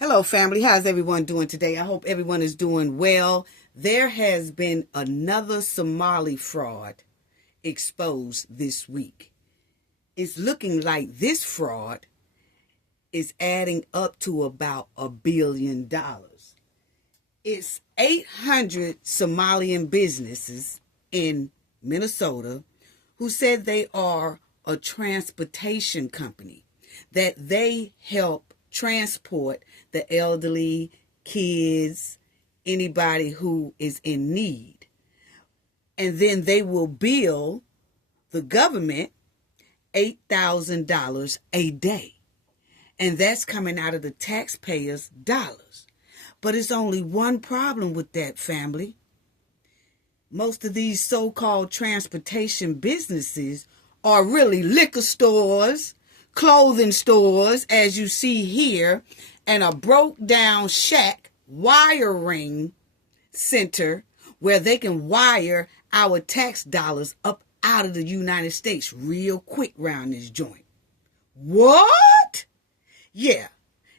Hello, family. How's everyone doing today? I hope everyone is doing well. There has been another Somali fraud exposed this week. It's looking like this fraud is adding up to about $1 billion. It's 800 Somalian businesses in Minnesota who said they are a transportation company, that they help transport the elderly, kids, anybody who is in need. And then they will bill the government $8,000 a day. And that's coming out of the taxpayers' dollars. But it's only one problem with that, family. Most of these so-called transportation businesses are really liquor stores, clothing stores, as you see here, and a broke-down shack wiring center where they can wire our tax dollars up out of the United States real quick round this joint. What? Yeah,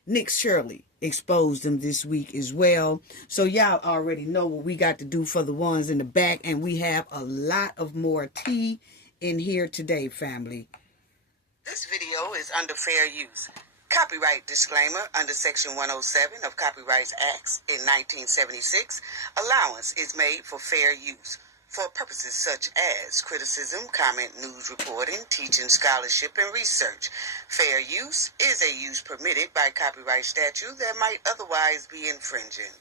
Nick Shirley exposed them this week as well. So y'all already know what we got to do for the ones in the back, and we have a lot of more tea in here today, family. This video is under fair use. Copyright disclaimer under Section 107 of Copyright Acts in 1976. Allowance is made for fair use for purposes such as criticism, comment, news reporting, teaching, scholarship, and research. Fair use is a use permitted by copyright statute that might otherwise be infringing.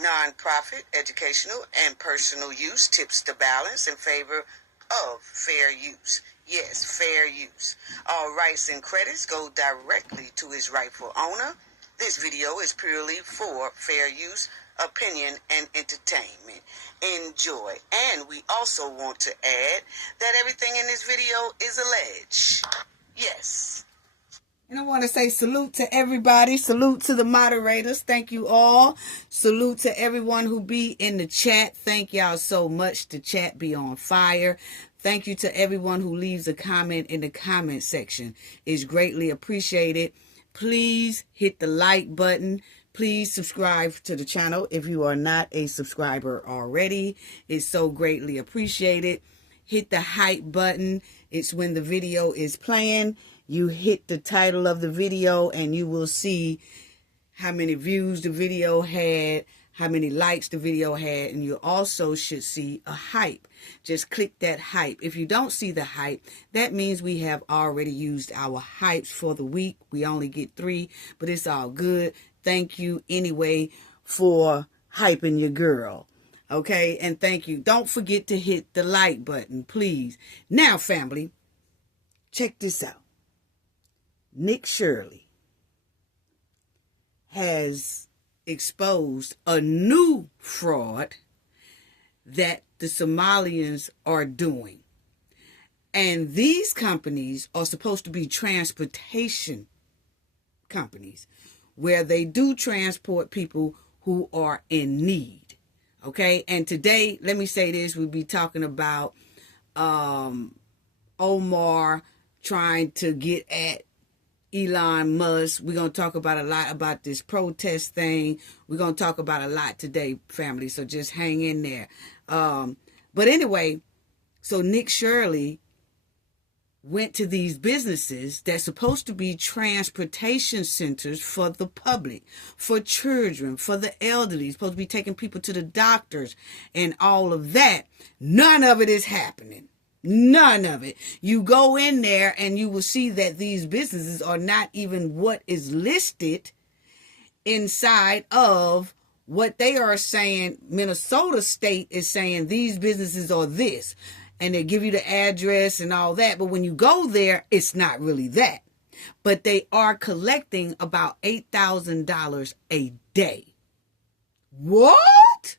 Non-profit, educational, and personal use tips the balance in favor of fair use. Yes, fair use. All rights and credits go directly to its rightful owner. This video is purely for fair use, opinion, and entertainment. Enjoy. And we also want to add that everything in this video is alleged. Yes. And I want to say salute to everybody. Salute to the moderators. Thank you all. Salute to everyone who be in the chat. Thank y'all so much. The chat be on fire. Thank you to everyone who leaves a comment in the comment section. It's greatly appreciated. Please hit the like button. Please subscribe to the channel if you are not a subscriber already. It's so greatly appreciated. Hit the hype button. It's when the video is playing. You hit the title of the video and you will see how many views the video had, how many likes the video had, and you also should see a hype. Just click that hype. If you don't see the hype, that means we have already used our hypes for the week. We only get 3, but it's all good. Thank you anyway for hyping your girl. Okay, and thank you. Don't forget to hit the like button, please. Now, family, check this out. Nick Shirley has exposed a new fraud that the Somalians are doing. And these companies are supposed to be transportation companies where they do transport people who are in need. Okay? And today, let me say this, we'll be talking about Omar trying to get at Elon Musk. We're going to talk about a lot about this protest thing. We're going to talk about a lot today, family, so just hang in there. But anyway, so Nick Shirley went to these businesses that's supposed to be transportation centers for the public, for children, for the elderly, supposed to be taking people to the doctors and all of that. None of it is happening. None of it. You go in there and you will see that these businesses are not even what is listed inside of what they are saying. Minnesota State is saying these businesses are this. And they give you the address and all that. But when you go there, it's not really that. But they are collecting about $8,000 a day. What?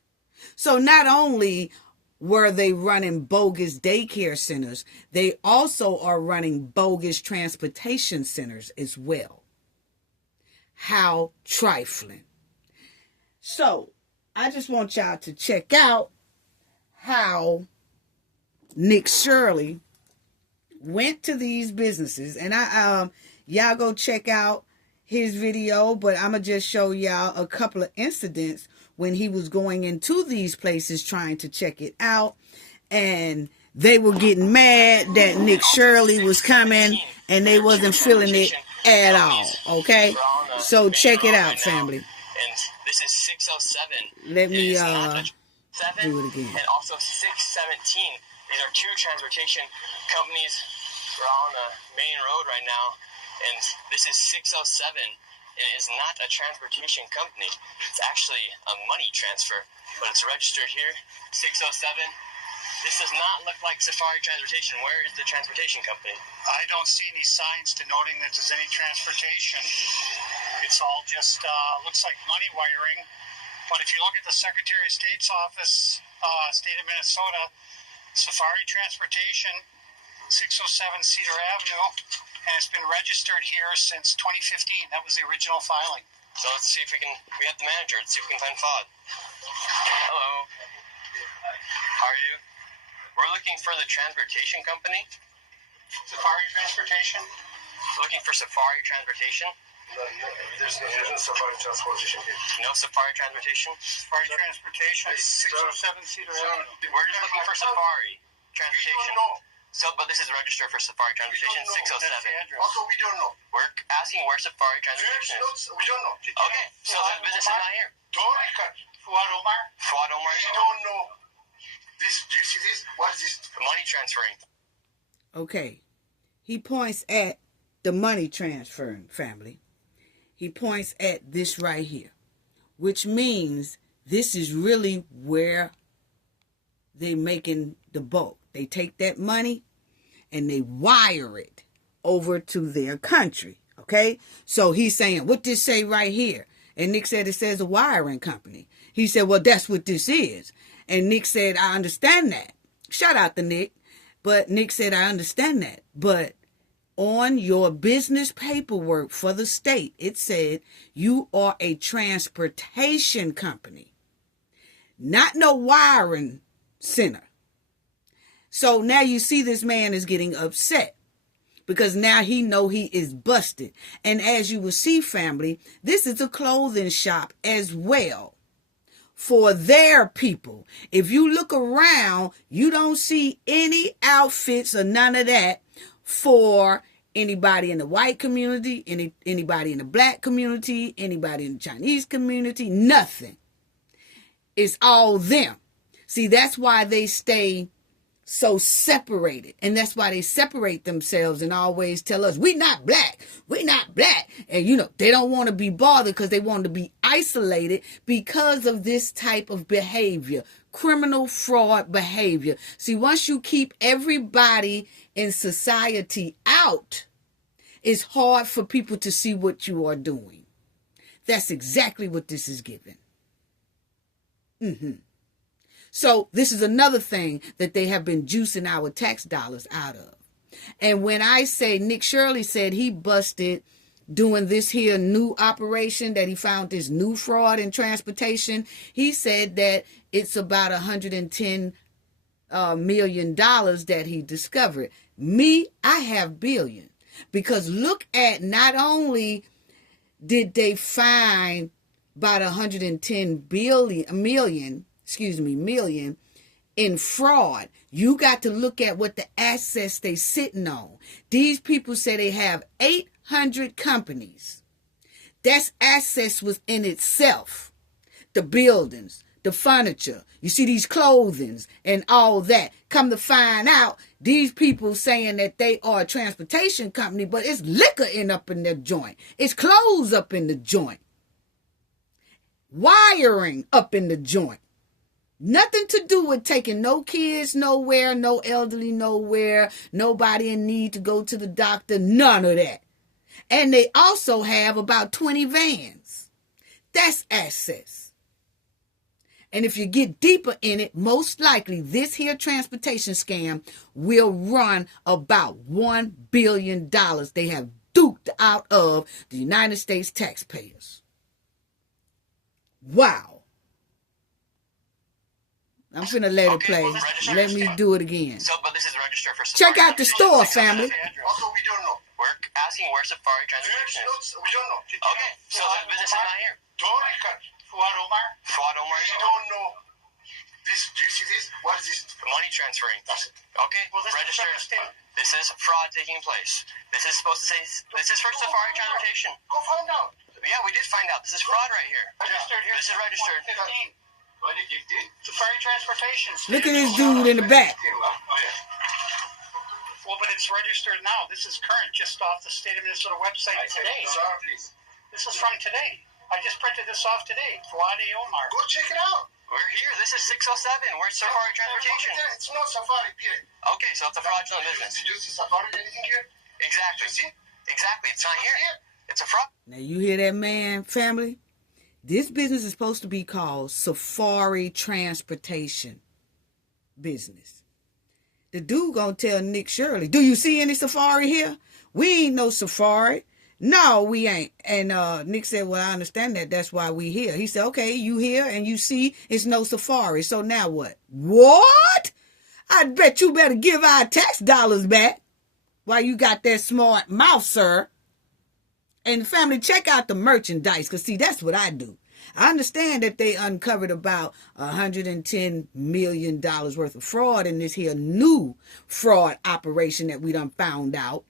So not only were they running bogus daycare centers, they also are running bogus transportation centers as well. How trifling. So I just want y'all to check out how Nick Shirley went to these businesses, and y'all go check out his video, but I'm going to just show y'all a couple of incidents when he was going into these places trying to check it out. And they were getting mad that Nick Shirley was coming and they wasn't feeling it at all. Okay? So check it out, family. And this is 607. Let me do it again. And also 617. These are two transportation companies. We're on the main road right now. And this is 607. It is not a transportation company. It's actually a money transfer. But it's registered here. 607. This does not look like Safari Transportation. Where is the transportation company? I don't see any signs denoting that there's any transportation. It's all just looks like money wiring. But if you look at the Secretary of State's office, state of Minnesota, Safari Transportation, 607 Cedar Avenue, and it's been registered here since 2015. That was the original filing. So let's see if we have the manager. Let's see if we can find Fod. Hello. How are you? We're looking for the transportation company. Safari Transportation? Looking for Safari Transportation? No, there's no Safari Transportation here. No Safari Transportation? Safari Transportation is 607 Cedar Avenue. We're just looking for Safari Transportation. So, but this is registered for Safari Transportation, 607. Also, we don't know. We're asking where Safari Transportation is. We don't know. Okay, so the business is not here. Don't record. Fuad Omar? Fuad Omar? We don't know. This, do you see this? What is this? Money transferring. Okay. He points at the money transferring, family. He points at this right here, which means this is really where they're making the bulk. They take that money and they wire it over to their country. Okay? So he's saying, what this say right here? And Nick said it says a wiring company. He said, well, that's what this is. And Nick said, I understand that. Shout out to Nick. But Nick said, I understand that. But on your business paperwork for the state, it said you are a transportation company, not no wiring center. So now you see this man is getting upset because now he know he is busted. And as you will see, family, this is a clothing shop as well for their people. If you look around, you don't see any outfits or none of that for anybody in the white community, anybody in the black community, anybody in the Chinese community, nothing. It's all them. See, that's why they stay so separated. And that's why they separate themselves and always tell us, we not black. We not black. And, you know, they don't want to be bothered because they want to be isolated because of this type of behavior, criminal fraud behavior. See, once you keep everybody in society out, it's hard for people to see what you are doing. That's exactly what this is giving. So this is another thing that they have been juicing our tax dollars out of. And when I say Nick Shirley said he busted doing this here new operation, that he found this new fraud in transportation, he said that it's about $110 million that he discovered. Me, I have billion. Because look at, not only did they find about 110 million in fraud, you got to look at what the assets they sitting on. These people say they have 800 companies. That's assets within itself. The buildings, the furniture, you see these clothings and all that. Come to find out, these people saying that they are a transportation company, but it's liquor up in their joint. It's clothes up in the joint. Wiring up in the joint. Nothing to do with taking no kids nowhere, no elderly nowhere, nobody in need to go to the doctor, none of that. And they also have about 20 vans. That's assets. And if you get deeper in it, most likely this here transportation scam will run about $1 billion they have duped out of the United States taxpayers. Wow. I'm finna let it play. Let me do it again. So, but this is registered for Check out the store, family. Also, we don't know. We're asking where Safari Transportation is. We don't know. Okay, so the business is not here. Don't record. Fuad Omar? Fuad Omar. We don't know. This, do you see this? What is this? Money transferring. That's it. Okay, Well, this is registered. from the state. This is fraud taking place. This is supposed to say, this is for Safari Transportation. Go find out. Yeah, we did find out. This is fraud right here. Registered here. This is registered. 2015. Safari Transportation. Look at this dude in the back. Well, but it's registered now. This is current, just off the state of Minnesota website today. This is from today. I just printed this off today. Fuad Omar. Go check it out. We're here. This is 607. Where's Safari Transportation? It's not Safari, period. Okay, so it's a fraudulent business. Do you see Safari anything here? Exactly. You see? Exactly. It's not here. It's a fraud. Now you hear that, man, family? This business is supposed to be called Safari Transportation Business. The dude gonna tell Nick Shirley, do you see any Safari here? We ain't no Safari. No, we ain't. And Nick said, well, I understand that. That's why we here. He said, okay, you here and you see it's no Safari. So now what? What? I bet you better give our tax dollars back while you got that smart mouth, sir. And family, check out the merchandise, because see, that's what I do. I understand that they uncovered about $110 million worth of fraud in this here new fraud operation that we done found out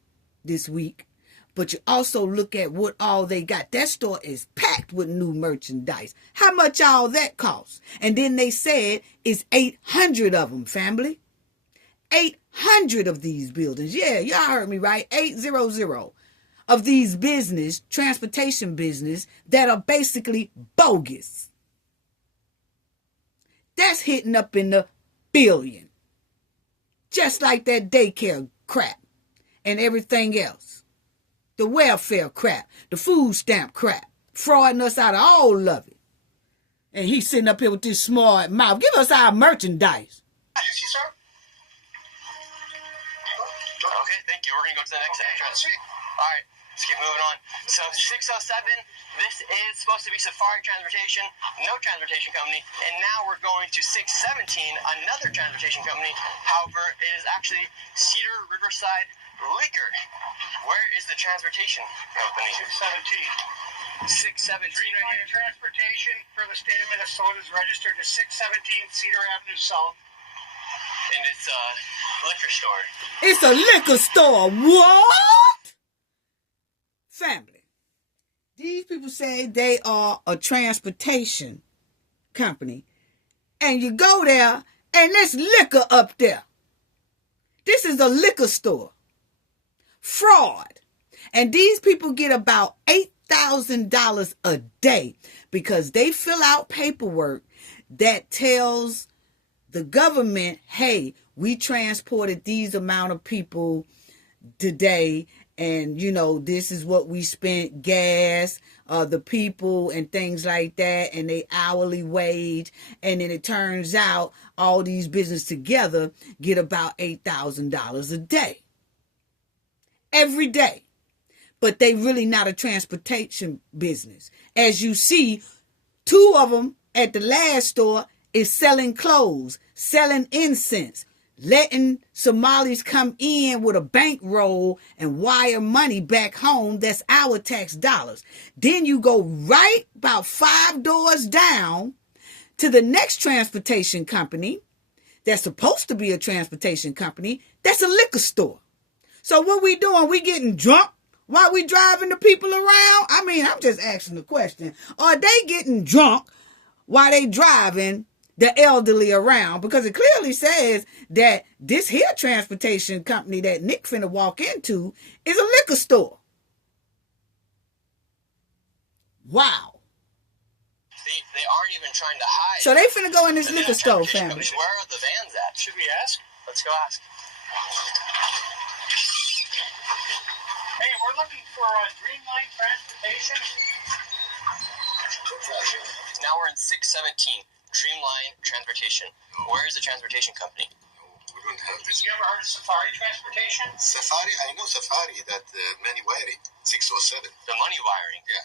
this week. But you also look at what all they got. That store is packed with new merchandise. How much all that costs? And then they said it's 800 of them, family. 800 of these buildings. Yeah, y'all heard me right. 800 of these transportation business that are basically bogus. That's hitting up in the billion. Just like that daycare crap and everything else. The welfare crap, the food stamp crap, frauding us out of all of it. And he's sitting up here with this smart mouth. Give us our merchandise. You see, sir? Okay, thank you. We're going to go to the next address. All right, let's keep moving on. So 607, this is supposed to be Safari Transportation, no transportation company. And now we're going to 617, another transportation company. However, it is actually Cedar Riverside Liquor. Where is the transportation company? 617. 617 right here. Transportation for the state of Minnesota is registered to 617 Cedar Avenue South. And it's a liquor store. It's a liquor store. What? Family. These people say they are a transportation company. And you go there and there's liquor up there. This is a liquor store. Fraud. And these people get about $8,000 a day because they fill out paperwork that tells the government, hey, we transported these amount of people today, and you know, this is what we spent, gas, the people and things like that, and they hourly wage. And then it turns out all these business together get about $8,000 a day. Every day. But they really not a transportation business. As you see, two of them at the last store is selling clothes, selling incense, letting Somalis come in with a bankroll and wire money back home. That's our tax dollars. Then you go right about 5 doors down to the next transportation company that's supposed to be a transportation company. That's a liquor store. So what we doing? We getting drunk while we driving the people around? I mean, I'm just asking the question. Are they getting drunk while they driving the elderly around? Because it clearly says that this here transportation company that Nick finna walk into is a liquor store. Wow. They aren't even trying to hide. So they finna go in this liquor store, family. Where are the vans at? Should we ask? Let's go ask. Hey, we're looking for Dreamline Transportation. Now we're in 617, Dreamline Transportation. Where is the transportation company? We don't have this. You ever heard of Safari Transportation? Safari, I know Safari, that money wiring, 607. The money wiring? Yeah.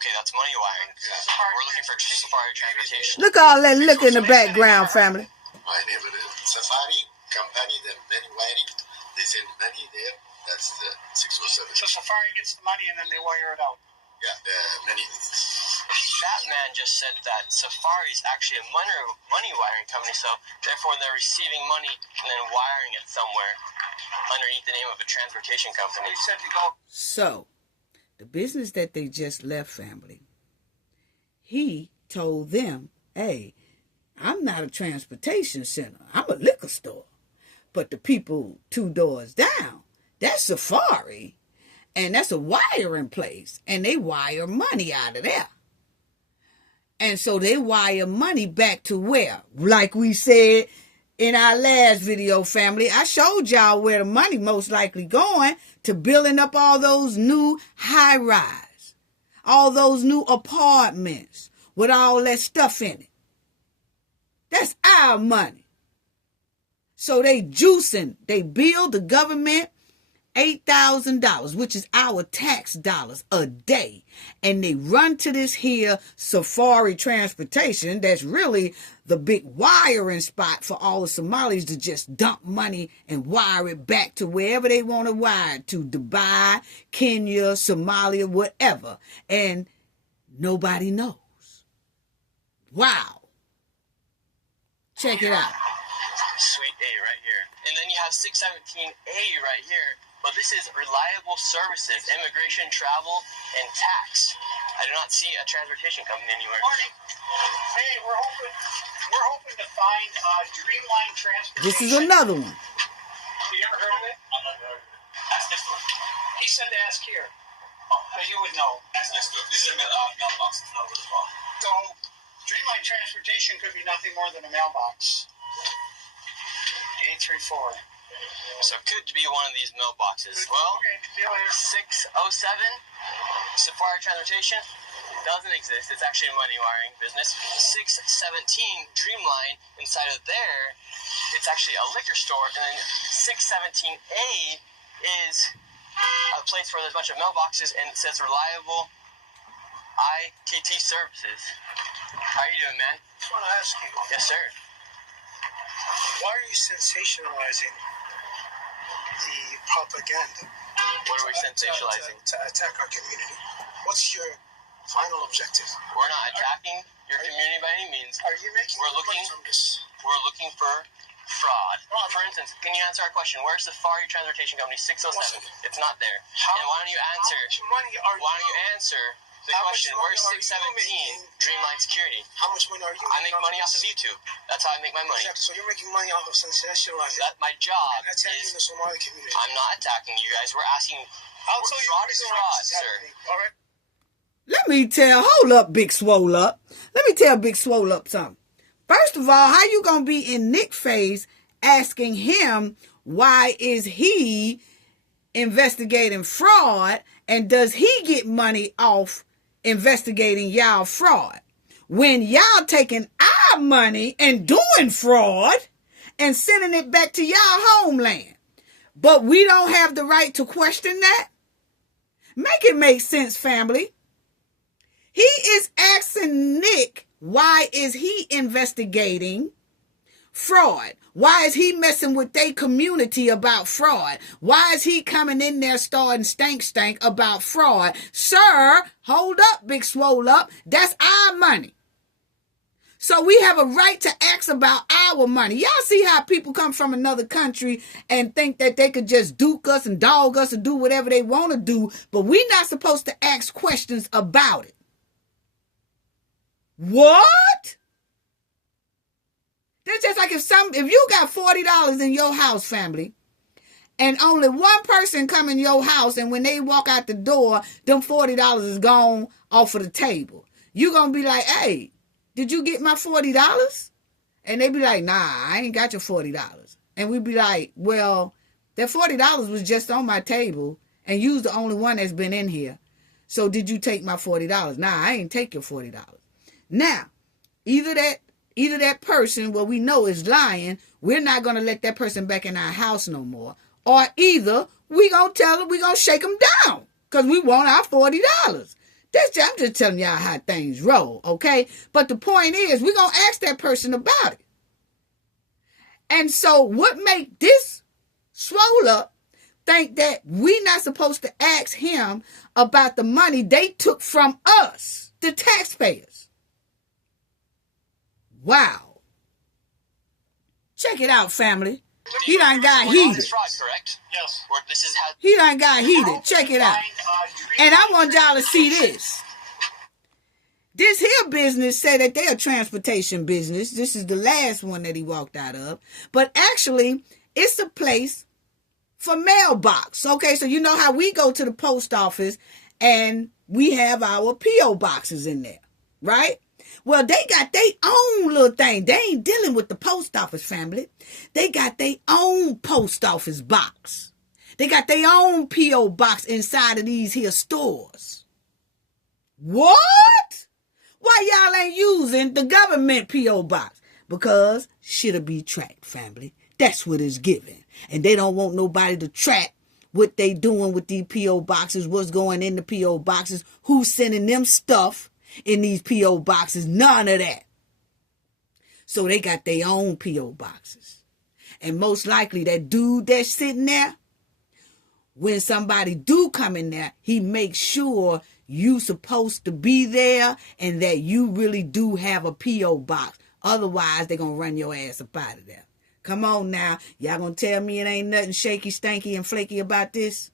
Okay, that's money wiring. Yeah. We're looking for Safari Transportation. Look all that liquor in the background, family. My neighbor, Safari company, the money wiring, they send money there. That's the 607. So Safari gets the money and then they wire it out. Yeah, many. That man just said that Safari is actually a money wiring company, so therefore they're receiving money and then wiring it somewhere underneath the name of a transportation company. He said to go. So, the business that they just left, family, he told them, hey, I'm not a transportation center. I'm a liquor store. But the people 2 doors down, that's Safari. And that's a wiring place. And they wire money out of there. And so they wire money back to where? Like we said in our last video, family, I showed y'all where the money most likely going to building up all those new high-rise, all those new apartments with all that stuff in it. That's our money. So they juicing, they bill the government $8,000, which is our tax dollars a day. And they run to this here Safari transportation that's really the big wiring spot for all the Somalis to just dump money and wire it back to wherever they want to wire it to, Dubai, Kenya, Somalia, whatever. And nobody knows. Wow. Check it out. Sweet A right here. And then you have 617A right here. But this is reliable services, immigration, travel, and tax. I do not see a transportation company anywhere. Morning. Hey, we're hoping to find Dreamline Transportation. This is another one. You ever heard of it? I've never heard of it. Ask this one. He said to ask here. So you would know. Ask this one. This is a mailbox. It's not what it's called. So Dreamline Transportation could be nothing more than a mailbox. 834. So it could be one of these mailboxes. Well, Okay, see you later. 607 Safari Transportation doesn't exist. It's actually a money wiring business. 617 Dreamline, inside of there, it's actually a liquor store. And then 617A is a place where there's a bunch of mailboxes and it says reliable ITT services. How are you doing, man? I just want to ask you, Yes, sir. why are you sensationalizing the propaganda What are we sensationalizing? to attack our community? What's your final objective? We're not attacking your community by any means. Are you making We're money looking- from this? We're looking for fraud. For instance, can you answer our question? Where's Safari Transportation Company 607? It's not there. And why don't you answer? How much money are Why don't you answer the How much question? money Where's are you 617 making? Dreamline Security? How much money are you I make making money off of this? YouTube. That's how I make my money. Exactly. So you're making money off of sensationalizing. That my job Attacking the is. Somali community. I'm not attacking you guys. We're asking. I'll tell you fraud the is reason why fraud, this is sir. happening. All right. Let me tell, hold up, Big Swole Up. Let me tell Big Swole Up something. First of all, how you gonna be in Nick's face asking him why is he investigating fraud and does he get money off investigating y'all fraud when y'all taking our money and doing fraud and sending it back to y'all homeland? But we don't have the right to question that? Make it make sense, family. He is asking Nick, why is he investigating fraud? Why is he messing with their community about fraud? Why is he coming in there starting stank about fraud? Sir, hold up, Big Swole Up. That's our money. So we have a right to ask about our money. Y'all see how people come from another country and think that they could just duke us and dog us and do whatever they want to do, but we're not supposed to ask questions about it. What? That's just like if you got $40 in your house, family, and only one person come in your house, and when they walk out the door, them $40 is gone off of the table. You gonna be like, hey, did you get my $40? And they be like, nah, I ain't got your $40. And we be like, well, that $40 was just on my table, and you's the only one that's been in here. So did you take my $40? Nah, I ain't take your $40. Now, either that person, what we know is lying, we're not going to let that person back in our house no more. Or either we going to tell them, we going to shake them down because we want our $40. I'm just telling y'all how things roll, okay? But the point is, we're going to ask that person about it. And so what make this Swole Up think that we not supposed to ask him about the money they took from us, the taxpayers. Wow. Check it out, family. He done got heated. Fraud, correct? Yes. Or this is how He done got heated. Check it out. And I want y'all to see this. This here business said that they're a transportation business. This is the last one that he walked out of. But actually, it's a place for mailbox. Okay, so you know how we go to the post office and we have our P.O. boxes in there, right? Well, they got their own little thing. They ain't dealing with the post office, family. They got their own post office box. They got their own P.O. box inside of these here stores. What? Why y'all ain't using the government P.O. box? Because shit'll be tracked, family. That's what it's giving. And they don't want nobody to track what they doing with these P.O. boxes, what's going in the P.O. boxes, who's sending them stuff in these P.O. boxes. None of that. So they got their own P.O. boxes. And most likely that dude that's sitting there, when somebody do come in there, he makes sure you supposed to be there and that you really do have a P.O. box. Otherwise, they're going to run your ass up out of there. Come on now. Y'all going to tell me it ain't nothing shaky, stanky, and flaky about this?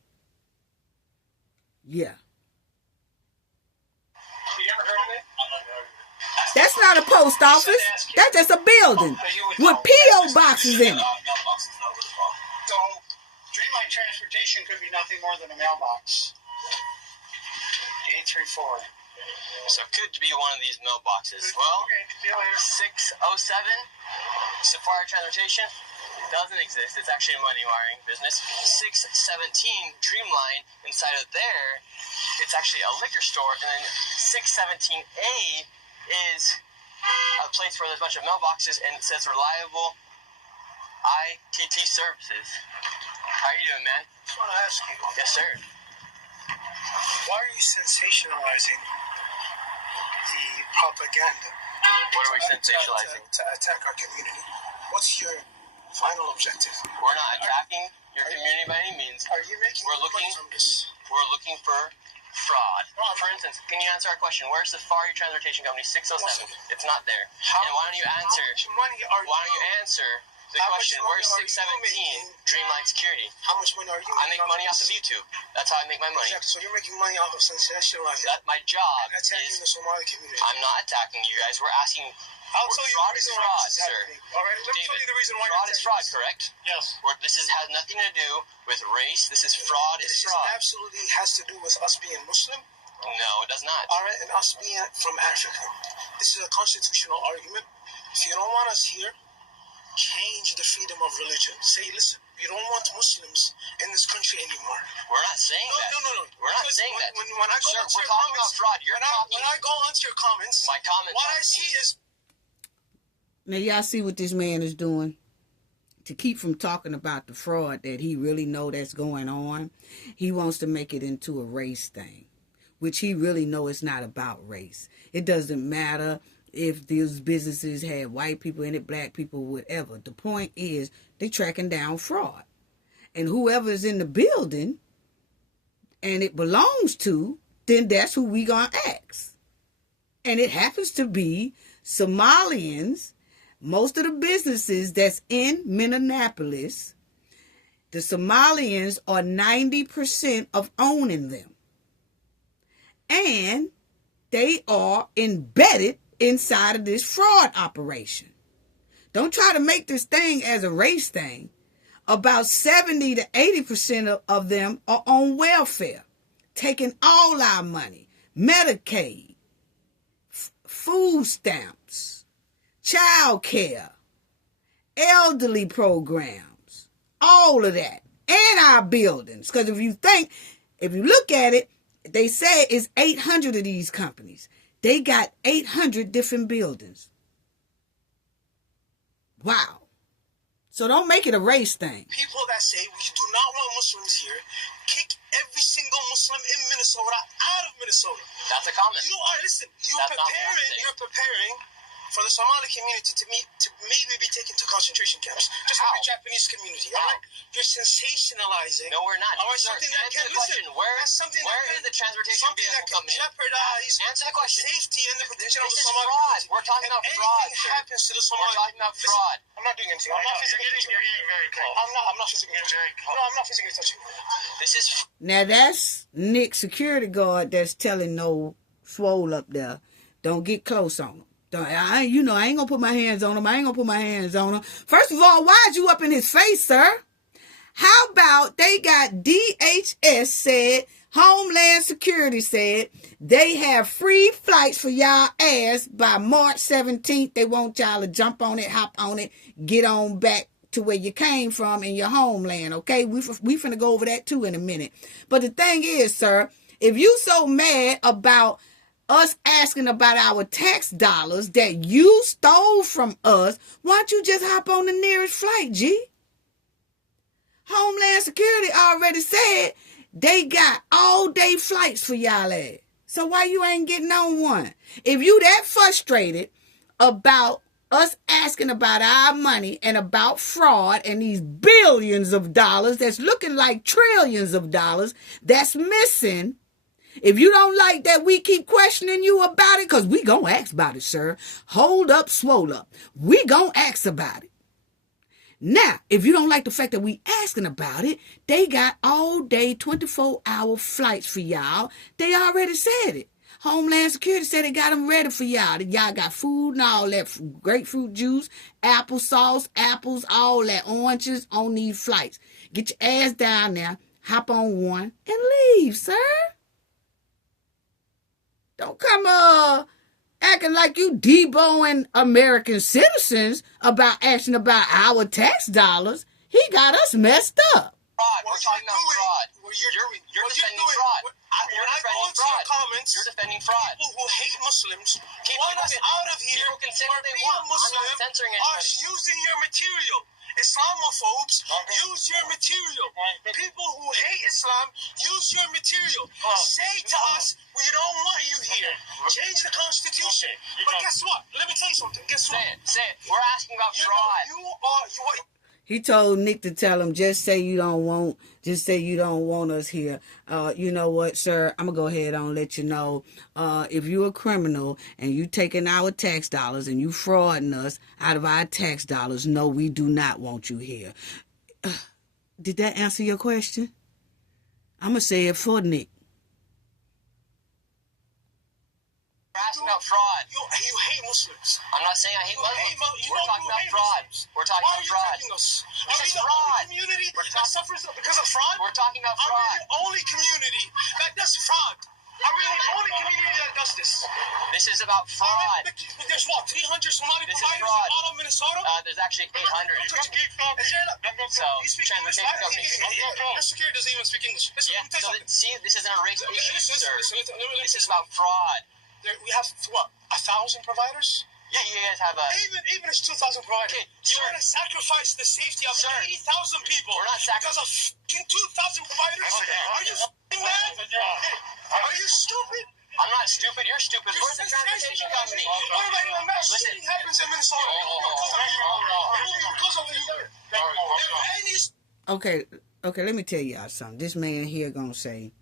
Yeah. You ever heard of it? That's not a post office. That's just a building with P.O. boxes in it. So, Dreamline Transportation could be nothing more than a mailbox. 834. So it could be one of these mailboxes. Well, Okay, see you later. 607 Safari Transportation doesn't exist. It's actually a money wiring business. 617 Dreamline, inside of there, it's actually a liquor store. And then 617A is a place where there's a bunch of mailboxes and it says reliable ITT services. How are you doing, man? I just want to ask you, Yes, sir. why are you sensationalizing the propaganda What are we sensationalizing? to attack our community? What's your final objective? We're not attacking your community by any means. Are you making We're looking- money from this? We're looking for fraud. For instance, can you answer our question? Where's Safari Transportation Company 607? It's not there. And why don't you answer? How much money are Why don't you answer the How much question? money Where's are you 617 making? Dreamline Security? How much money are you I making make money off of this? YouTube. That's how I make my money. Exactly. So you're making money off of sensationalizing That my job and attacking the is. Somali community. I'm not attacking you guys. We're asking. I'll tell you fraud the is reason why fraud, this is sir. happening. All right, let me tell you the reason why Fraud you're is fraud, attacking correct? Yes. This has nothing to do with race. This is fraud. Is This fraud. absolutely has to do with us being Muslim, No, it does not. all right, and us being from Africa. This is a constitutional argument. If you don't want us here, change the freedom of religion. Say, listen, you don't want Muslims in this country anymore. We're not saying that. No. We're not Because saying that. When I go Sir, onto we're your talking comments, about fraud. You're talking. when I go onto your comments, My comment. what I see is Now, y'all see what this man is doing? To keep from talking about the fraud that he really know that's going on, he wants to make it into a race thing, which he really know it's not about race. It doesn't matter if these businesses had white people in it, black people, whatever. The point is they tracking down fraud. And whoever's in the building and it belongs to, then that's who we gonna ask. And it happens to be Somalians. Most of the businesses that's in Minneapolis, the Somalians are 90% of owning them. And they are embedded inside of this fraud operation. Don't try to make this thing as a race thing. About 70 to 80% of them are on welfare, taking all our money, Medicaid, food stamps, child care, elderly programs, all of that, and our buildings. Because if you look at it, they say it's 800 of these companies. They got 800 different buildings. Wow. So don't make it a race thing. people that say we do not want Muslims here, kick every single Muslim in Minnesota out of Minnesota. That's a comment. You are, listen, That's not what I'm saying. you're preparing for the Somali community to maybe be taken to concentration camps, just like the Japanese community. All right? You're sensationalizing. No, we're not. All right, Sir, something that answer can the question. Where is the transportation vehicle company? Jeopardize Answer the question. safety and the protection of This the is Somali fraud. community. We're talking about fraud, Anything sir. happens to the Somali. We're talking about fraud. I'm not doing anything. I'm not physically touching you. You're getting very close. I'm not physically touching you. No, I'm not physically touching you. This is Now that's Nick security guard that's telling no swole up there, don't get close on him. I ain't gonna put my hands on him. First of all, why'd you up in his face, sir? How about they got DHS said, Homeland Security said, they have free flights for y'all ass by March 17th. They want y'all to jump on it, hop on it, get on back to where you came from in your homeland, okay? We finna go over that too in a minute. But the thing is, sir, if you so mad about us asking about our tax dollars that you stole from us, why don't you just hop on the nearest flight, G? Homeland Security already said they got all-day flights for y'all ass. So why you ain't getting on one? If you that frustrated about us asking about our money and about fraud and these billions of dollars that's looking like trillions of dollars that's missing, if you don't like that we keep questioning you about it, because we gonna ask about it, sir. Hold up, swole up. We gonna ask about it. Now, if you don't like the fact that we asking about it, they got all day 24-hour flights for y'all. They already said it. Homeland Security said they got them ready for y'all. Y'all got food and all that, grapefruit juice, applesauce, apples, all that, oranges on these flights. Get your ass down there, hop on one, and leave, sir. Don't come acting like you deboing American citizens about asking about our tax dollars. He got us messed up. fraud. We're talking about fraud. You're defending fraud. When I go into your comments, you're defending fraud. People who hate Muslims want us out of here People can say for what they being want. Muslim I'm not censoring are anybody. using your material. Islamophobes use your material. People who hate Islam use your material. Say to us, we don't want you here. Change the Constitution. But guess what? Let me tell you something. Guess what? Say it. We're asking about fraud. He told Nick to tell him, just say you don't want us here. You know what, sir? I'm going to go ahead and let you know. If you're a criminal and you taking our tax dollars and you frauding us out of our tax dollars, no, we do not want you here. Did that answer your question? I'm going to say it for Nick. We're asking about fraud. You hate Muslims. I'm not saying I hate Muslims. We're talking about fraud. We're talking Why about are you fraud. attacking us? This Are we is the fraud. only community that suffers because of fraud? We're talking about Are we fraud. the only community that does fraud? Are we the only community that does this? This is about fraud. There's what, 300 Somali This is providers fraud. out of Minnesota? There's actually 800. So, you speak English, transportation right? companies. Your security doesn't even speak English. Listen, Yeah, let me tell you something. see, this isn't a race issue, sir. Listen, let me This is about fraud. We have, what, 1,000 providers? Yeah, you guys have a... Even if it's 2,000 providers, Okay, you sir. want to sacrifice the safety of Sir. 80,000 people We're not because of fucking 2,000 providers? Are you f***ing mad? Are you stupid? I'm not stupid. You're stupid. We're the transportation company. What about when a mass Listen. shooting happens in Minnesota? Because of you. Okay, let me tell y'all something. This man here gonna say,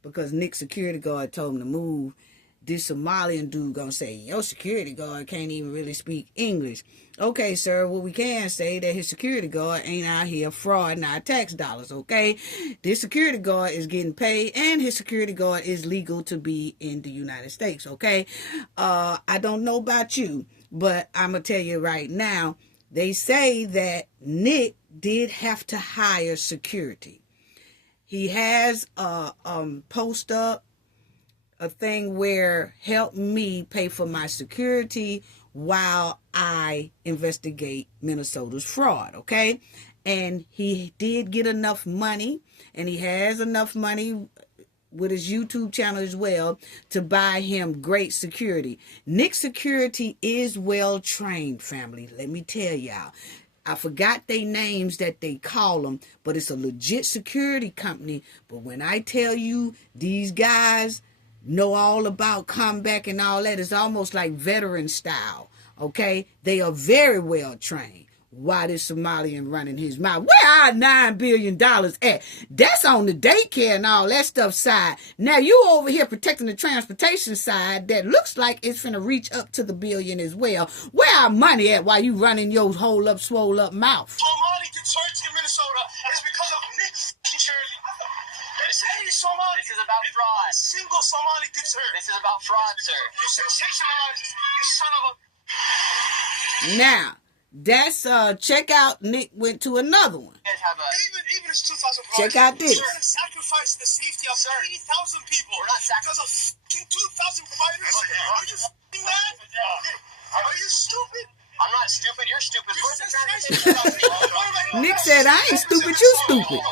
because Nick's security guard told him to move, this Somalian dude gonna say, your security guard can't even really speak English. Okay, sir, well, we can say that his security guard ain't out here frauding our tax dollars, okay? This security guard is getting paid, and his security guard is legal to be in the United States, okay? I don't know about you, but I'm gonna tell you right now, they say that Nick did have to hire security. He has post up a thing where help me pay for my security while I investigate Minnesota's fraud, okay? And he did get enough money, and he has enough money with his YouTube channel as well to buy him great security. Nick's security is well trained, family. Let me tell y'all. I forgot their names that they call them, but it's a legit security company. But when I tell you these guys know all about combat and all that, it's almost like veteran style. Okay? They are very well trained. Why this Somalian running his mouth? Where our $9 billion at? That's on the daycare and all that stuff side. Now you over here protecting the transportation side that looks like it's finna reach up to the billion as well. Where our money at while you running your whole up, swole up mouth? Somali gets hurt in Minnesota is because of Nick Shirley. Any Somali. This is about fraud. A single Somali gets hurt. This is about fraud, sir. You sensationalize this, you son of a... Now, that's check out. Nick went to another one. Even it's 2,000. Check out this. You're gonna sacrifice the safety of 80,000 people. We're not sacrificing 2,000 providers. Okay. Are you f***ing mad? Are you stupid? I'm not stupid. You're stupid. Nick said, "I ain't stupid. You stupid."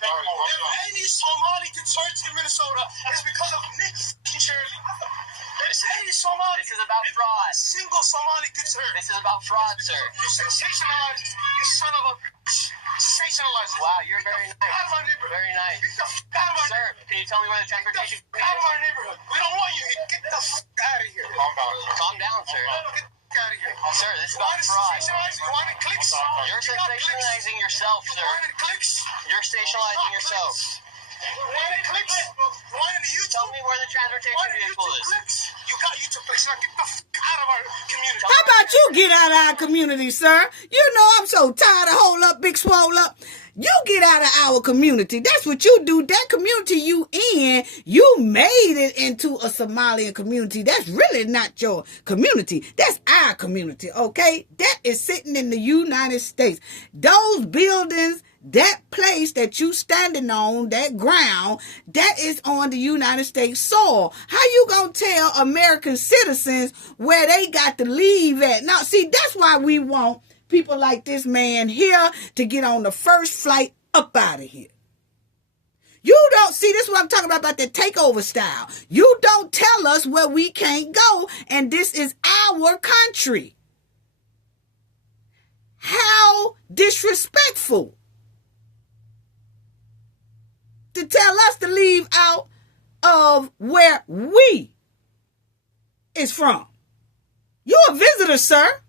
Any Somali gets hurt in Minnesota is because of Nick Shirley. Any Somali. This is about fraud. A single Somali gets hurt. This is about fraud, sir. You sensationalize this, you son of a... Sensationalize this. Wow, you're very nice. Get out of my neighborhood. Very nice. Get the f*** out of my neighborhood. Sir, can you tell me where the transportation... Get out of my neighborhood. We don't want you here. Get the f*** out of here. Calm down, sir. Get the f*** out of here. Sir, this is about fraud. You want it clicks? You're sensationalizing yourself, sir. You want it clicks? You're sensationalizing yourself. When it clicks, you tell me where the transportation vehicle is. You got YouTube clicks. Now get the f*** out of our community. How about you get out of our community, sir? You know I'm so tired of hold up, big swole up. You get out of our community. That's what you do. That community you in, you made it into a Somalian community. That's really not your community. That's our community, okay? That is sitting in the United States. Those buildings, that place that you standing on, that ground, that is on the United States soil. How you gonna tell American citizens where they got to leave at? Now, see, that's why we want people like this man here to get on the first flight up out of here. You don't see, this is what I'm talking about the takeover style. You don't tell us where we can't go, and this is our country. How disrespectful to tell us to leave out of where we is from. You a visitor, sir.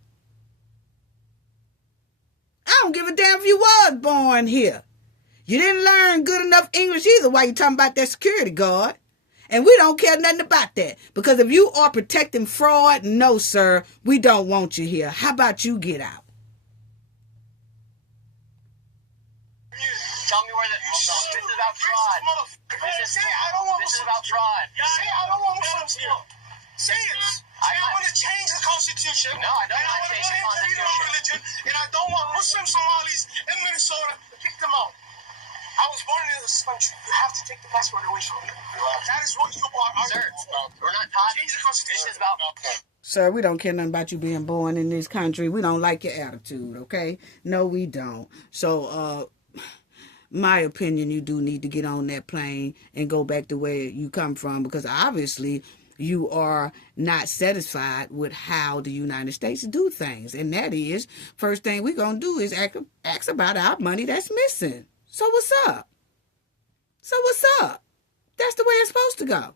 I don't give a damn if you was born here. You didn't learn good enough English either while you talking about that security guard. And we don't care nothing about that. Because if you are protecting fraud, no, sir, we don't want you here. How about you get out? Tell me where this is about fraud. Say I don't want Muslims. This is about fraud. Say I don't want Muslims here. Say it. I want to change the Constitution. No, I don't want to change the Constitution. Religion, and I don't want Muslim Somalis in Minnesota to kick them out. I was born in this country. You have to take the passport away from me. That is what you are. Sir, we're not talking. Change the Constitution. This is about... Sir, we don't care nothing about you being born in this country. We don't like your attitude, okay? No, we don't. So, my opinion, you do need to get on that plane and go back to where you come from, because obviously you are not satisfied with how the United States do things. And that is, first thing we're going to do is ask about our money that's missing. So what's up? So what's up? That's the way it's supposed to go.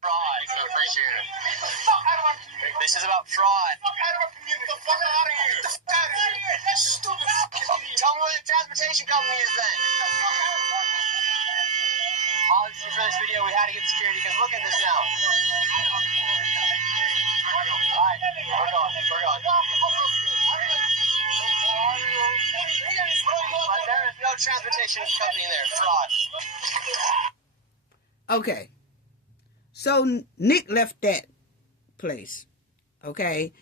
Fraud. I appreciate it. Get the fuck out of our community. This is about fraud. Get the fuck out of our community. Get the fuck out of here. Get the fuck out of here. Stupid fucking idiot. Tell me where the transportation company is then. Obviously for this video we had to get security because look at this now. Alright, we're going. But there is no transportation company in there. Fraud. Okay. So Nick left that place, okay?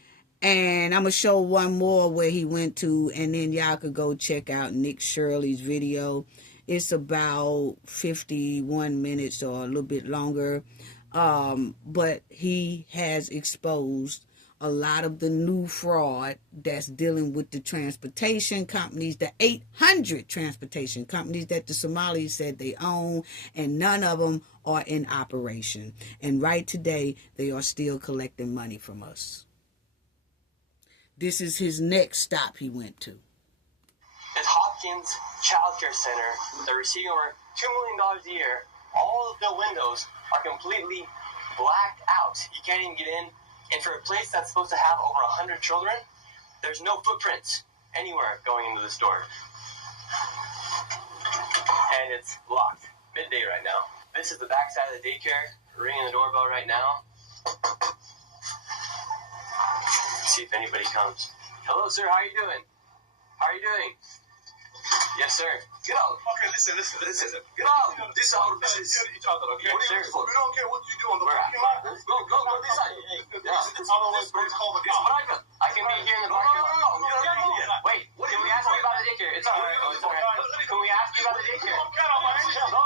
And I'm going to show one more where he went to, and then y'all could go check out Nick Shirley's video. It's about 51 minutes or a little bit longer, but he has exposed a lot of the new fraud that's dealing with the transportation companies, the 800 transportation companies that the Somalis said they own, and none of them are in operation. And right today, they are still collecting money from us. This is his next stop he went to. At Hopkins Child Care Center, they're receiving over $2 million a year. All of the windows are completely blacked out. You can't even get in. And for a place that's supposed to have over 100 children, there's no footprints anywhere going into the store. And it's locked. Midday right now. This is the backside of the daycare. Ringing the doorbell right now. See if anybody comes. Hello, sir. How are you doing? How are you doing? Yes, sir. Get out. Okay, listen. Get out. This is our business. Each other, okay? What are you here for? We don't care what you do on the parking lot. Go this side. I can be here in the parking lot. No. Wait, can we ask you about the daycare? It's all right. Can we ask you about the daycare? No.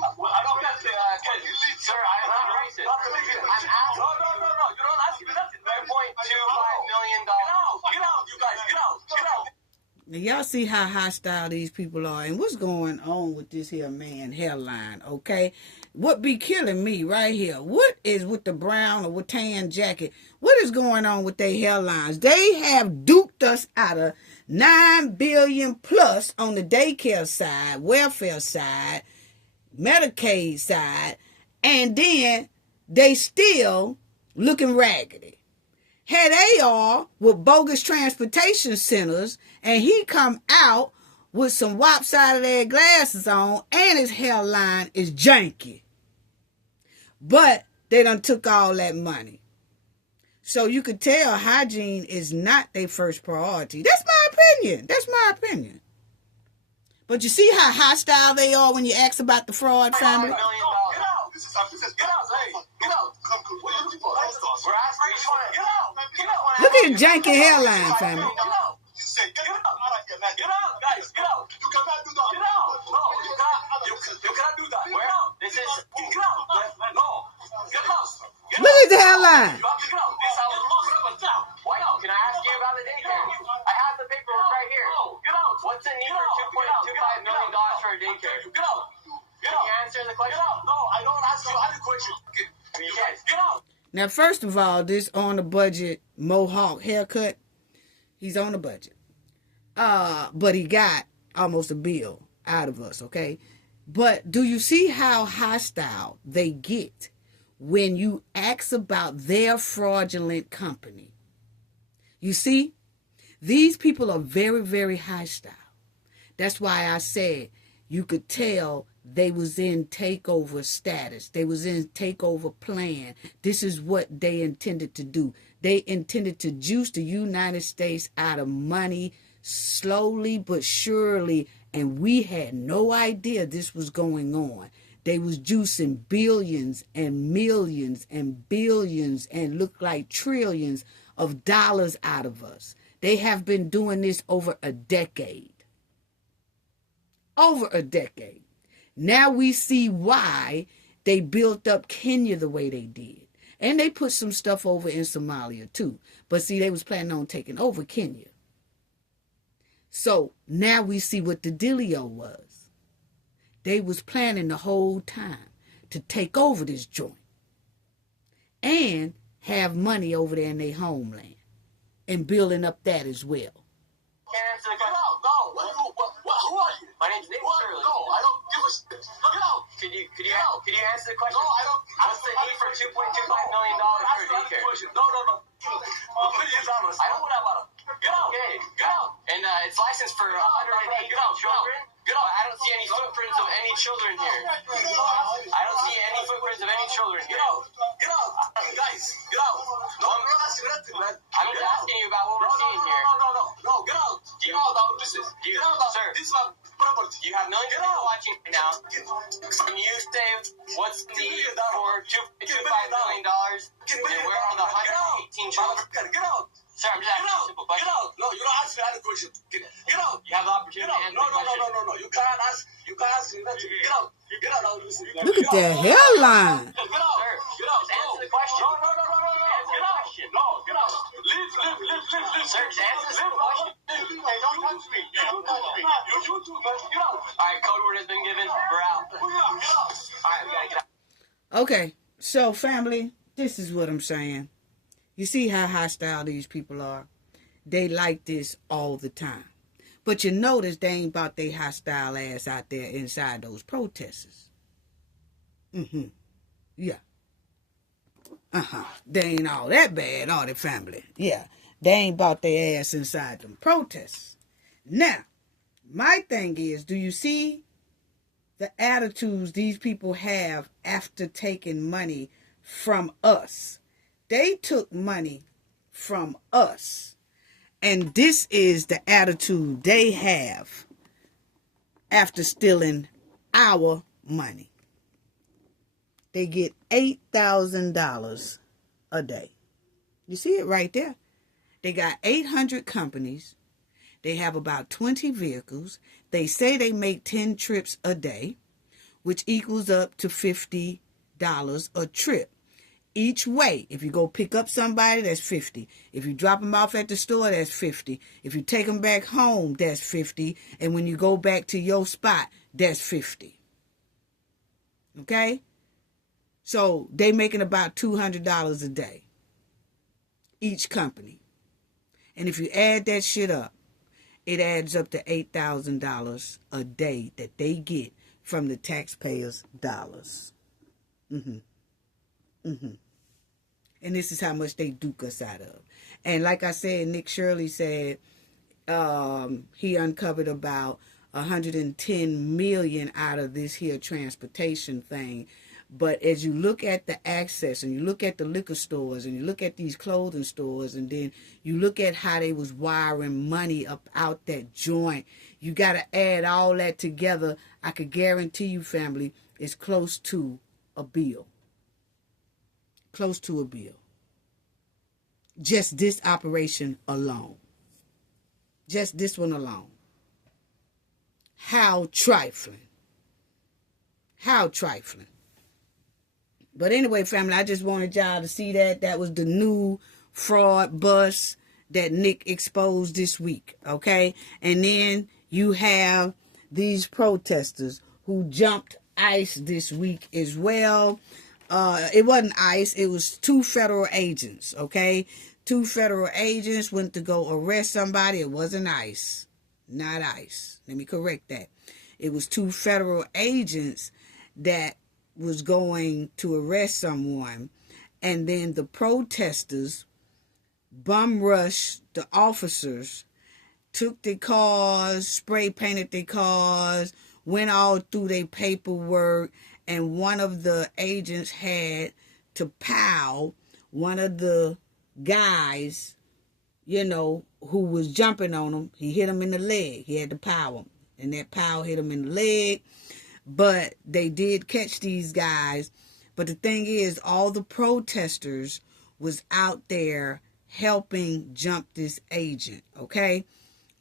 I don't get the sir, I'm not racist. I'm asking. No. You don't ask me nothing. $3.25 million. Get out, you guys. Get out. Now, y'all see how hostile these people are and what's going on with this here man hairline, okay? What be killing me right here? What is with the brown or with tan jacket? What is going on with their hairlines? They have duped us out of $9 billion plus on the daycare side, welfare side, Medicaid side, and then they still looking raggedy. Here they are with bogus transportation centers, and he come out with some lopsided glasses on, and his hairline is janky. But they done took all that money. So you could tell hygiene is not their first priority. That's my opinion. But you see how hostile they are when you ask about the fraud family? Get out. This is our business. Get out. Get out. Come, what are you looking for? Get out. Look at the janky hairline family. Get out. You say, get out. Get out, guys. Get out. You cannot do that. Get out. No, you cannot do that. Where? This is... Get out. No. Get out. Look at the hairline. You have to get out. This is our business. Why? Can I ask you about the daycare? I have the paperwork right here. Get out. What's the need for $2.25 million for a daycare? Get out. Can you answer the question? Get out. No, I don't ask you any question. Get out. Now, first of all, this on the budget mohawk haircut, he's on the budget. But he got almost a bill out of us, okay? But do you see how hostile they get when you ask about their fraudulent company? You see, these people are very, very hostile. That's why I said you could tell they was in takeover status. They was in takeover plan. This is what they intended to do. They intended to juice the United States out of money slowly but surely, and we had no idea this was going on. They was juicing billions and millions and billions and looked like trillions of dollars out of us. They have been doing this over a decade. Over a decade. Now we see why they built up Kenya the way they did. And they put some stuff over in Somalia too. But see, they was planning on taking over Kenya. So now we see what the dealio was. They was planning the whole time to take over this joint. And have money over there in their homeland. And building up that as well. Can't answer the Get question. out. No. Who are you? My name's Nick Shirley. No, I don't give a shit. Get out. Could you answer the question? No, I don't. What's the need for $2.25 million for a daycare? No. I don't want that. Get out. Okay. Get out. And it's licensed for 118 children. Get out. I don't see any footprints of any children here. I don't see any footprints of any children Get here. out. Get out. Guys, get out. No, I'm not asking nothing, man. I'm just asking you about what we're seeing here. No, get out. Get out our business. Get out. Sir. This is my property. You have millions of people watching right now. Can you say what's the need for $2.25 million? And where are the 118 children? Get out. Sir, I'm just asking a simple question. Get out. No, you don't ask me any question. Get out. You have the opportunity to answer the question. No. You can't ask me nothing. Get out. Get out now. Listen. Look at that hairline. Get out. Sir, Get out. just answer the question. No. Answer the question. No, get out. Leave. Sir, just answer the simple question. Hey, don't touch me. Don't touch me. You too, man. Get out. All right, code word has been given. We're out. Get out. All right, we gotta get out. Okay, so family, this is what I'm saying. You see how hostile these people are? They like this all the time. But you notice they ain't about their hostile ass out there inside those protesters. Yeah. They ain't all that bad, are they, family? Yeah, they ain't bought their ass inside them protests. Now, my thing is, do you see the attitudes these people have after taking money from us? They took money from us. And this is the attitude they have after stealing our money. They get $8,000 a day. You see it right there. They got 800 companies. They have about 20 vehicles. They say they make 10 trips a day, which equals up to $50 a trip. Each way, if you go pick up somebody, that's $50. If you drop them off at the store, that's $50. If you take them back home, that's $50. And when you go back to your spot, that's $50. Okay? So they making about $200 a day, each company. And if you add that shit up, it adds up to $8,000 a day that they get from the taxpayers' dollars. And this is how much they duke us out of. And like I said, Nick Shirley said he uncovered about 110 million out of this here transportation thing. But as you look at the access and you look at the liquor stores and you look at these clothing stores and then you look at how they was wiring money up out that joint, you got to add all that together. I could guarantee you, family, it's close to a bill. Close to a bill. Just this operation alone. Just this one alone. How trifling. How trifling. But anyway, family, I just wanted y'all to see that. That was the new fraud bust that Nick exposed this week, okay? And then you have these protesters who jumped ICE this week as well. It wasn't ICE. It was 2 federal agents, okay? 2 federal agents went to go arrest somebody. It wasn't ICE. Not ICE. Let me correct that. It was 2 federal agents that was going to arrest someone, and then the protesters bum rushed the officers, took their cars, spray painted their cars, went all through their paperwork, and one of the agents had to pow one of the guys, who was jumping on him. He hit him in the leg. He had to pow him, and that pow hit him in the leg. But they did catch these guys. But the thing is, all the protesters was out there helping jump this agent, okay?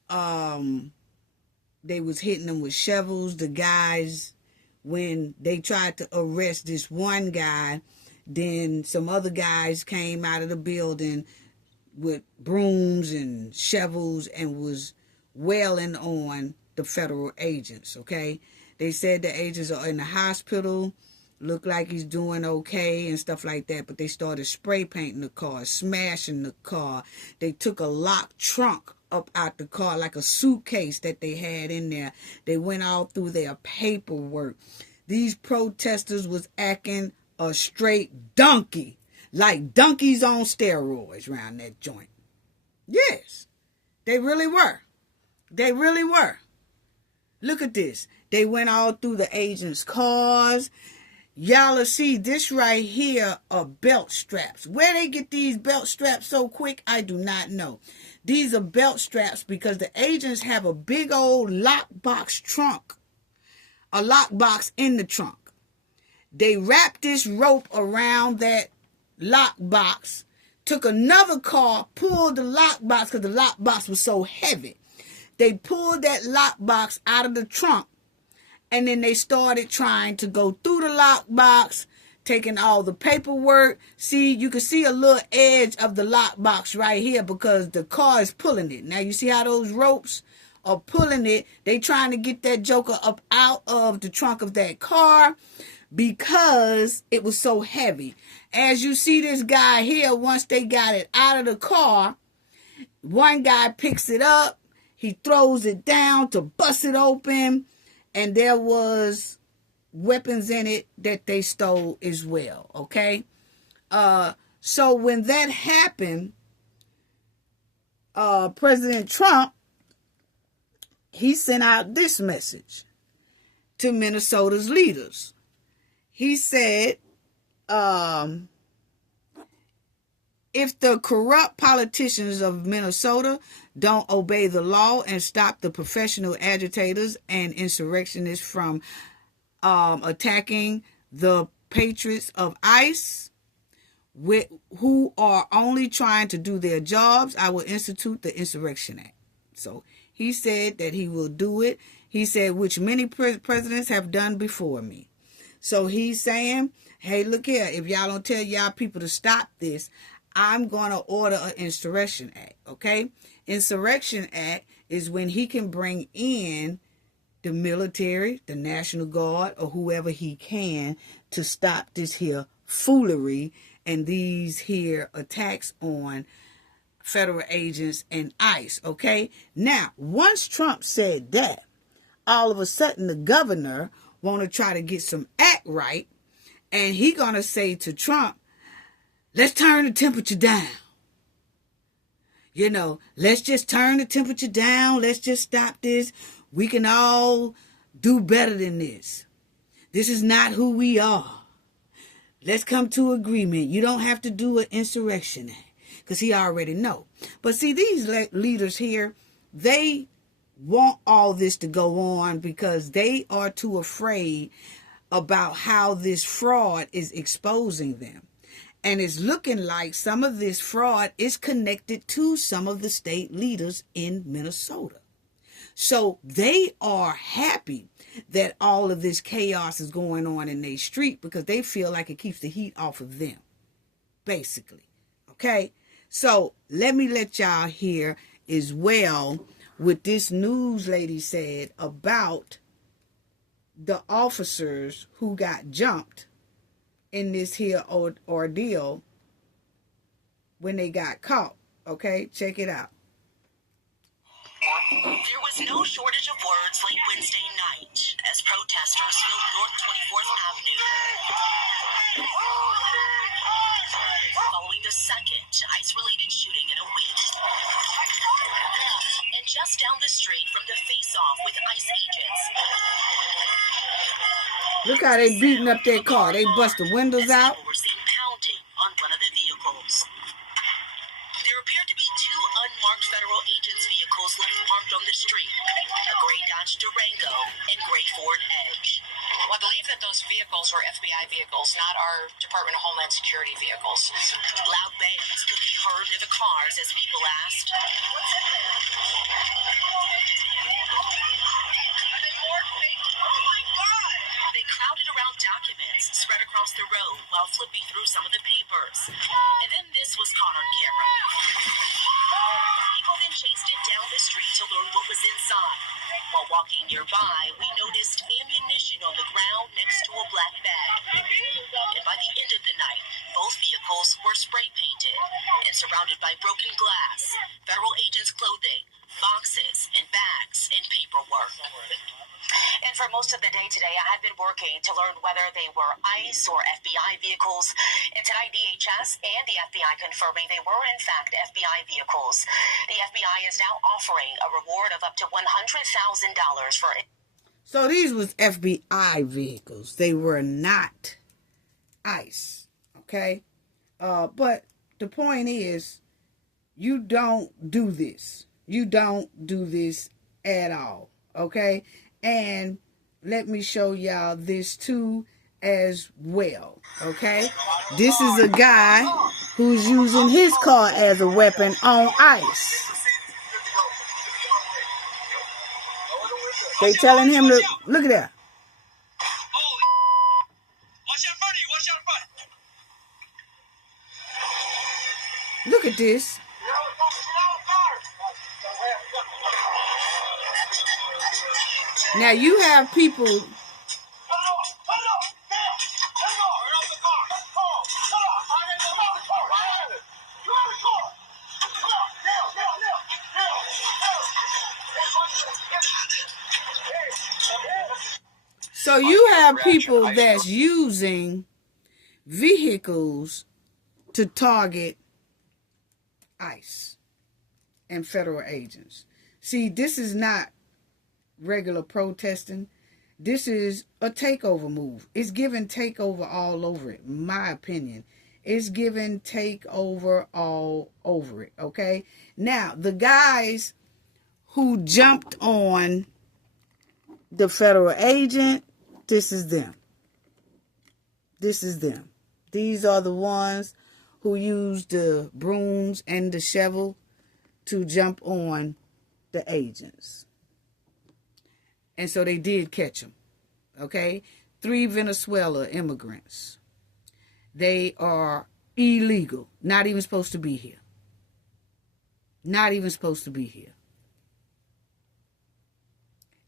They was hitting them with shovels. The guys, when they tried to arrest this one guy, then some other guys came out of the building with brooms and shovels and was wailing on the federal agents, okay? They said the agents are in the hospital, look like he's doing okay and stuff like that, but they started spray painting the car, smashing the car. They took a locked trunk up out the car, like a suitcase that they had in there. They went all through their paperwork. These protesters was acting a straight donkey, like donkeys on steroids around that joint. Yes, they really were. They really were. Look at this. They went all through the agents' cars. Y'all will see this right here are belt straps. Where they get these belt straps so quick, I do not know. These are belt straps because the agents have a big old lockbox trunk. A lockbox in the trunk. They wrapped this rope around that lockbox, took another car, pulled the lockbox because the lockbox was so heavy. They pulled that lockbox out of the trunk, and then they started trying to go through the lockbox, taking all the paperwork. See, you can see a little edge of the lockbox right here because the car is pulling it. Now, you see how those ropes are pulling it? They trying to get that joker up out of the trunk of that car because it was so heavy. As you see this guy here, once they got it out of the car, one guy picks it up. He throws it down to bust it open, and there was weapons in it that they stole as well, okay? So when that happened, President Trump, he sent out this message to Minnesota's leaders. He said, if the corrupt politicians of Minnesota don't obey the law and stop the professional agitators and insurrectionists from attacking the patriots of ICE, who are only trying to do their jobs, I will institute the Insurrection Act. So he said that he will do it. He said, which many presidents have done before me. So he's saying, hey, look here, if y'all don't tell y'all people to stop this, I'm going to order an Insurrection Act, okay? Insurrection Act is when he can bring in the military, the National Guard, or whoever he can to stop this here foolery and these here attacks on federal agents and ICE, okay? Now, once Trump said that, all of a sudden the governor want to try to get some act right, and he going to say to Trump, let's turn the temperature down. You know, let's just turn the temperature down. Let's just stop this. We can all do better than this. This is not who we are. Let's come to agreement. You don't have to do an Insurrection Act, because he already know. But see, these leaders here, they want all this to go on because they are too afraid about how this fraud is exposing them. And it's looking like some of this fraud is connected to some of the state leaders in Minnesota. So they are happy that all of this chaos is going on in their street because they feel like it keeps the heat off of them, basically. Okay? So let me let y'all hear as well what this news lady said about the officers who got jumped in this here ordeal when they got caught. Okay? Check it out. There was no shortage of words late Wednesday night as protesters filled North 24th Avenue. Following the second ICE-related shooting in a week. And just down the street from the face-off with ICE agents. Look how they beating up their car. They bust the windows out. People were seen pounding on one of the vehicles. There appeared to be two unmarked federal agents' vehicles left parked on the street. A gray Dodge Durango and gray Ford Edge. Well, I believe that those vehicles were FBI vehicles, not our Department of Homeland Security vehicles. Loud bangs could be heard near the cars as people asked, "What's in there?" Oh my God! They crowded around documents spread across the road while flipping through some of the papers. And then this was caught on camera. People then chased it down the street to learn what was inside. While walking nearby, we noticed ammunition on the ground next to a black bag. And by the end of the night, both vehicles were spray painted and surrounded by broken glass, federal agents' clothing, boxes and bags, and paperwork. And for most of the day today, I have been working to learn whether they were ICE or FBI vehicles. And tonight, DHS and the FBI confirming they were, in fact, FBI vehicles. The FBI is now offering a reward of up to $100,000 for it. So these was FBI vehicles. They were not ICE. Okay? But the point is, you don't do this. You don't do this at all. Okay? And let me show y'all this too as well. Okay? This is a guy who's using his car as a weapon on ICE. They telling him to look at that. Watch out front of you, watch out front. Look at this. Now you have people. So you have people that's using vehicles to target ICE and federal agents. See, this is not regular protesting. This is a takeover move. It's giving takeover all over it, my opinion. It's giving takeover all over it, okay? Now, the guys who jumped on the federal agent, this is them. This is them. These are the ones who used the brooms and the shovel to jump on the agents. And so they did catch them, okay? 3 Venezuela immigrants. They are illegal, not even supposed to be here. Not even supposed to be here.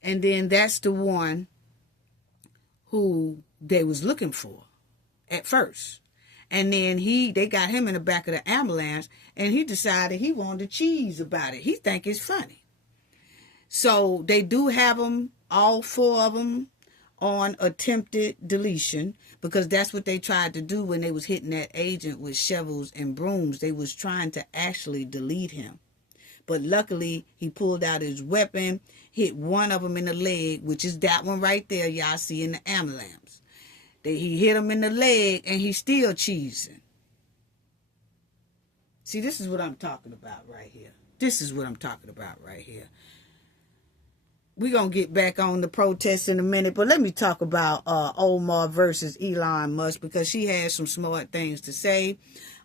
And then that's the one who they was looking for at first. And then they got him in the back of the ambulance, and he decided he wanted to cheese about it. He think it's funny. So they do have them, all 4 of them, on attempted deletion, because that's what they tried to do when they was hitting that agent with shovels and brooms. They was trying to actually delete him. But luckily, he pulled out his weapon, hit one of them in the leg, which is that one right there y'all see in the ambulance. He hit him in the leg, and he's still cheesing. See, this is what I'm talking about right here. This is what I'm talking about right here. We're going to get back on the protest in a minute, but let me talk about Omar versus Elon Musk, because she has some smart things to say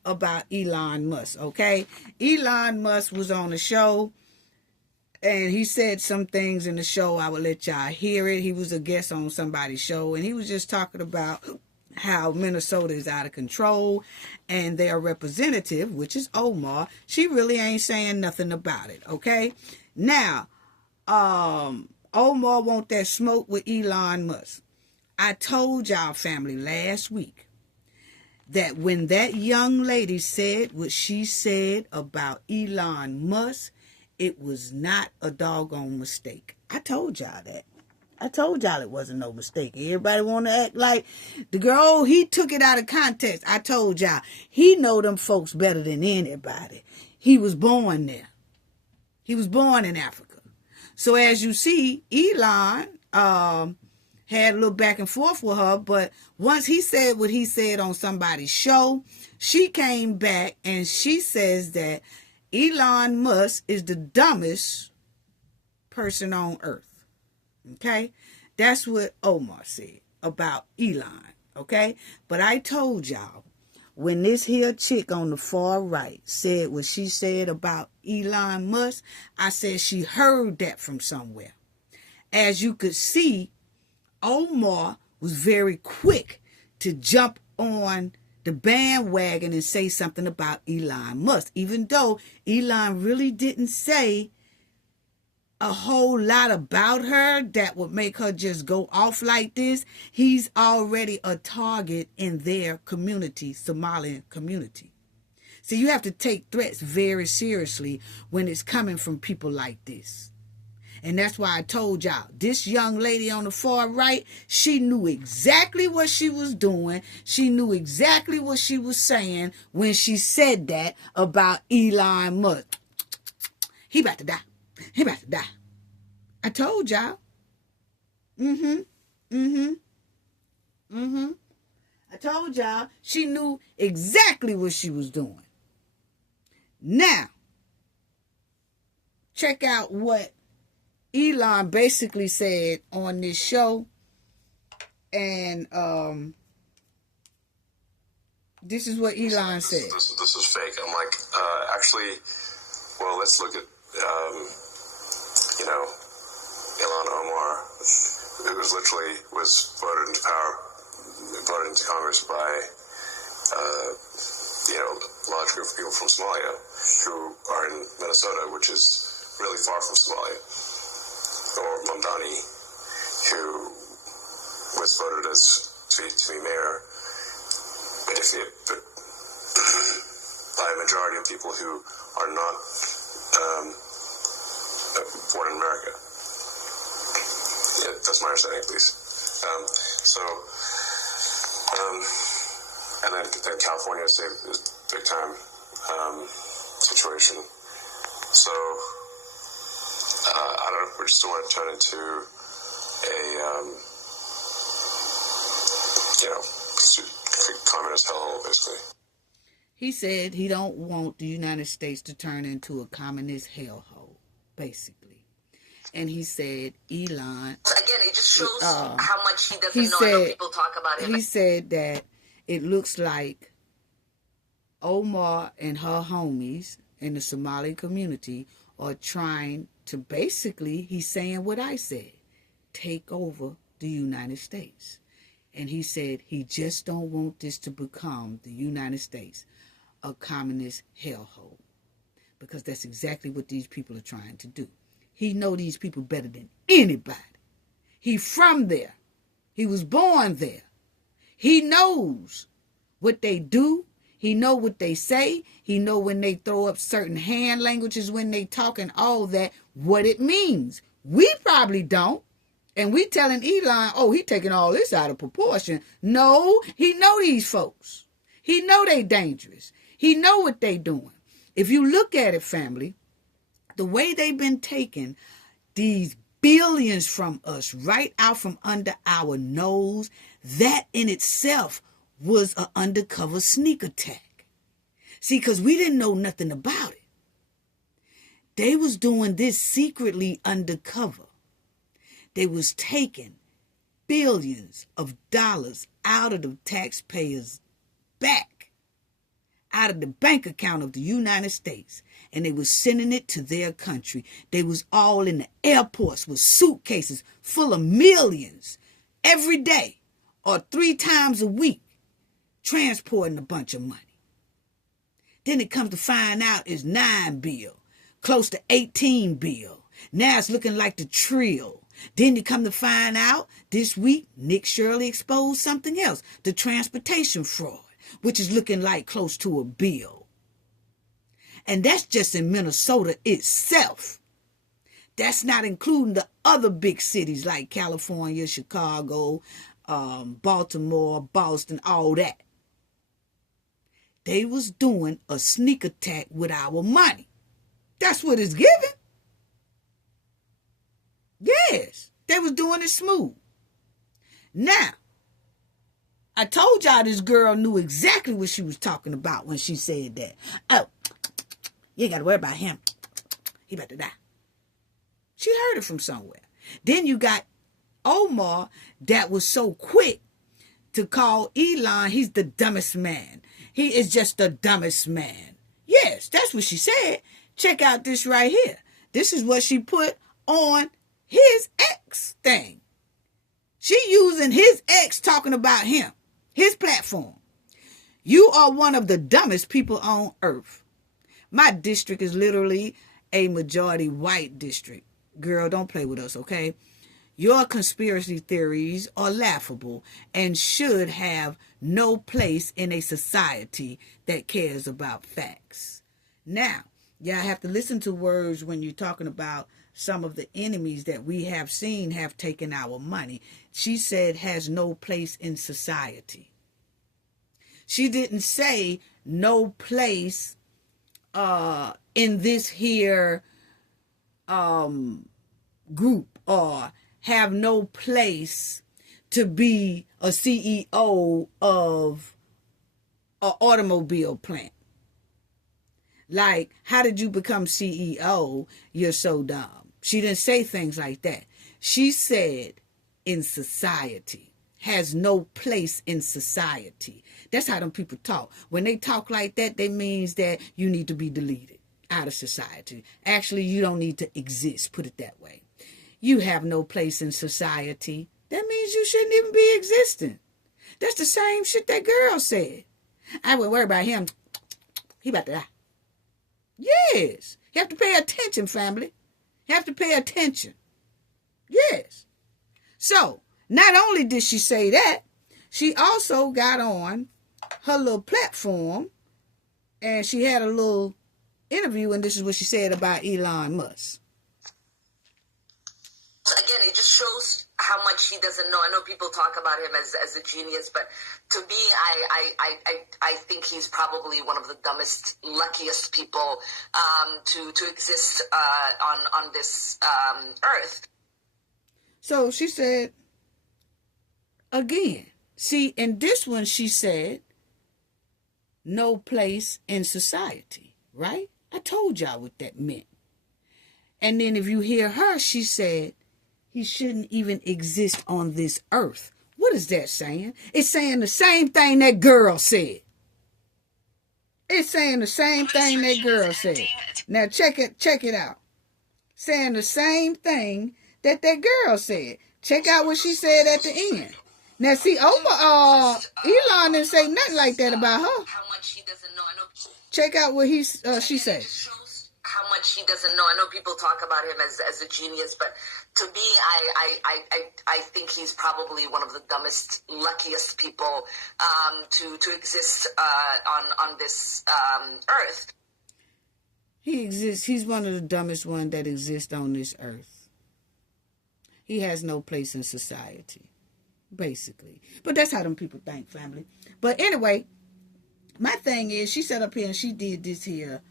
about Elon Musk, okay? Elon Musk was on the show, and he said some things in the show. I will let y'all hear it. He was a guest on somebody's show, and he was just talking about how Minnesota is out of control, and their representative, which is Omar, she really ain't saying nothing about it, okay? Now, Omar want that smoke with Elon Musk. I told y'all, family, last week that when that young lady said what she said about Elon Musk, it was not a doggone mistake. I told y'all that. I told y'all it wasn't no mistake. Everybody want to act like the girl, he took it out of context. I told y'all, he know them folks better than anybody. He was born there. He was born in Africa. So as you see, Elon had a little back and forth with her, but once he said what he said on somebody's show, she came back and she says that Elon Musk is the dumbest person on earth. Okay? That's what Omar said about Elon. Okay? But I told y'all, when this here chick on the far right said what she said about Elon Musk, I said she heard that from somewhere. As you could see, Omar was very quick to jump on the bandwagon and say something about Elon Musk, even though Elon really didn't say a whole lot about her that would make her just go off like this. He's already a target in their community, Somalian community. So you have to take threats very seriously when it's coming from people like this. And that's why I told y'all, this young lady on the far right, she knew exactly what she was doing. She knew exactly what she was saying when she said that about Elon Musk. He about to die. He about to die. I told y'all. I told y'all she knew exactly what she was doing. Now, check out what Elon basically said on this show. And this is what Elon said. This is fake. I'm like, actually, well, let's look at, Ilhan Omar, who was voted into power, voted into Congress by, a large group of people from Somalia who are in Minnesota, which is really far from Somalia. Or Mamdani, who was voted to be mayor, but by a majority of people who are not born in America. Yeah, that's my understanding, at least. and then California is a big time situation. So I don't know. We just don't want to turn into a communist hellhole, basically. He said he don't want the United States to turn into a communist hellhole, basically. And he said Elon... Again, it just shows how much he doesn't know. Said, I know people talk about it. He said that it looks like Omar and her homies in the Somali community are trying to basically, he's saying what I said, take over the United States. And he said he just don't want this to become, the United States, a communist hellhole. Because that's exactly what these people are trying to do. He know these people better than anybody. He from there. He was born there. He knows what they do. He know what they say. He know when they throw up certain hand languages, when they talk and all that, what it means. We probably don't. And we telling Elon, oh, he taking all this out of proportion. No, he know these folks. He know they dangerous. He know what they doing. If you look at it, family, the way they've been taking these billions from us right out from under our nose, that in itself was an undercover sneak attack. See, because we didn't know nothing about it. They was doing this secretly undercover. They was taking billions of dollars out of the taxpayers' back, out of the bank account of the United States, and they was sending it to their country. They was all in the airports with suitcases full of millions every day or 3 times a week, transporting a bunch of money. Then it comes to find out it's 9 bill, close to 18 bill. Now it's looking like the trill. Then you come to find out this week, Nick Shirley exposed something else, the transportation fraud, which is looking like close to a bill. And that's just in Minnesota itself. That's not including the other big cities like California, Chicago, Baltimore, Boston, all that. They was doing a sneak attack with our money. That's what it's giving. Yes, they was doing it smooth. Now, I told y'all this girl knew exactly what she was talking about when she said that. Oh, you ain't got to worry about him. He about to die. She heard it from somewhere. Then you got Omar that was so quick to call Elon, he's the dumbest man. He is just the dumbest man. Yes, that's what she said. Check out this right here. This is what she put on his ex thing. She using his ex talking about him, his platform. You are one of the dumbest people on earth. My district is literally a majority white district. Girl, don't play with us, okay? Your conspiracy theories are laughable and should have no place in a society that cares about facts. Now, y'all have to listen to words when you're talking about some of the enemies that we have seen have taken our money. She said has no place in society. She didn't say no place in this here group or have no place to be a CEO of an automobile plant. Like, how did you become CEO? You're so dumb. She didn't say things like that. She said in society, has no place in society. That's how them people talk. When they talk like that, that means that you need to be deleted out of society. Actually, you don't need to exist, put it that way. You have no place in society. That means you shouldn't even be existing. That's the same shit that girl said. I wouldn't worry about him. He about to die. Yes. You have to pay attention, family. You have to pay attention. Yes. So, not only did she say that, she also got on her little platform and she had a little interview, and this is what she said about Elon Musk. Again, it just shows how much he doesn't know. I know people talk about him as a genius, but to me, I think he's probably one of the dumbest, luckiest people to exist on this earth. So she said, again, see, in this one, she said, no place in society, right? I told y'all what that meant. And then if you hear her, she said, he shouldn't even exist on this earth. What is that saying? It's saying the same thing that girl said. It's saying the same thing that girl said. Now check it out. Saying the same thing that girl said. Check out what she said at the end. Now see, Elon didn't say nothing like that about her. How much he doesn't know. I know. Check out what she said. How much he doesn't know. I know people talk about him as a genius, but to me, I think he's probably one of the dumbest, luckiest people to exist on this earth. He exists. He's one of the dumbest ones that exists on this earth. He has no place in society, basically. But that's how them people think, family. But anyway, my thing is, she sat up here and she did this here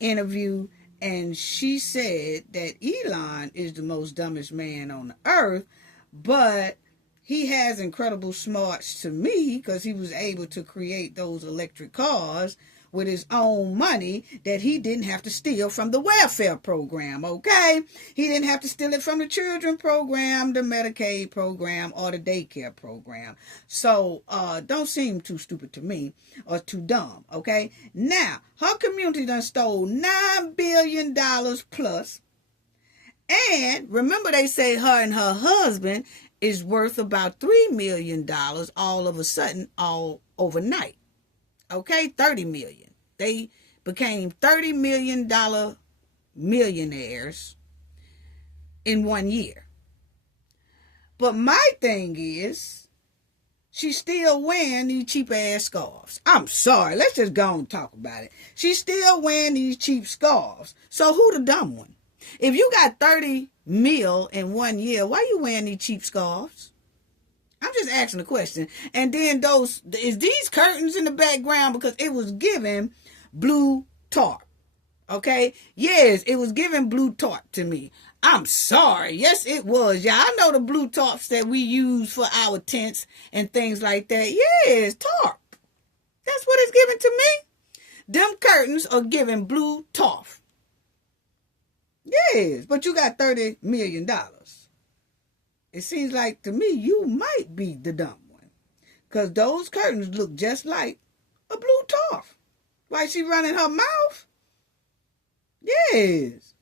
interview, and she said that Elon is the most dumbest man on the earth, but he has incredible smarts to me because he was able to create those electric cars with his own money that he didn't have to steal from the welfare program, okay? He didn't have to steal it from the children program, the Medicaid program, or the daycare program. So don't seem too stupid to me or too dumb, okay? Now, her community done stole $9 billion plus. And remember, they say her and her husband is worth about $3 million all of a sudden, all overnight. Okay, 30 million. They became $30 million millionaires in 1 year. But my thing is, she's still wearing these cheap ass scarves. I'm sorry, let's just go and talk about it. She's still wearing these cheap scarves. So who the dumb one? If you got 30 mil in 1 year, why you wearing these cheap scarves? I'm just asking a question. And then is these curtains in the background? Because it was given blue tarp. Okay? Yes, it was given blue tarp to me. I'm sorry. Yes, it was. Yeah, I know the blue tarps that we use for our tents and things like that. Yes, tarp. That's what it's given to me. Them curtains are given blue tarp. Yes, but you got $30 million. It seems like to me you might be the dumb one. Because those curtains look just like a blue tarp. Why she running her mouth? Yes.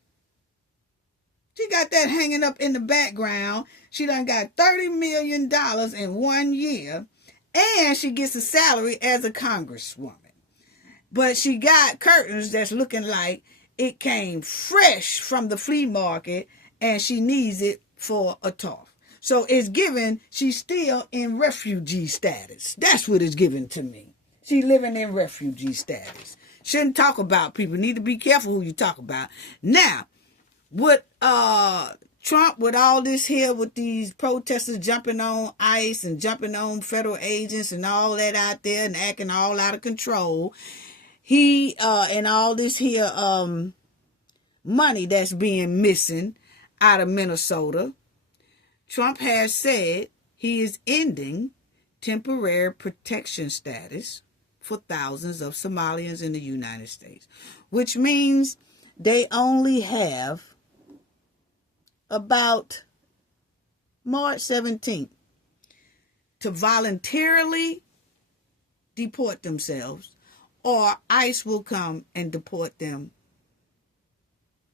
She got that hanging up in the background. She done got $30 million in 1 year. And she gets a salary as a congresswoman. But she got curtains that's looking like it came fresh from the flea market. And she needs it for a tarp. So it's given, she's still in refugee status. That's what it's given to me. She living in refugee status. Shouldn't talk about people. Need to be careful who you talk about. Now, with Trump, with all this here, with these protesters jumping on ICE and jumping on federal agents and all that out there and acting all out of control, he and all this here money that's being missing out of Minnesota, Trump has said he is ending temporary protection status for thousands of Somalians in the United States, which means they only have about March 17th to voluntarily deport themselves, or ICE will come and deport them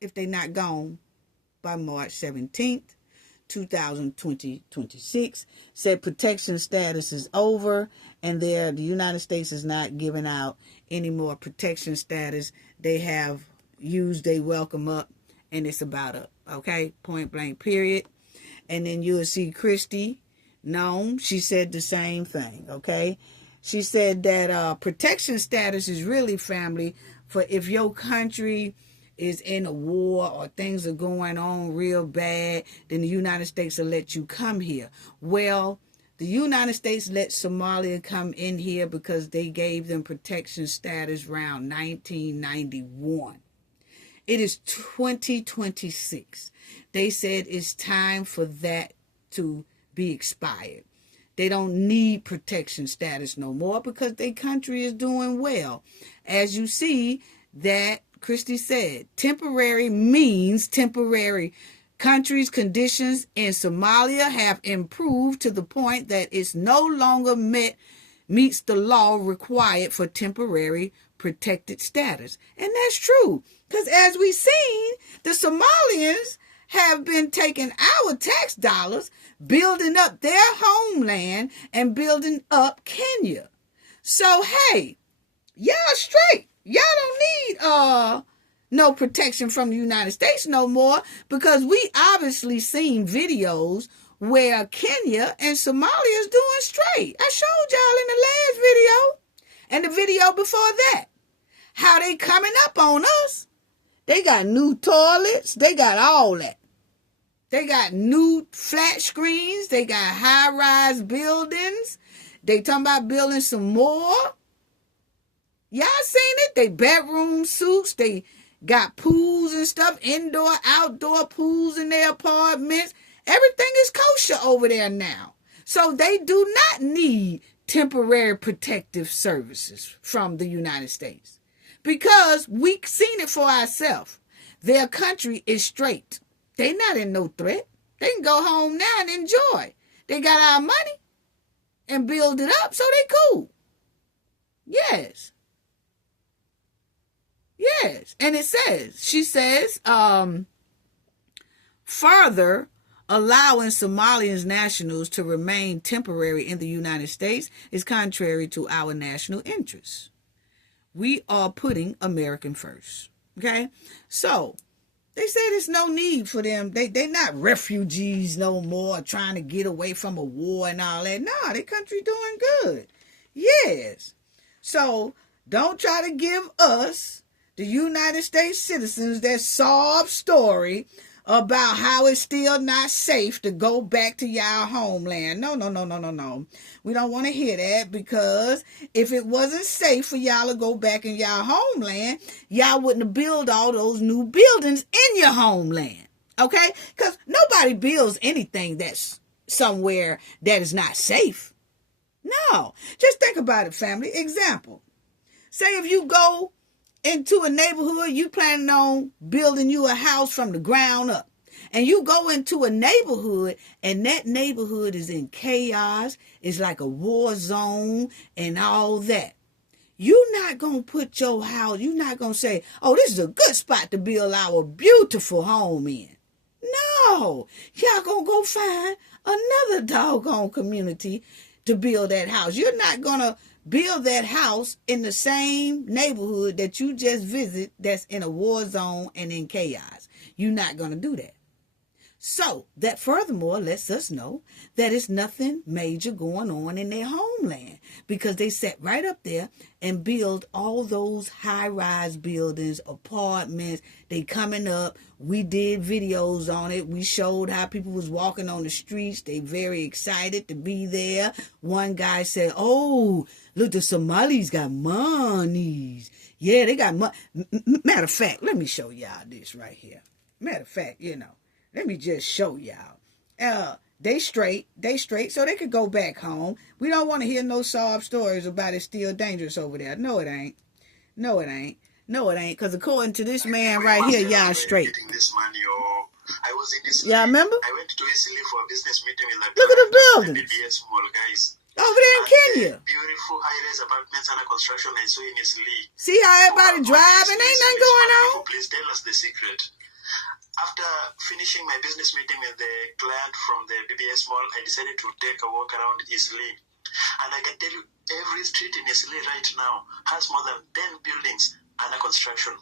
if they're not gone by March 17th. 2020-26, said protection status is over, and the United States is not giving out any more protection status. They have used they welcome up, and it's about up. Okay, point blank, period. And then you'll see Christy Nome. She said the same thing. Okay, she said that protection status is really, family, for if your country is in a war or things are going on real bad, then the United States will let you come here. Well, the United States let Somalia come in here because they gave them protection status around 1991. It is 2026. They said it's time for that to be expired. They don't need protection status no more because their country is doing well. As you see, that Christy said, temporary means temporary. Countries' conditions in Somalia have improved to the point that it's no longer meets the law required for temporary protected status. And that's true, because as we've seen, the Somalians have been taking our tax dollars, building up their homeland and building up Kenya. So, hey, y'all straight. Y'all don't need no protection from the United States no more, because we obviously seen videos where Kenya and Somalia is doing straight. I showed y'all in the last video and the video before that how they coming up on us. They got new toilets. They got all that. They got new flat screens. They got high-rise buildings. They talking about building some more. Y'all seen it? They bedroom suites. They got pools and stuff, indoor, outdoor pools in their apartments. Everything is kosher over there now. So they do not need temporary protective services from the United States, because we've seen it for ourselves. Their country is straight. They not in no threat. They can go home now and enjoy. They got our money and build it up, so they cool. Yes. Yes. And it says, she says, further, allowing Somalian nationals to remain temporary in the United States is contrary to our national interests. We are putting American first. Okay? So, they say there's no need for them. They're not refugees no more, trying to get away from a war and all that. No, their country doing good. Yes. So, don't try to give us, the United States citizens, that sob story about how it's still not safe to go back to y'all homeland. No. We don't want to hear that, because if it wasn't safe for y'all to go back in y'all homeland, y'all wouldn't have built all those new buildings in your homeland. Okay? Because nobody builds anything that's somewhere that is not safe. No. Just think about it, family. Example. Say if you go into a neighborhood, you planning on building you a house from the ground up, and you go into a neighborhood and that neighborhood is in chaos, it's like a war zone and all that. You're not going to put your house, you're not going to say, oh, this is a good spot to build our beautiful home in. No, y'all going to go find another doggone community to build that house. You're not going to build that house in the same neighborhood that you just visit that's in a war zone and in chaos. You're not going to do that. So that furthermore lets us know that it's nothing major going on in their homeland, because they sat right up there and build all those high-rise buildings, apartments. They coming up. We did videos on it. We showed how people was walking on the streets. They very excited to be there. One guy said, oh, look, the Somalis got monies. Yeah, they got money. Matter of fact, let me show y'all this right here. Matter of fact, let me just show y'all. They straight, so they could go back home. We don't want to hear no sob stories about it's still dangerous over there. No, it ain't. Because according to this man right here, y'all straight. Y'all remember? I went to Eastleigh for a business meeting with Look at the buildings. TPS mall guys. Over there in Kenya. Beautiful high-rise apartments under construction I saw in Eastleigh. See how everybody driving? Ain't nothing going on. Please tell us the secret. After finishing my business meeting with the client from the BBS mall, I decided to take a walk around Eastleigh. And I can tell you, every street in Eastleigh right now has more than 10 buildings under construction.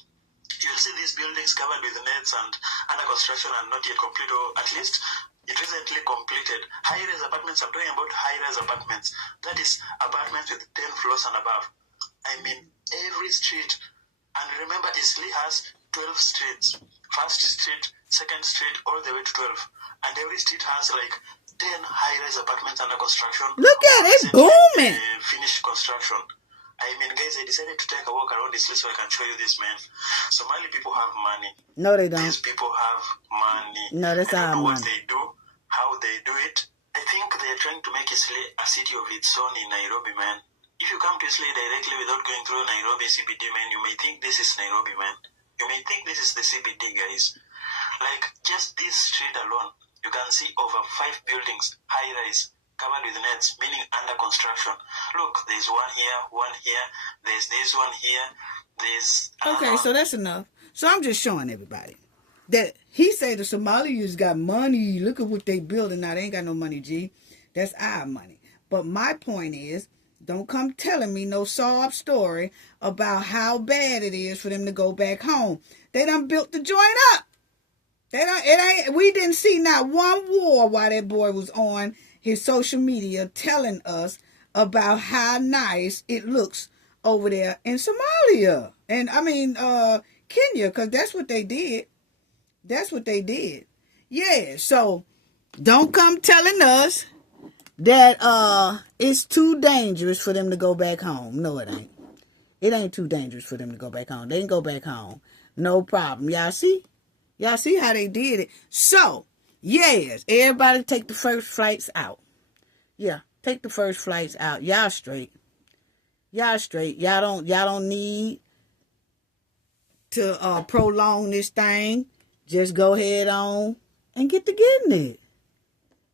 You'll see these buildings covered with nets and under construction and not yet complete, or at least it recently completed. High-rise apartments, I'm talking about high-rise apartments. That is apartments with 10 floors and above. I mean, every street. And remember, Eastleigh has 12 streets. First street, second street, all the way to 12. And every street has like 10 high-rise apartments under construction. Look at it, booming. Finished construction. I mean, guys, I decided to take a walk around this place so I can show you this, man. Somali people have money. No, they don't. These people have money. No, that's I our don't know money. what they do, how they do it. I think they're trying to make Islay a city of its own in Nairobi, man. If you come to Islay directly without going through Nairobi CBD, man, you may think this is Nairobi, man. You may think this is the CBD, guys. Like, just this street alone, you can see over 5 buildings, high-rise, covered with nets, meaning under construction. Look, there's one here, there's this one here, there's... Okay, so that's enough. So I'm just showing everybody that he say the Somalis got money. Look at what they building now. They ain't got no money, G. That's our money. But my point is, don't come telling me no sob story about how bad it is for them to go back home. They done built the joint up. We didn't see not one war while that boy was on his social media telling us about how nice it looks over there in Somalia. And I mean, Kenya, because that's what they did. That's what they did. Yeah, so don't come telling us that it's too dangerous for them to go back home. No, it ain't. It ain't too dangerous for them to go back home. They can go back home. No problem. Y'all see? Y'all see how they did it? So, yes, everybody take the first flights out. Yeah, take the first flights out. Y'all straight. Y'all straight. Y'all don't need to prolong this thing. Just go ahead on and get to getting it.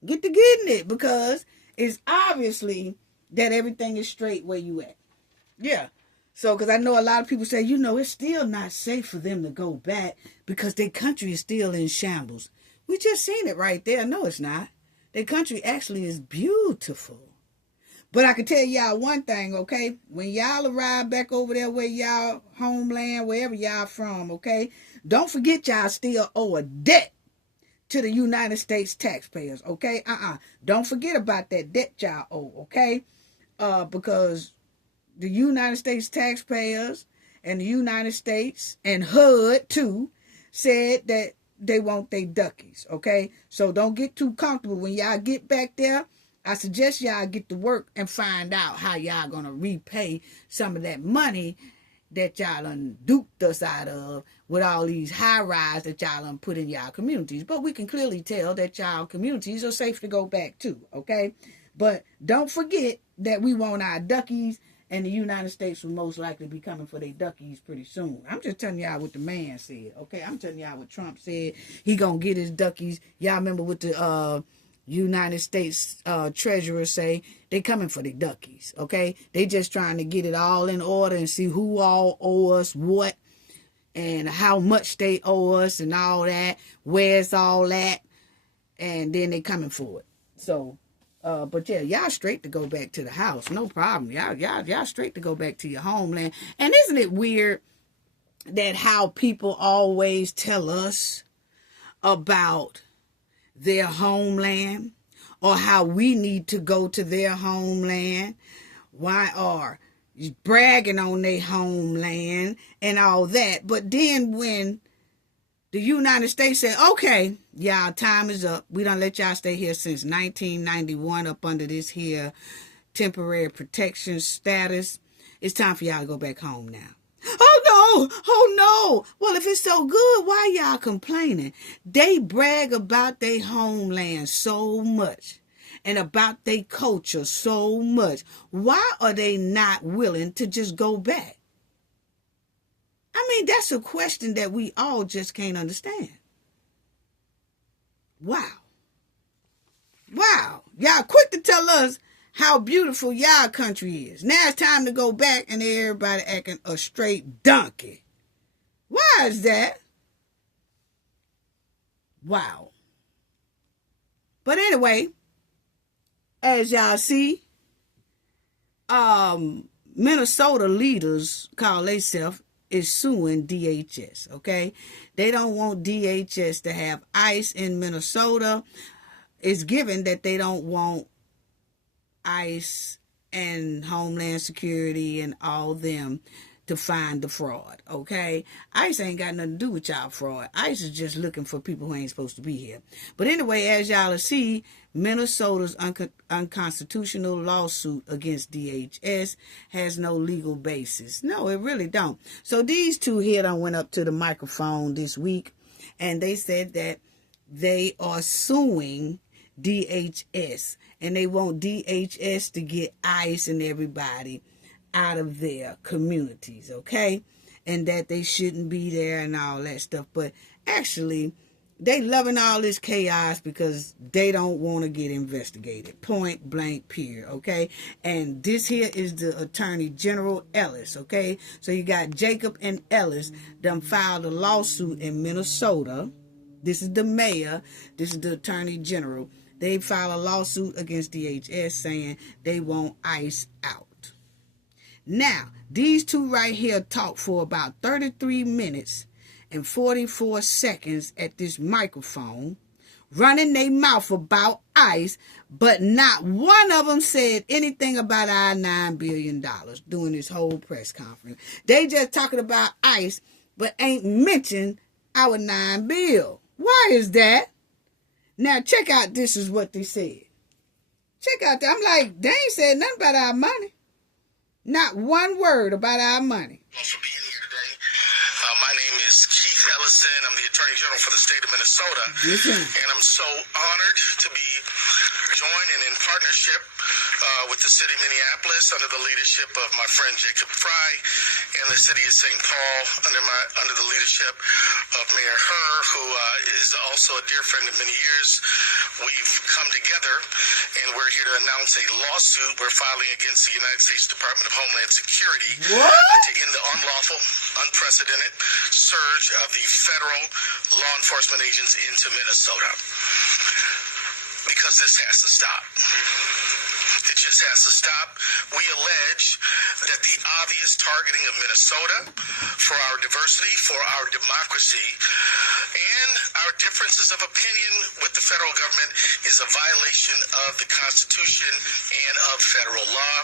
Get to getting it, because it's obviously that everything is straight where you at. Yeah. So, because I know a lot of people say, it's still not safe for them to go back because their country is still in shambles. We just seen it right there. No, it's not. Their country actually is beautiful. But I can tell y'all one thing, okay? When y'all arrive back over there where y'all homeland, wherever y'all from, okay? Don't forget y'all still owe a debt to the United States taxpayers, okay? Don't forget about that debt y'all owe, okay? Because the United States taxpayers and the United States and HUD too said that they want their duckies, okay? So don't get too comfortable. When y'all get back there, I suggest y'all get to work and find out how y'all gonna repay some of that money that y'all done duped us out of with all these high-rise that y'all done put in y'all communities. But we can clearly tell that y'all communities are safe to go back to, okay? But don't forget that we want our duckies, and the United States will most likely be coming for their duckies pretty soon. I'm just telling y'all what the man said, okay? I'm telling y'all what Trump said. He gonna get his duckies. Y'all remember what the United States treasurer say? They coming for their duckies, okay? They just trying to get it all in order and see who all owe us what and how much they owe us and all that. Where's all that? And then they coming for it. So... but yeah, y'all straight to go back to the house. No problem. Y'all straight to go back to your homeland. And isn't it weird that how people always tell us about their homeland or how we need to go to their homeland? Why are you bragging on their homeland and all that? But then when the United States said, okay, y'all, time is up. We done let y'all stay here since 1991 up under this here temporary protection status. It's time for y'all to go back home now. Oh no. Well, if it's so good, why y'all complaining? They brag about their homeland so much and about their culture so much. Why are they not willing to just go back? I mean, that's a question that we all just can't understand. Wow. Y'all quick to tell us how beautiful y'all country is. Now it's time to go back and everybody acting a straight donkey. Why is that? Wow. But anyway, as y'all see, Minnesota leaders call themselves is suing DHS, okay? They don't want DHS to have ICE in Minnesota. It's given that they don't want ICE and Homeland Security and all them to find the fraud, okay? ICE ain't got nothing to do with y'all fraud. ICE is just looking for people who ain't supposed to be here. But anyway, as y'all see, Minnesota's unconstitutional lawsuit against DHS has no legal basis. No, it really don't. So these two here done went up to the microphone this week, and they said that they are suing DHS, and they want DHS to get ICE and everybody out of their communities, okay? And that they shouldn't be there and all that stuff. But actually, they loving all this chaos because they don't want to get investigated. Point blank, period, okay? And this here is the Attorney General Ellis, okay? So you got Jacob and Ellis done filed a lawsuit in Minnesota. This is the mayor. This is the Attorney General. They filed a lawsuit against DHS saying they want ICE out. Now, these two right here talked for about 33 minutes and 44 seconds at this microphone, running their mouth about ICE, but not one of them said anything about our $9 billion during this whole press conference. They just talking about ICE, but ain't mentioned our $9 billion. Why is that? Now, check out, this is what they said. Check out that. I'm like, they ain't said nothing about our money. Not one word about our money. For being here today. My name is Keith Ellison. I'm the Attorney General for the state of Minnesota. And I'm so honored to be joining in partnership with the city of Minneapolis under the leadership of my friend Jacob Fry and the city of St. Paul under the leadership of Mayor Herr, who is also a dear friend of many years. We've come together and we're here to announce a lawsuit we're filing against the United States Department of Homeland Security to end the unlawful, unprecedented surge of the federal law enforcement agents into Minnesota. Because this has to stop. It just has to stop. We allege that the obvious targeting of Minnesota for our diversity, for our democracy, and our differences of opinion with the federal government is a violation of the Constitution and of federal law.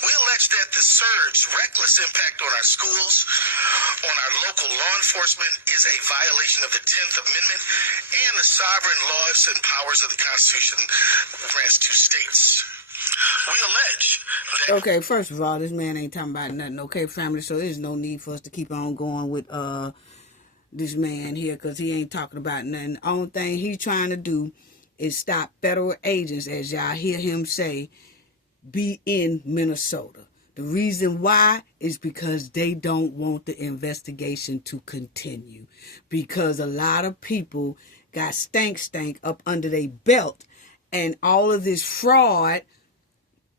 We allege that the surge, reckless impact on our schools, on our local law enforcement is a violation of the 10th Amendment and the sovereign laws and powers of the Constitution grants to states. We allege that... Okay, first of all, this man ain't talking about nothing, okay, family? So there's no need for us to keep on going with this man here because he ain't talking about nothing. The only thing he's trying to do is stop federal agents, as y'all hear him say, be in Minnesota. The reason why is because they don't want the investigation to continue. Because a lot of people got stank up under their belt, and all of this fraud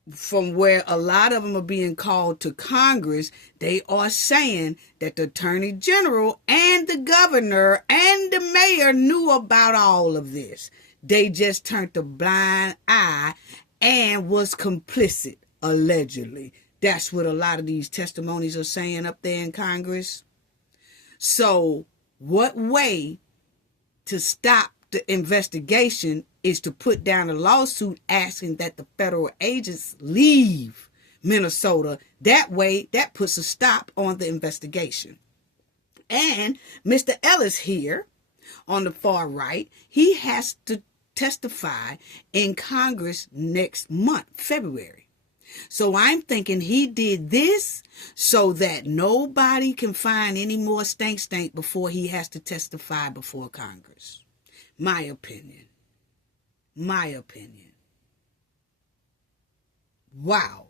from where a lot of them are being called to Congress, they are saying that the Attorney General and the governor and the mayor knew about all of this. They just turned a blind eye and was complicit, allegedly. That's what a lot of these testimonies are saying up there in Congress. So what way to stop the investigation is to put down a lawsuit asking that the federal agents leave Minnesota. That way, that puts a stop on the investigation. And Mr. Ellis here on the far right, he has to testify in Congress next month, February. So I'm thinking he did this so that nobody can find any more stank before he has to testify before Congress. My opinion. My opinion. Wow.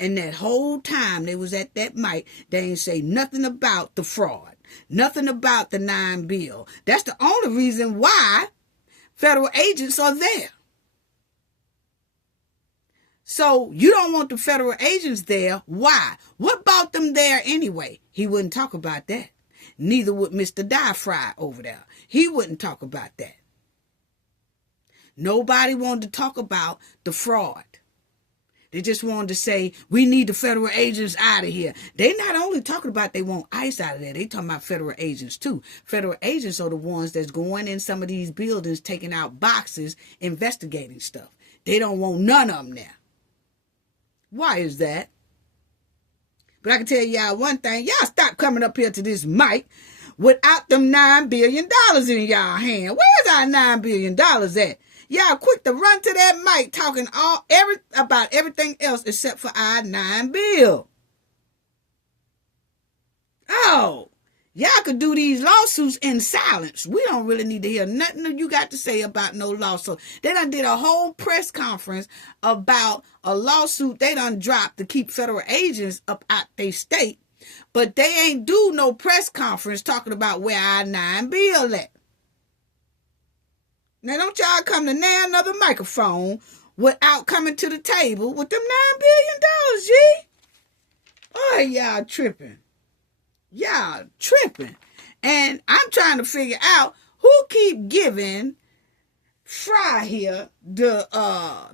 And that whole time they was at that mic, they ain't say nothing about the fraud. Nothing about the $9 billion. That's the only reason why federal agents are there. So you don't want the federal agents there. Why? What brought them there anyway? He wouldn't talk about that. Neither would Mr. Fry over there. He wouldn't talk about that. Nobody wanted to talk about the fraud. They just wanted to say, we need the federal agents out of here. They not only talking about they want ICE out of there, they talking about federal agents too. Federal agents are the ones that's going in some of these buildings, taking out boxes, investigating stuff. They don't want none of them there. Why is that? But I can tell y'all one thing. Y'all stop coming up here to this mic without them $9 billion in y'all hand. Where's our $9 billion at? Y'all quick to run to that mic talking about everything else except for our $9 billion. Oh, y'all could do these lawsuits in silence. We don't really need to hear nothing that you got to say about no lawsuit. They done did a whole press conference about a lawsuit they done dropped to keep federal agents up out their state. But they ain't do no press conference talking about where our $9 billion at. Now don't y'all come to now another microphone without coming to the table with them $9 billion, G. Oh, y'all tripping. Y'all tripping. And I'm trying to figure out who keep giving Fry here, the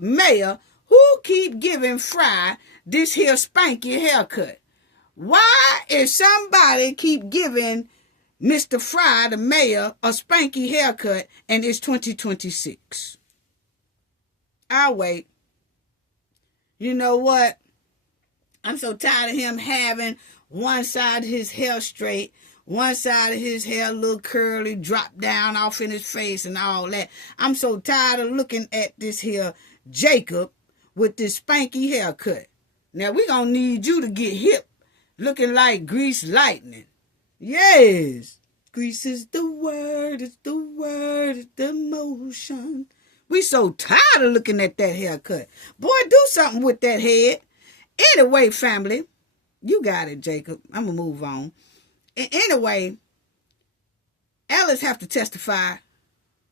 mayor, who keep giving Fry this here spanky haircut. Why is somebody keep giving Mr. Fry, the mayor, a spanky haircut and it's 2026? I'll wait. You know what? I'm so tired of him having one side of his hair straight, one side of his hair a little curly, drop down off in his face and all that. I'm so tired of looking at this here Jacob with this spanky haircut. Now we gonna need you to get hip, looking like Grease Lightning. Yes. Grease is the word, it's the motion. We so tired of looking at that haircut. Boy, do something with that head. Anyway, family, you got it, Jacob. I'm going to move on. Anyway, Ellis have to testify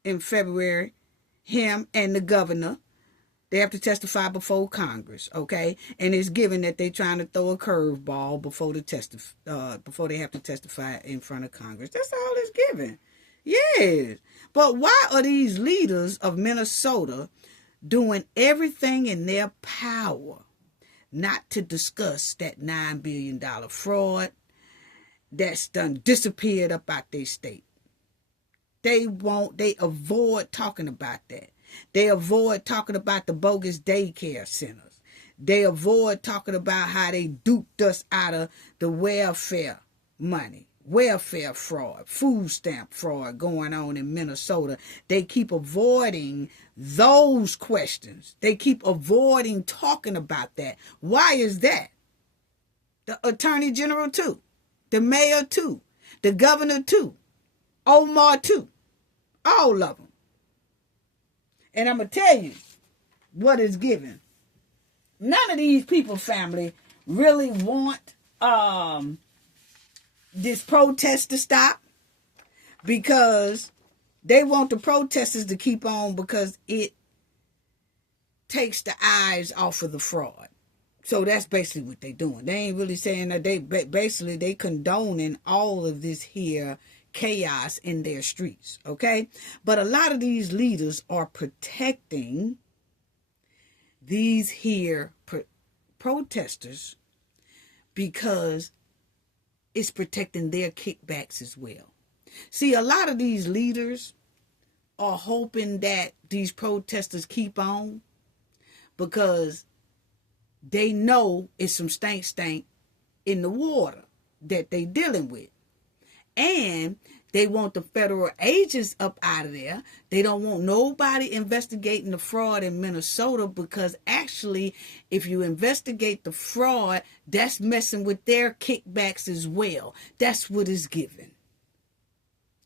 in February. Him and the governor. They have to testify before Congress, okay? And it's given that they're trying to throw a curveball before they have to testify in front of Congress. That's all it's given. Yes. But why are these leaders of Minnesota doing everything in their power not to discuss that $9 billion fraud that's done disappeared up out their state? They avoid talking about that. They avoid talking about the bogus daycare centers. They avoid talking about how they duped us out of the welfare money, welfare fraud, food stamp fraud going on in Minnesota. They keep avoiding those questions. They keep avoiding talking about that. Why is that? The attorney general too, the mayor too, the governor too, Omar too, all of them. And I'm going to tell you what is given. None of these people, family, really want this protest to stop, because they want the protesters to keep on because it takes the eyes off of the fraud. So that's basically what they're doing. They ain't really saying that. They condoning all of this here chaos in their streets, okay? But a lot of these leaders are protecting these here protesters because it's protecting their kickbacks as well. See, a lot of these leaders are hoping that these protesters keep on because they know it's some stank in the water that they dealing with. And they want the federal agents up out of there. They don't want nobody investigating the fraud in Minnesota, because actually, if you investigate the fraud, that's messing with their kickbacks as well. That's what it's given.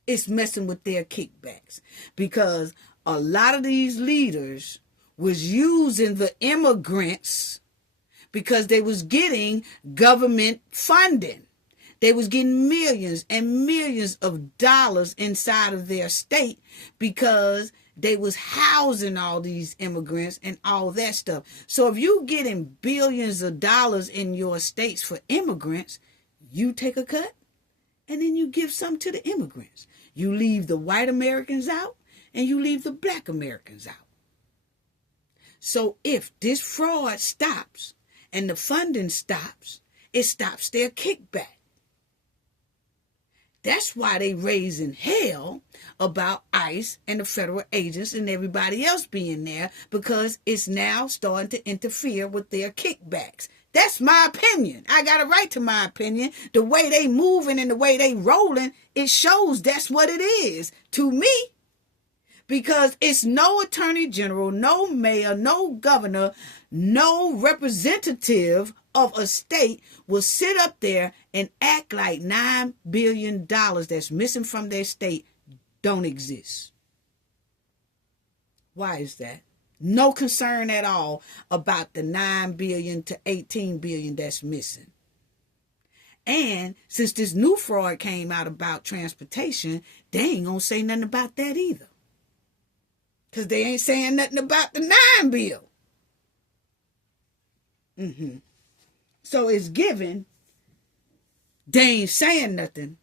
It's messing with their kickbacks, because a lot of these leaders was using the immigrants because they was getting government funding. They was getting millions and millions of dollars inside of their state because they was housing all these immigrants and all that stuff. So if you getting billions of dollars in your states for immigrants, you take a cut and then you give some to the immigrants. You leave the white Americans out and you leave the black Americans out. So if this fraud stops and the funding stops, it stops their kickback. That's why they raising hell about ICE and the federal agents and everybody else being there, because it's now starting to interfere with their kickbacks. That's my opinion. I got a right to my opinion. The way they moving and the way they rolling, it shows that's what it is to me. Because it's no attorney general, no mayor, no governor, no representative of a state will sit up there and act like $9 billion that's missing from their state don't exist. Why is that? No concern at all about the $9 billion to $18 billion that's missing. And since this new fraud came out about transportation, they ain't gonna say nothing about that either. Because they ain't saying nothing about the 9 bill. So it's given, they ain't saying nothing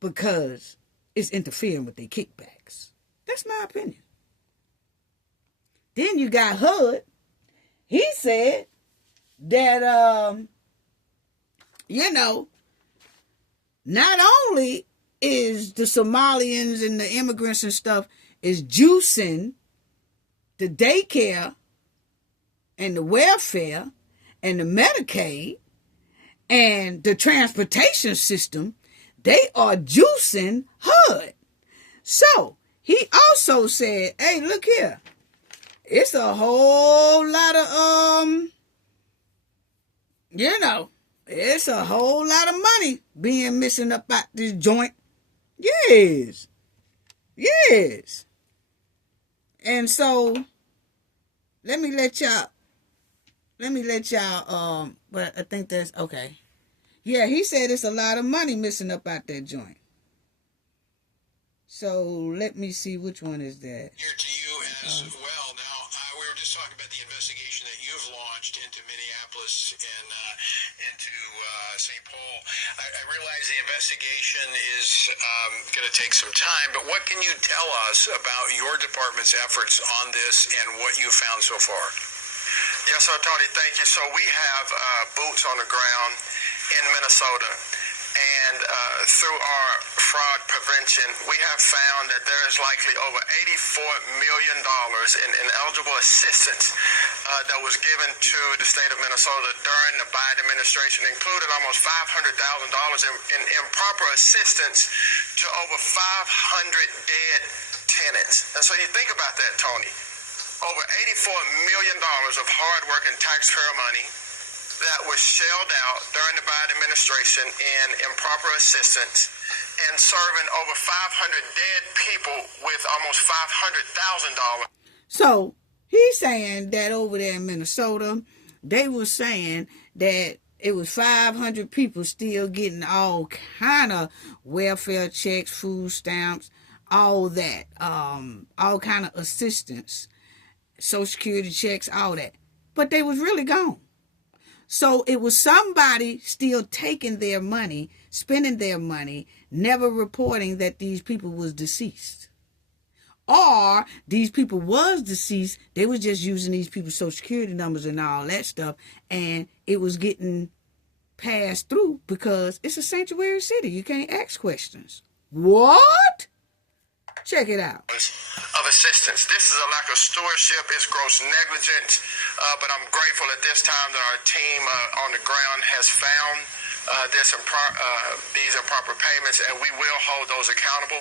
because it's interfering with their kickbacks. That's my opinion. Then you got HUD. He said that, not only is the Somalians and the immigrants and stuff is juicing the daycare and the welfare and the Medicaid and the transportation system, they are juicing HUD. So he also said, hey, look here. It's a whole lot of, it's a whole lot of money being missing up out this joint. Yes. And so, let me let y'all, but I think that's, okay. Yeah, he said it's a lot of money missing up out that joint. So, let me see, which one is that? Here to you as well. Now, we were just talking about the investigation that you've launched into Minneapolis and into St. Paul. I realize the investigation is going to take some time, but what can you tell us about your department's efforts on this and what you've found so far? Yes, sir, Tony, thank you. So we have boots on the ground in Minnesota, and through our fraud prevention, we have found that there is likely over $84 million in eligible assistance that was given to the state of Minnesota during the Biden administration, including almost $500,000 in improper assistance to over 500 dead tenants. And so you think about that, Tony. Over $84 million of hard-working taxpayer money that was shelled out during the Biden administration in improper assistance and serving over 500 dead people with almost $500,000. So he's saying that over there in Minnesota, they were saying that it was 500 people still getting all kind of welfare checks, food stamps, all that, all kind of assistance, Social Security checks, all that. But they was really gone. So it was somebody still taking their money, spending their money, never reporting that these people was deceased. Or these people was deceased, they was just using these people's Social Security numbers and all that stuff, and it was getting passed through because it's a sanctuary city. You can't ask questions. What? Check it out. Of assistance. This is a lack of stewardship. It's gross negligence. But I'm grateful at this time that our team on the ground has found these improper payments, and we will hold those accountable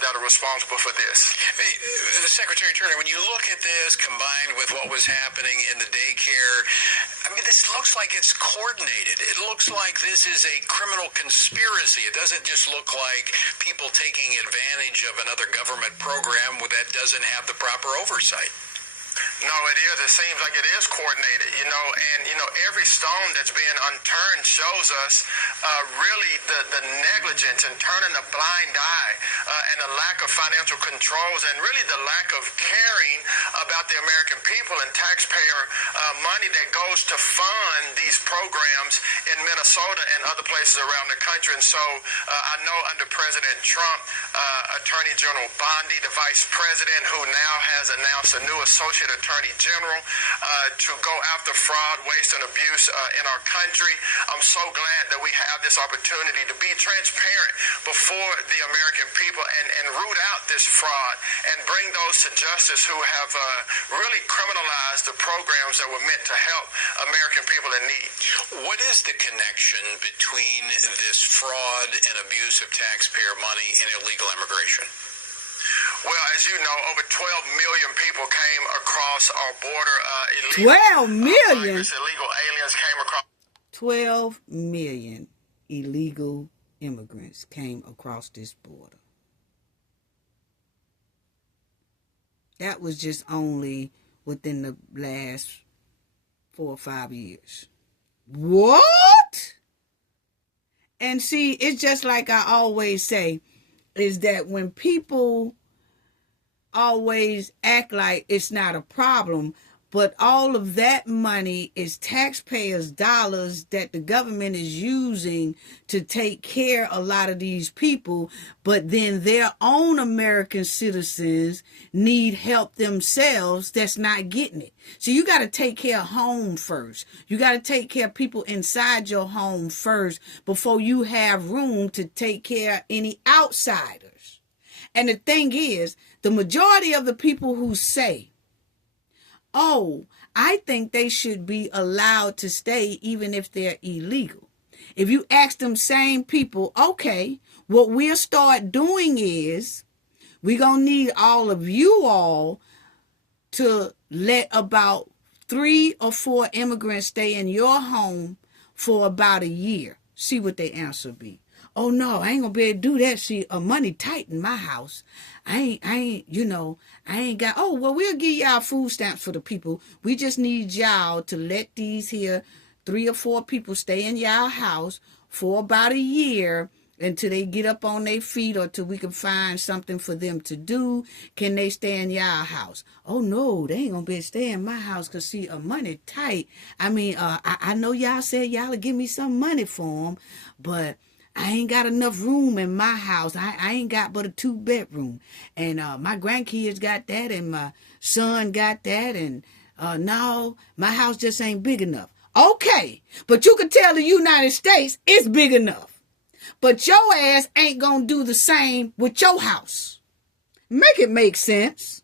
that are responsible for this. Hey, Secretary Turner, when you look at this combined with what was happening in the daycare, I mean, this looks like it's coordinated. It looks like this is a criminal conspiracy. It doesn't just look like people taking advantage of another government program that doesn't have the proper oversight. No, it is. It seems like it is coordinated, and every stone that's being unturned shows us really the negligence and turning a blind eye and the lack of financial controls and really the lack of caring about the American people and taxpayer money that goes to fund these programs in Minnesota and other places around the country. And so I know under President Trump, Attorney General Bondi, the vice president, who now has announced a new associate attorney Attorney General to go after fraud, waste, and abuse in our country. I'm so glad that we have this opportunity to be transparent before the American people and root out this fraud and bring those to justice who have really criminalized the programs that were meant to help American people in need. What is the connection between this fraud and abuse of taxpayer money and illegal immigration? Well, as you know, over 12 million people came across our border. 12 million? Illegal aliens came across. 12 million illegal immigrants came across this border. That was just only within the last 4 or 5 years. What? And see, it's just like I always say, is that when people always act like it's not a problem, but all of that money is taxpayers' dollars that the government is using to take care of a lot of these people, but then their own American citizens need help themselves that's not getting it. So you got to take care of home first. You got to take care of people inside your home first before you have room to take care of any outsiders. And the thing is, the majority of the people who say, oh, I think they should be allowed to stay even if they're illegal. If you ask them same people, okay, what we'll start doing is we're going to need all of you all to let about 3 or 4 immigrants stay in your home for about a year. See what their answer be. Oh, no, I ain't going to be able to do that. See, money tight in my house. I ain't got, oh, well, we'll give y'all food stamps for the people. We just need y'all to let these here 3 or 4 people stay in y'all house for about a year until they get up on their feet or till we can find something for them to do. Can they stay in y'all house? Oh, no, they ain't going to be able to stay in my house because, see, money tight. I mean, I know y'all said y'all would give me some money for them, but I ain't got enough room in my house. I ain't got but a 2-bedroom. And my grandkids got that and my son got that. And no, my house just ain't big enough. Okay, but you can tell the United States it's big enough. But your ass ain't going to do the same with your house. Make it make sense.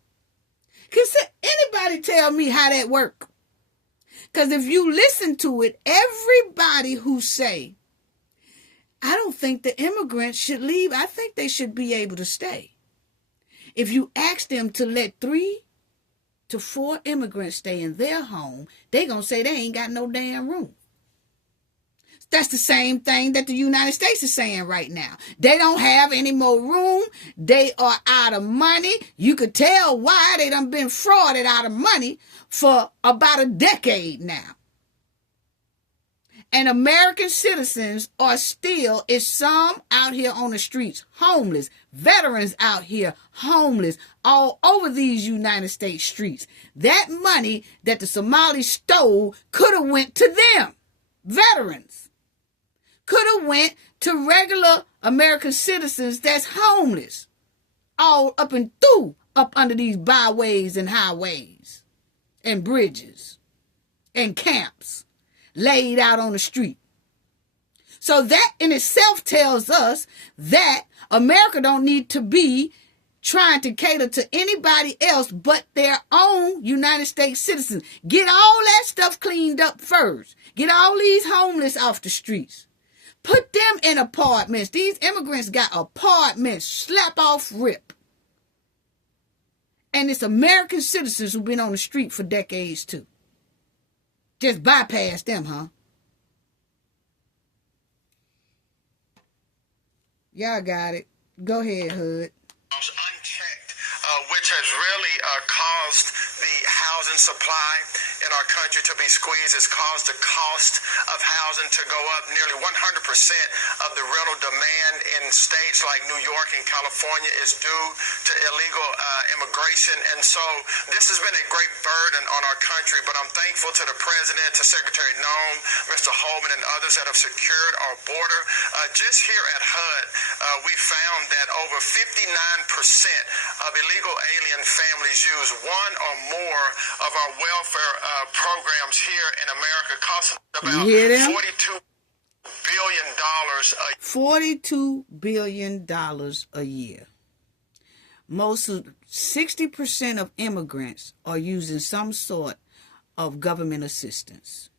Can anybody tell me how that work? Because if you listen to it, everybody who say, I don't think the immigrants should leave. I think they should be able to stay. If you ask them to let 3 to 4 immigrants stay in their home, they going to say they ain't got no damn room. That's the same thing that the United States is saying right now. They don't have any more room. They are out of money. You could tell why. They done been frauded out of money for about a decade now. And American citizens are still, is some out here on the streets, homeless, veterans out here, homeless, all over these United States streets. That money that the Somalis stole could have went to them, veterans. Could have went to regular American citizens that's homeless, all up and through, up under these byways and highways and bridges and camps laid out on the street. So that in itself tells us that America don't need to be trying to cater to anybody else but their own United States citizens. Get all that stuff cleaned up first. Get all these homeless off the streets. Put them in apartments. These immigrants got apartments. Slap off rip. And it's American citizens who've been on the street for decades too. Just bypass them, huh? Y'all got it. Go ahead, Hood. Unchecked, which has really caused the housing supply in in our country to be squeezed has caused the cost of housing to go up. Nearly 100% of the rental demand in states like New York and California is due to illegal immigration. And so this has been a great burden on our country, but I'm thankful to the President, to Secretary Noem, Mr. Holman, and others that have secured our border. Just here at HUD, we found that over 59% of illegal alien families use one or more of our welfare programs here in America, costing about $42 billion $42 billion a year. Most of 60% of immigrants are using some sort of government assistance.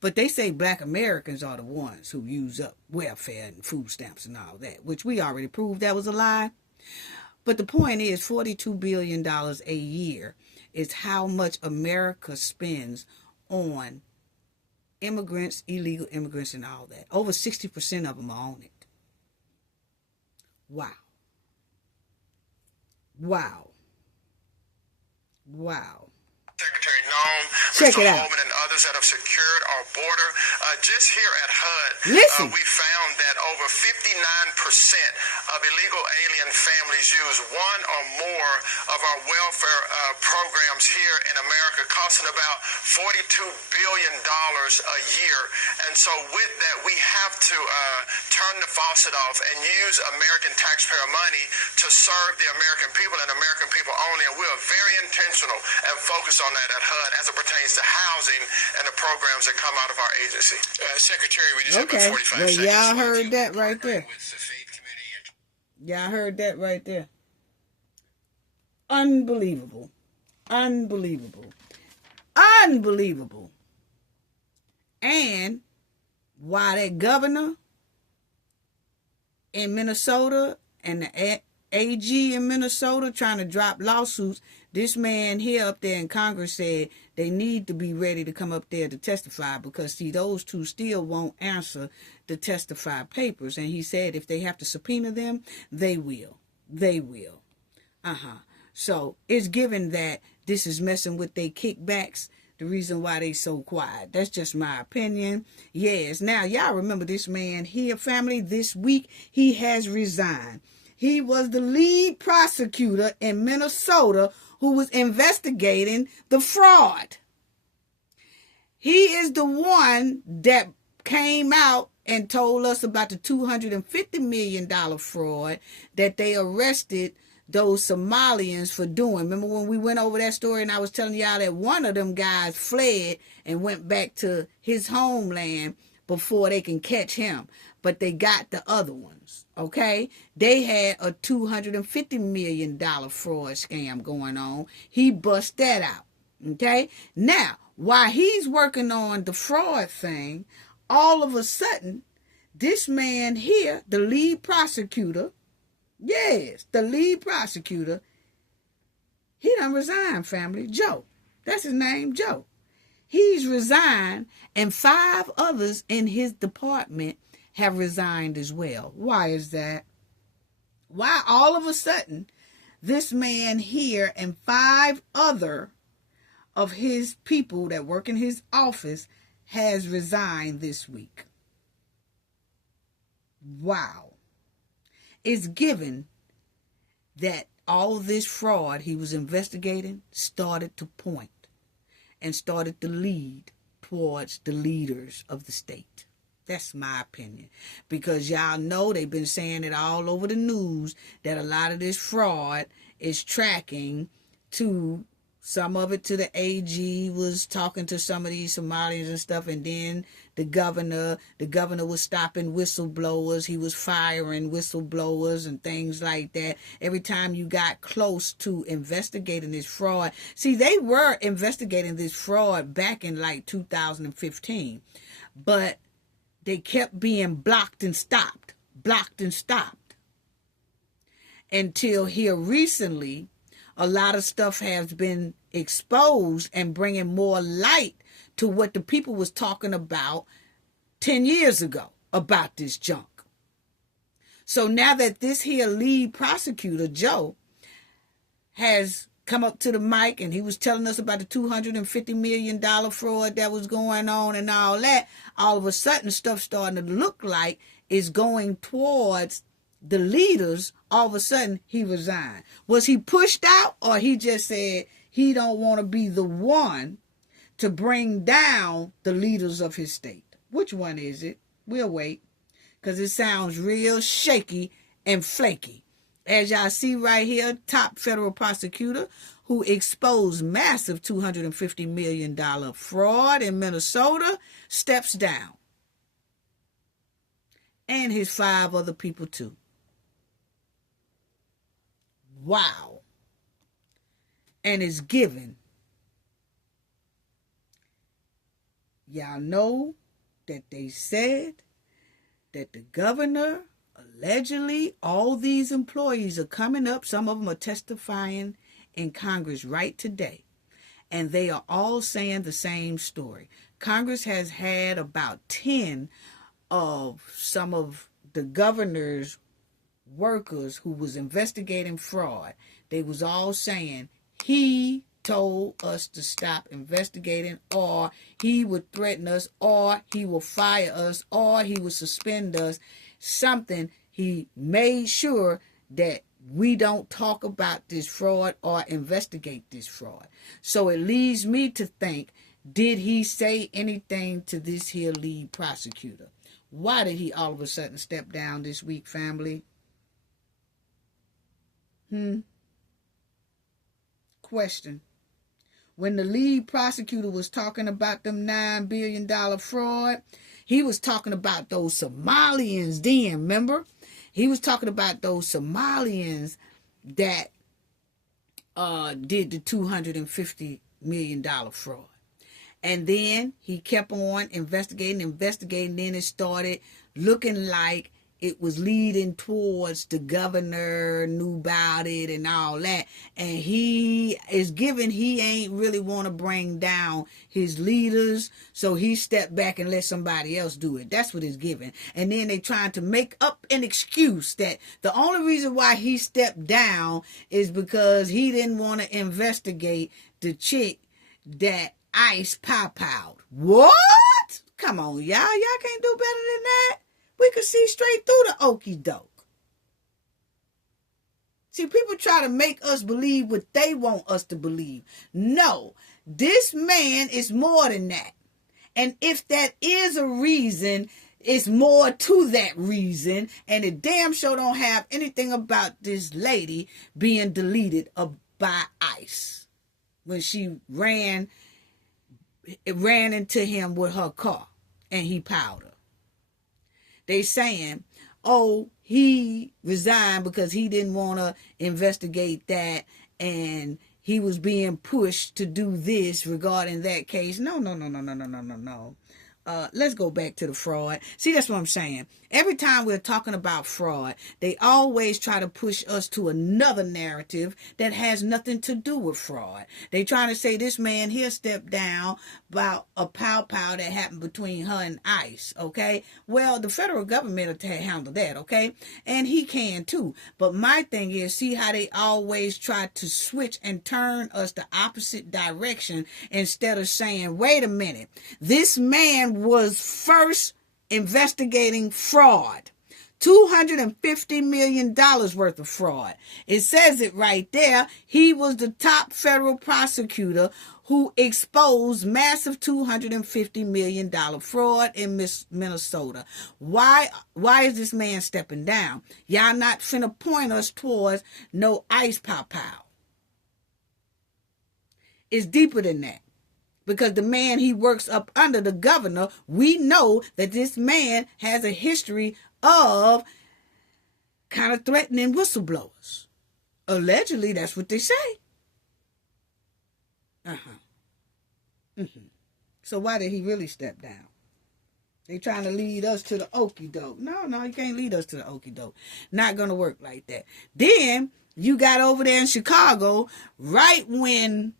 But they say black Americans are the ones who use up welfare and food stamps and all that, which we already proved that was a lie. But the point is, $42 billion a year is how much America spends on immigrants, illegal immigrants, and all that. Over 60% of them are on it. Wow. Wow. Wow. Secretary Noem, Check Mr. it out. Holman, and others that have secured our border. Just here at HUD, we found that over 59% of illegal alien families use one or more of our welfare programs here in America, costing about $42 billion a year. And so with that, we have to turn the faucet off and use American taxpayer money to serve the American people and American people only. And we are very intentional and focused on that at HUD as it pertains to housing and the programs that come out of our agency. Secretary, we just have about 45 seconds. Y'all heard that right there. Y'all heard that right there. Unbelievable. Unbelievable. Unbelievable. And why that governor in Minnesota and the AG in Minnesota trying to drop lawsuits, this man here up there in Congress said they need to be ready to come up there to testify because, see, those two still won't answer the testify papers. And he said if they have to subpoena them, they will. They will. So it's given that this is messing with their kickbacks, the reason why they so quiet. That's just my opinion. Yes. Now, y'all remember this man here, family, this week he has resigned. He was the lead prosecutor in Minnesota who was investigating the fraud. He is the one that came out and told us about the $250 million fraud that they arrested those Somalians for doing. Remember when we went over that story and I was telling y'all that one of them guys fled and went back to his homeland before they can catch him. But they got the other ones, okay? They had a $250 million fraud scam going on. He bust that out, okay? Now, while he's working on the fraud thing, all of a sudden, this man here, the lead prosecutor, yes, the lead prosecutor, he done resigned, family. Joe. That's his name, Joe. He's resigned, and 5 others in his department have resigned as well. Why is that? Why all of a sudden this man here and 5 other of his people that work in his office has resigned this week? Wow. It's given that all this fraud he was investigating started to point and started to lead towards the leaders of the state. That's my opinion. Because y'all know they've been saying it all over the news that a lot of this fraud is tracking to some of it to the AG was talking to some of these Somalians and stuff. And then the governor was stopping whistleblowers. He was firing whistleblowers and things like that. Every time you got close to investigating this fraud. See, they were investigating this fraud back in like 2015. But they kept being blocked and stopped. Until here recently, a lot of stuff has been exposed and bringing more light to what the people was talking about 10 years ago about this junk. So now that this here lead prosecutor, Joe, has come up to the mic and he was telling us about the $250 million fraud that was going on and all that, all of a sudden stuff starting to look like it's going towards the leaders. All of a sudden he resigned. Was he pushed out, or he just said he don't want to be the one to bring down the leaders of his state? Which one is it? We'll wait, because it sounds real shaky and flaky. As y'all see right here, top federal prosecutor who exposed massive $250 million fraud in Minnesota steps down. And his 5 other people too. Wow. And it's given. Y'all know that they said that the governor, allegedly, all these employees are coming up. Some of them are testifying in Congress right today. And they are all saying the same story. Congress has had about 10 of some of the governor's workers who was investigating fraud. They was all saying he told us to stop investigating, or he would threaten us, or he will fire us, or he would suspend us. Something, he made sure that we don't talk about this fraud or investigate this fraud. So it leads me to think, did he say anything to this here lead prosecutor? Why did he all of a sudden step down this week, family? Question. When the lead prosecutor was talking about them $9 billion fraud, he was talking about those Somalians then, remember? He was talking about those Somalians that did the $250 million fraud. And then he kept on investigating. Then it started looking like it was leading towards the governor knew about it and all that. And he ain't really want to bring down his leaders. So he stepped back and let somebody else do it. That's what it's given. And then they trying to make up an excuse that the only reason why he stepped down is because he didn't want to investigate the chick that ICE pow-powed. What? Come on, y'all. Y'all can't do better than that. We could see straight through the okie doke. See, people try to make us believe what they want us to believe. No, this man is more than that. And if that is a reason, it's more to that reason. And it damn sure don't have anything about this lady being deleted by ICE when she ran into him with her car and he powed her. They saying, oh, he resigned because he didn't want to investigate that and he was being pushed to do this regarding that case. No. Let's go back to the fraud. See, that's what I'm saying. Every time we're talking about fraud, they always try to push us to another narrative that has nothing to do with fraud. They trying to say this man here stepped down about a pow-pow that happened between her and ICE, okay? Well, the federal government will handle that, okay? And he can too. But my thing is, see how they always try to switch and turn us the opposite direction instead of saying, wait a minute, this man was first investigating fraud. $250 million worth of fraud. It says it right there. He was the top federal prosecutor who exposed massive $250 million fraud in Minnesota. Why is this man stepping down? Y'all not finna point us towards no ICE pow-pow. It's deeper than that. Because the man he works up under, the governor, we know that this man has a history of kind of threatening whistleblowers. Allegedly, that's what they say. So why did he really step down? They trying to lead us to the okie doke. No, you can't lead us to the okie doke. Not going to work like that. Then you got over there in Chicago, right when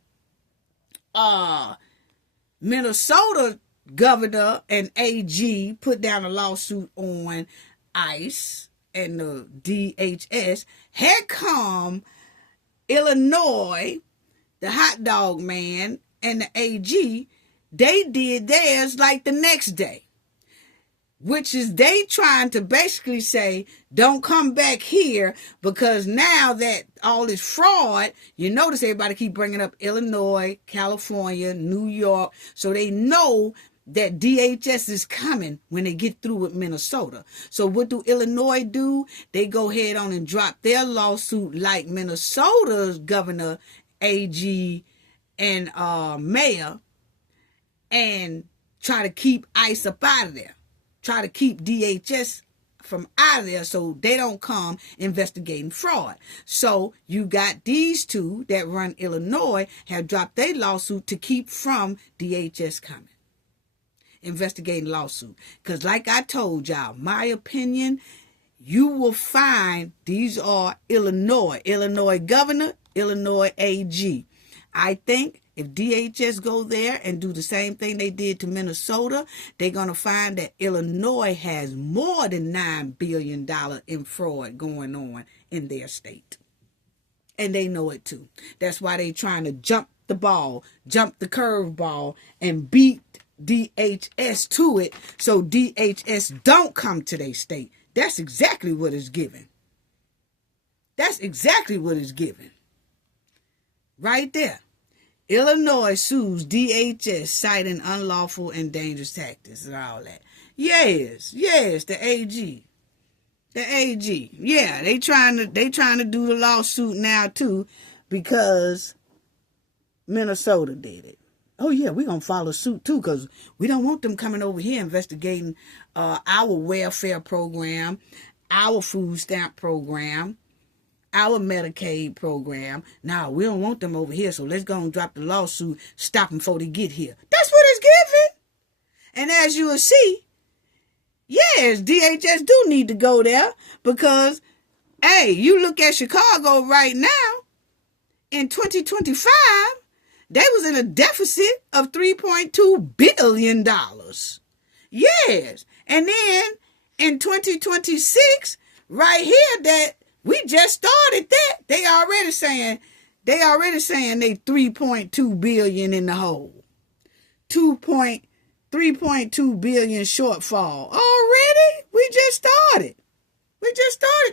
Minnesota governor and AG put down a lawsuit on ICE and the DHS. Here come Illinois the hot dog man and the AG, they did theirs like the next day, which is they trying to basically say, don't come back here, because now that all this fraud, you notice everybody keep bringing up Illinois, California, New York, so they know that DHS is coming when they get through with Minnesota. So what do Illinois do? They go ahead on and drop their lawsuit like Minnesota's governor, AG, and mayor, and try to keep ICE up out of there. Try to keep DHS from out of there so they don't come investigating fraud. So you got these two that run Illinois have dropped their lawsuit to keep from DHS coming. Investigating lawsuit. Because like I told y'all, my opinion, you will find these are Illinois governor, Illinois AG. I think if DHS go there and do the same thing they did to Minnesota, they're going to find that Illinois has more than $9 billion in fraud going on in their state. And they know it too. That's why they're trying to jump the curveball, and beat DHS to it so DHS don't come to their state. That's exactly what it's given. That's exactly what it's given. Right there. Illinois sues DHS citing unlawful and dangerous tactics and all that. Yes, the AG. The AG. Yeah, they trying to do the lawsuit now too, because Minnesota did it. Oh yeah, we're going to follow suit too, because we don't want them coming over here investigating our welfare program, our food stamp program, our Medicaid program. Now, we don't want them over here, so let's go and drop the lawsuit, stop them before they get here. That's what it's given. And as you will see, yes, DHS do need to go there, because, hey, you look at Chicago right now, in 2025, they was in a deficit of $3.2 billion. Yes. And then in 2026, right here, that we just started that. They already saying they $3.2 billion in the hole. 3.2 billion shortfall. Already? We just started.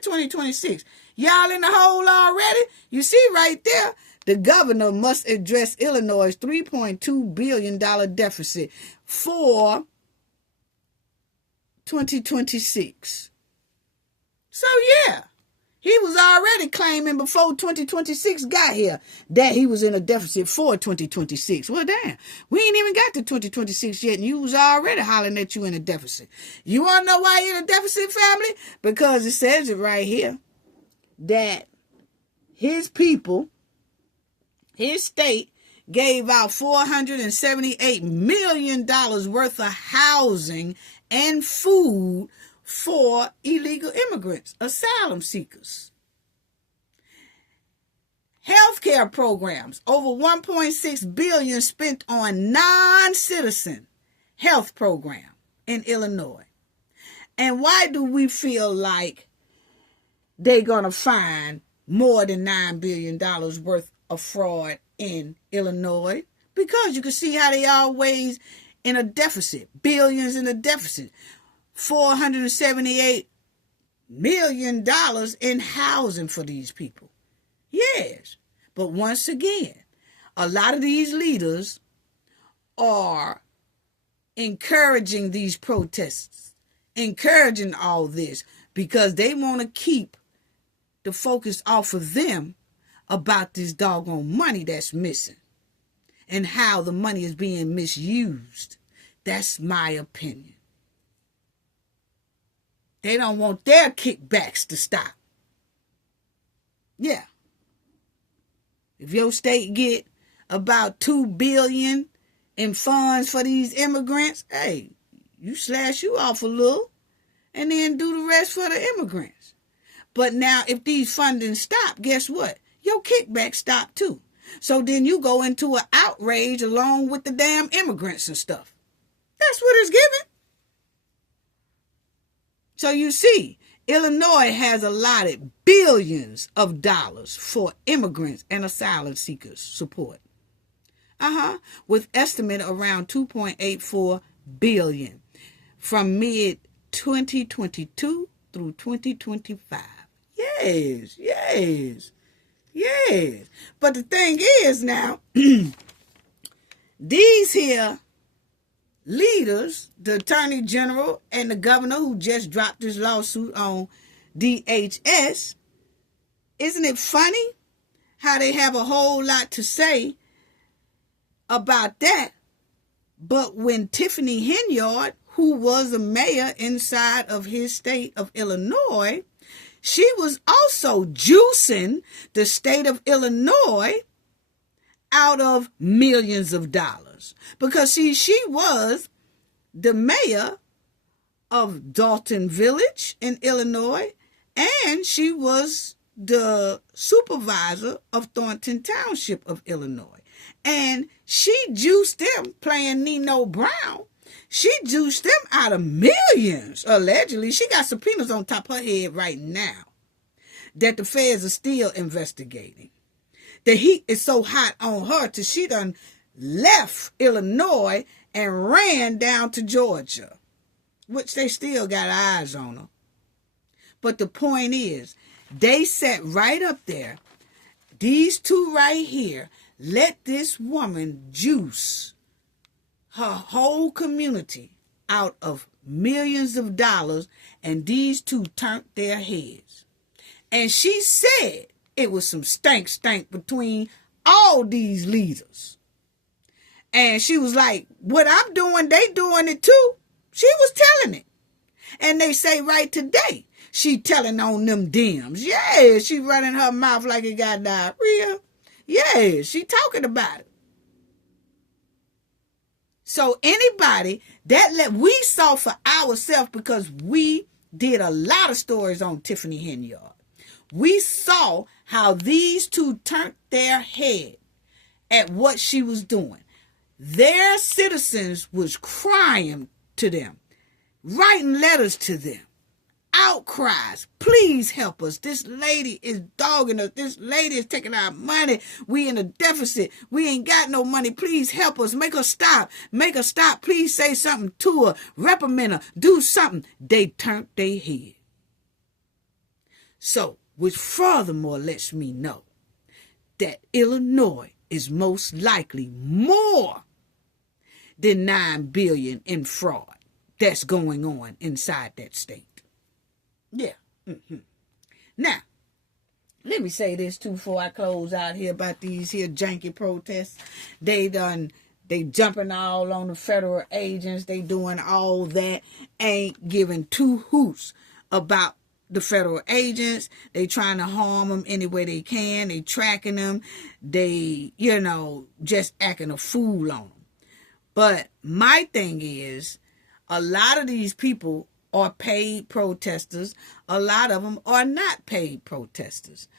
2026. Y'all in the hole already? You see right there, the governor must address Illinois' $3.2 billion deficit for 2026. So yeah, he was already claiming before 2026 got here that he was in a deficit for 2026. Well, damn, we ain't even got to 2026 yet, and you was already hollering that you in a deficit. You want to know why you're in a deficit, family? Because it says it right here that his people, his state, gave out $478 million worth of housing and food for illegal immigrants, asylum seekers. Healthcare programs, over $1.6 billion spent on non-citizen health program in Illinois. And why do we feel like they're going to find more than $9 billion worth of fraud in Illinois? Because you can see how they always in a deficit, billions in a deficit. $478 million in housing for these people. Yes. But once again, a lot of these leaders are encouraging these protests, encouraging all this, because they want to keep the focus off of them about this doggone money that's missing and how the money is being misused. That's my opinion. They don't want their kickbacks to stop. Yeah. If your state get about $2 billion in funds for these immigrants, hey, you slash you off a little and then do the rest for the immigrants. But now if these funding stop, guess what? Your kickback stop too. So then you go into an outrage along with the damn immigrants and stuff. That's what it's given. So you see, Illinois has allotted billions of dollars for immigrants and asylum seekers support. With estimate around 2.84 billion from mid 2022 through 2025. Yes. But the thing is now, these here leaders, the attorney general and the governor who just dropped this lawsuit on DHS, isn't it funny how they have a whole lot to say about that? But when Tiffany Henyard, who was a mayor inside of his state of Illinois, she was also juicing the state of Illinois out of millions of dollars. Because she was the mayor of Dalton Village in Illinois, and she was the supervisor of Thornton Township of Illinois. And she juiced them, playing Nino Brown. She juiced them out of millions, allegedly. She got subpoenas on top of her head right now that the feds are still investigating. The heat is so hot on her till she done left Illinois and ran down to Georgia, which they still got eyes on her. But the point is, they sat right up there, these two right here, let this woman juice her whole community out of millions of dollars, and these two turned their heads. And she said it was some stank between all these leaders. And she was like, what I'm doing, they doing it too. She was telling it. And they say right today, she telling on them Dems. Yeah, she running her mouth like it got diarrhea. Yeah, she talking about it. So anybody that we saw for ourselves, because we did a lot of stories on Tiffany Henyard. We saw how these two turned their head at what she was doing. Their citizens was crying to them, writing letters to them, outcries. Please help us. This lady is dogging us. This lady is taking our money. We in a deficit. We ain't got no money. Please help us. Make her stop. Make her stop. Please say something to her. Reprimand her. Do something. They turned their head. So, which furthermore lets me know that Illinois is most likely more than $9 billion in fraud that's going on inside that state. Yeah. Now, let me say this too before I close out here about these here janky protests. They jumping all on the federal agents. They doing all that. Ain't giving two hoots about the federal agents. They trying to harm them any way they can. They tracking them. They, just acting a fool on them. But my thing is, a lot of these people are paid protesters. A lot of them are not paid protesters.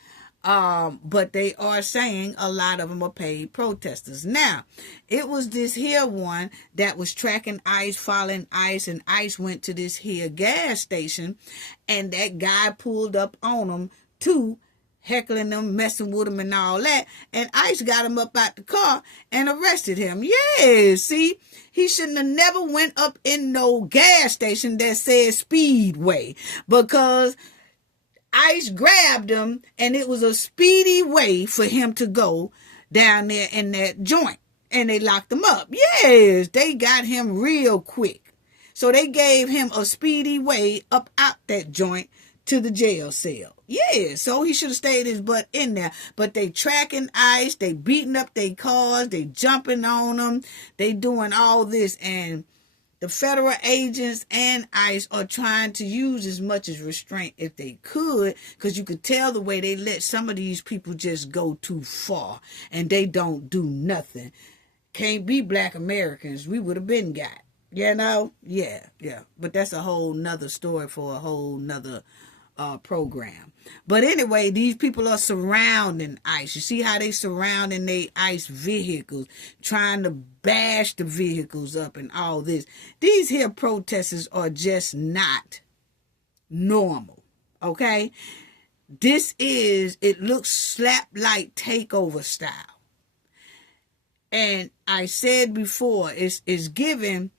But they are saying a lot of them are paid protesters. Now, it was this here one that was tracking ICE, following ICE, and ICE went to this here gas station, and that guy pulled up on them too, heckling them, messing with them and all that, and ICE got him up out the car and arrested him. Yeah, see, he shouldn't have never went up in no gas station that said Speedway, because ICE grabbed him, and it was a speedy way for him to go down there in that joint, and they locked him up. Yes, they got him real quick. So they gave him a speedy way up out that joint to the jail cell. Yeah, so he should have stayed his butt in there. But they tracking ICE, they beating up their cars, they jumping on them, they doing all this, and the federal agents and ICE are trying to use as much as restraint if they could, because you could tell the way they let some of these people just go too far, and they don't do nothing. Can't be black Americans. We would have been got. Yeah. But that's a whole nother story for a whole nother program. But anyway, these people are surrounding ICE. You see how they surrounding their ICE vehicles, trying to bash the vehicles up and all this. These here protesters are just not normal. Okay? It looks slap-like takeover style. And I said before, it's given,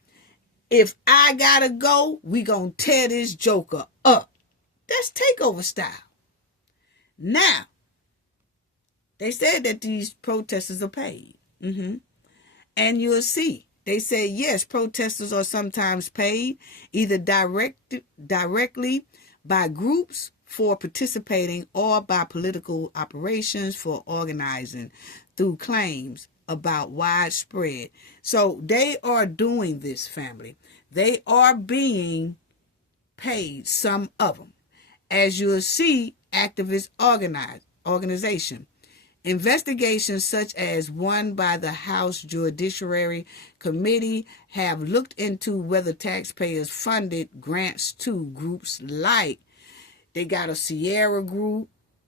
if I gotta go, we gonna tear this joker up. That's takeover style. Now, they said that these protesters are paid. And you'll see. They say, yes, protesters are sometimes paid, either directly by groups for participating or by political operations for organizing through claims about widespread. So they are doing this, family. They are being paid, some of them. As you'll see, activist organization. Investigations such as one by the House Judiciary Committee have looked into whether taxpayers funded grants to groups like, they got a Sierra group,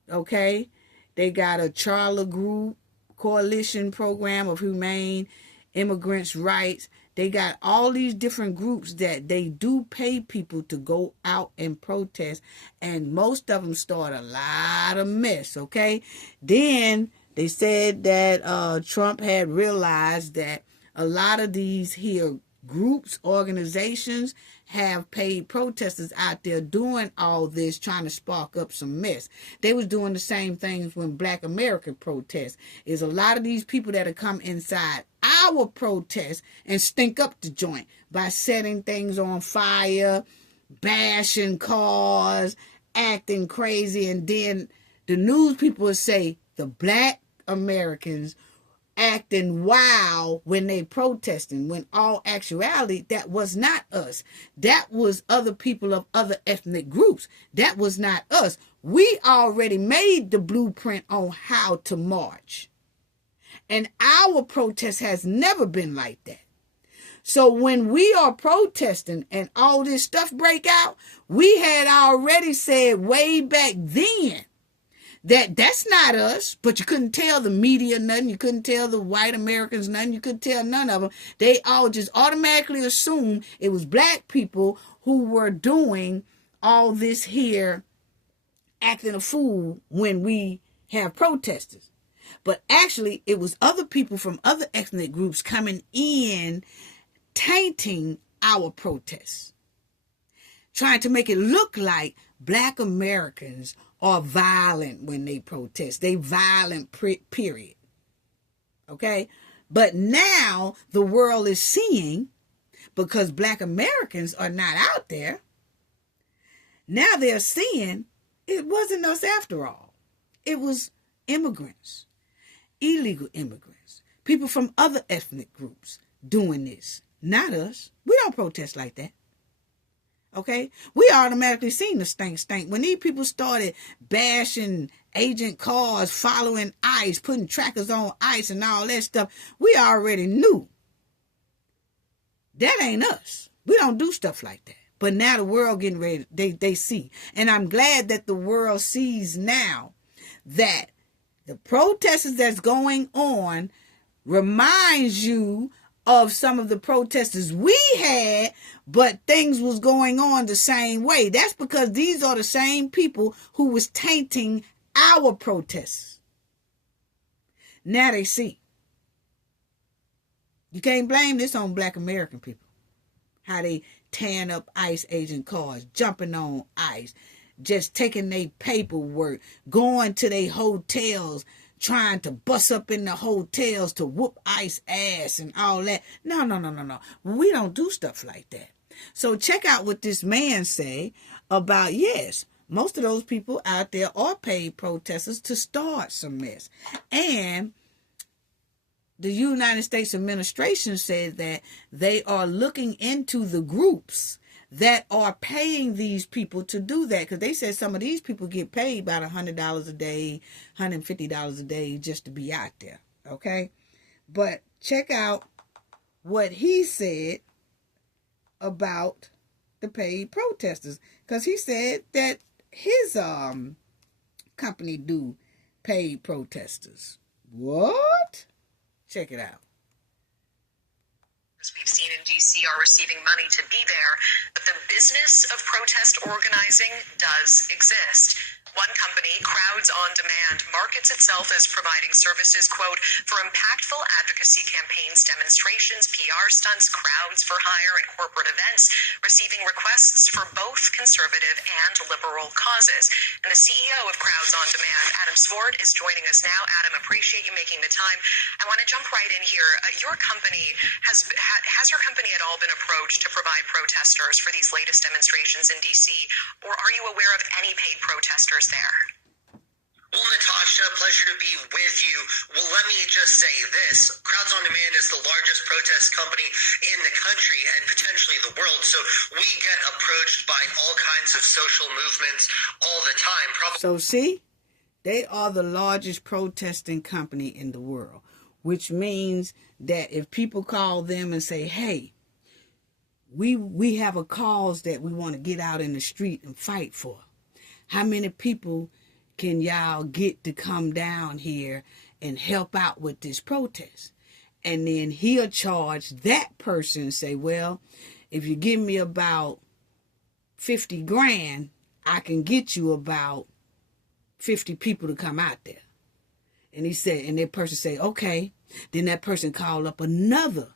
okay? They got a Charla group, Coalition Program of Humane Immigrants' Rights. They got all these different groups that they do pay people to go out and protest, and most of them start a lot of mess, okay? Then they said that Trump had realized that a lot of these here groups, organizations, have paid protesters out there doing all this, trying to spark up some mess. They was doing the same things when Black America protests. Is a lot of these people that have come inside our protest and stink up the joint by setting things on fire, bashing cars, acting crazy, and then the news people will say the Black Americans acting wild when they protesting, when all actuality that was not us. That was other people of other ethnic groups. That was not us. We already made the blueprint on how to march. And our protest has never been like that. So when we are protesting and all this stuff break out, we had already said way back then that that's not us, but you couldn't tell the media nothing. You couldn't tell the white Americans nothing. You couldn't tell none of them. They all just automatically assumed it was Black people who were doing all this here, acting a fool when we have protesters. But actually, it was other people from other ethnic groups coming in, tainting our protests, trying to make it look like Black Americans are violent when they protest. They violent, period. Okay? But now the world is seeing, because Black Americans are not out there, now they're seeing it wasn't us after all. It was immigrants, illegal immigrants, people from other ethnic groups doing this. Not us. We don't protest like that. Okay? We automatically seen the stink. When these people started bashing agent cars, following ICE, putting trackers on ICE and all that stuff, we already knew that ain't us. We don't do stuff like that. But now the world getting ready, they see. And I'm glad that the world sees now that the protests that's going on reminds you of some of the protesters we had, but things was going on the same way. That's because these are the same people who was tainting our protests. Now they see. You can't blame this on Black American people. How they tearing up ICE agent cars, jumping on ICE, just taking their paperwork, going to their hotels, trying to bust up in the hotels to whoop ICE ass and all that. No. We don't do stuff like that. So check out what this man say about, yes, most of those people out there are paid protesters to start some mess. And the United States administration said that they are looking into the groups that are paying these people to do that. Because they said some of these people get paid about $100 a day, $150 a day just to be out there. Okay? But check out what he said about the paid protesters. Because he said that his company do paid protesters. What? Check it out. We've seen in D.C. are receiving money to be there, but the business of protest organizing does exist. One company, Crowds on Demand, markets itself as providing services, quote, for impactful advocacy campaigns, demonstrations, PR stunts, crowds for hire, and corporate events, receiving requests for both conservative and liberal causes. And the CEO of Crowds on Demand, Adam Swart, is joining us now. Adam, appreciate you making the time. I want to jump right in here. Your company, has your company at all been approached to provide protesters for these latest demonstrations in D.C., or are you aware of any paid protesters there? Well, Natasha, pleasure to be with you. Well, let me just say this. Crowds on Demand is the largest protest company in the country and potentially the world, so we get approached by all kinds of social movements all the time. So see, they are the largest protesting company in the world, which means that if people call them and say, hey, we have a cause that we want to get out in the street and fight for, how many people can y'all get to come down here and help out with this protest? And then he'll charge that person and say, well, if you give me about 50 grand, I can get you about 50 people to come out there. And he said, and that person say, okay. Then that person called up another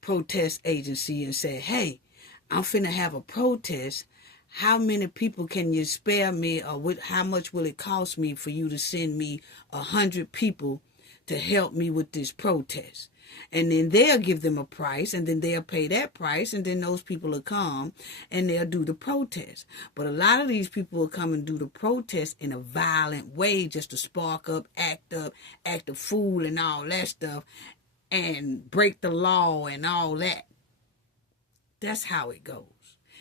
protest agency and said, hey, I'm finna have a protest. How many people can you spare me, or how much will it cost me for you to send me 100 people to help me with this protest? And then they'll give them a price, and then they'll pay that price, and then those people will come and they'll do the protest. But a lot of these people will come and do the protest in a violent way, just to spark up, act a fool and all that stuff, and break the law and all that. That's how it goes.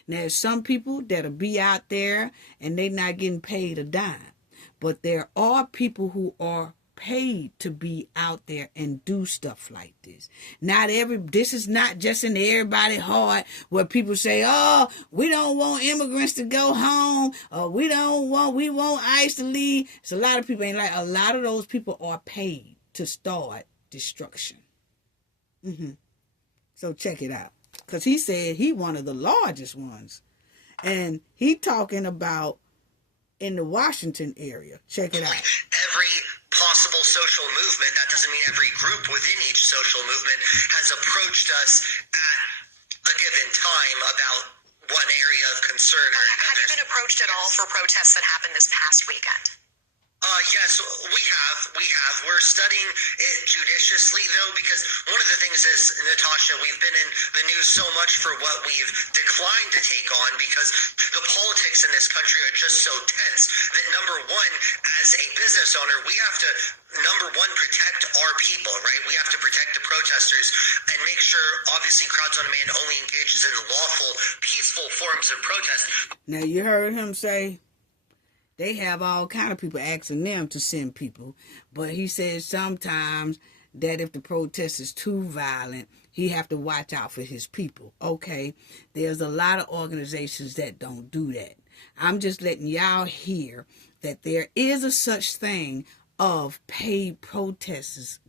Now, there's some people that'll be out there and they're not getting paid a dime. But there are people who are paid to be out there and do stuff like this. This is not just in everybody's heart where people say, oh, we don't want immigrants to go home, or we want ICE to leave. So a lot of people ain't like, a lot of those people are paid to start destruction. So check it out. Because he said he one of the largest ones. And he talking about in the Washington area. Check it out. Every possible social movement, that doesn't mean every group within each social movement, has approached us at a given time about one area of concern. Have you been approached at all for protests that happened this past weekend? Yes, we have. We're studying it judiciously, though, because one of the things is, Natasha, we've been in the news so much for what we've declined to take on because the politics in this country are just so tense that, number one, as a business owner, we have to, number one, protect our people, right? We have to protect the protesters and make sure, obviously, Crowds on Demand only engages in lawful, peaceful forms of protest. Now, you heard him say they have all kind of people asking them to send people. But he says sometimes that if the protest is too violent, he have to watch out for his people. Okay, there's a lot of organizations that don't do that. I'm just letting y'all hear that there is a such thing of paid protesters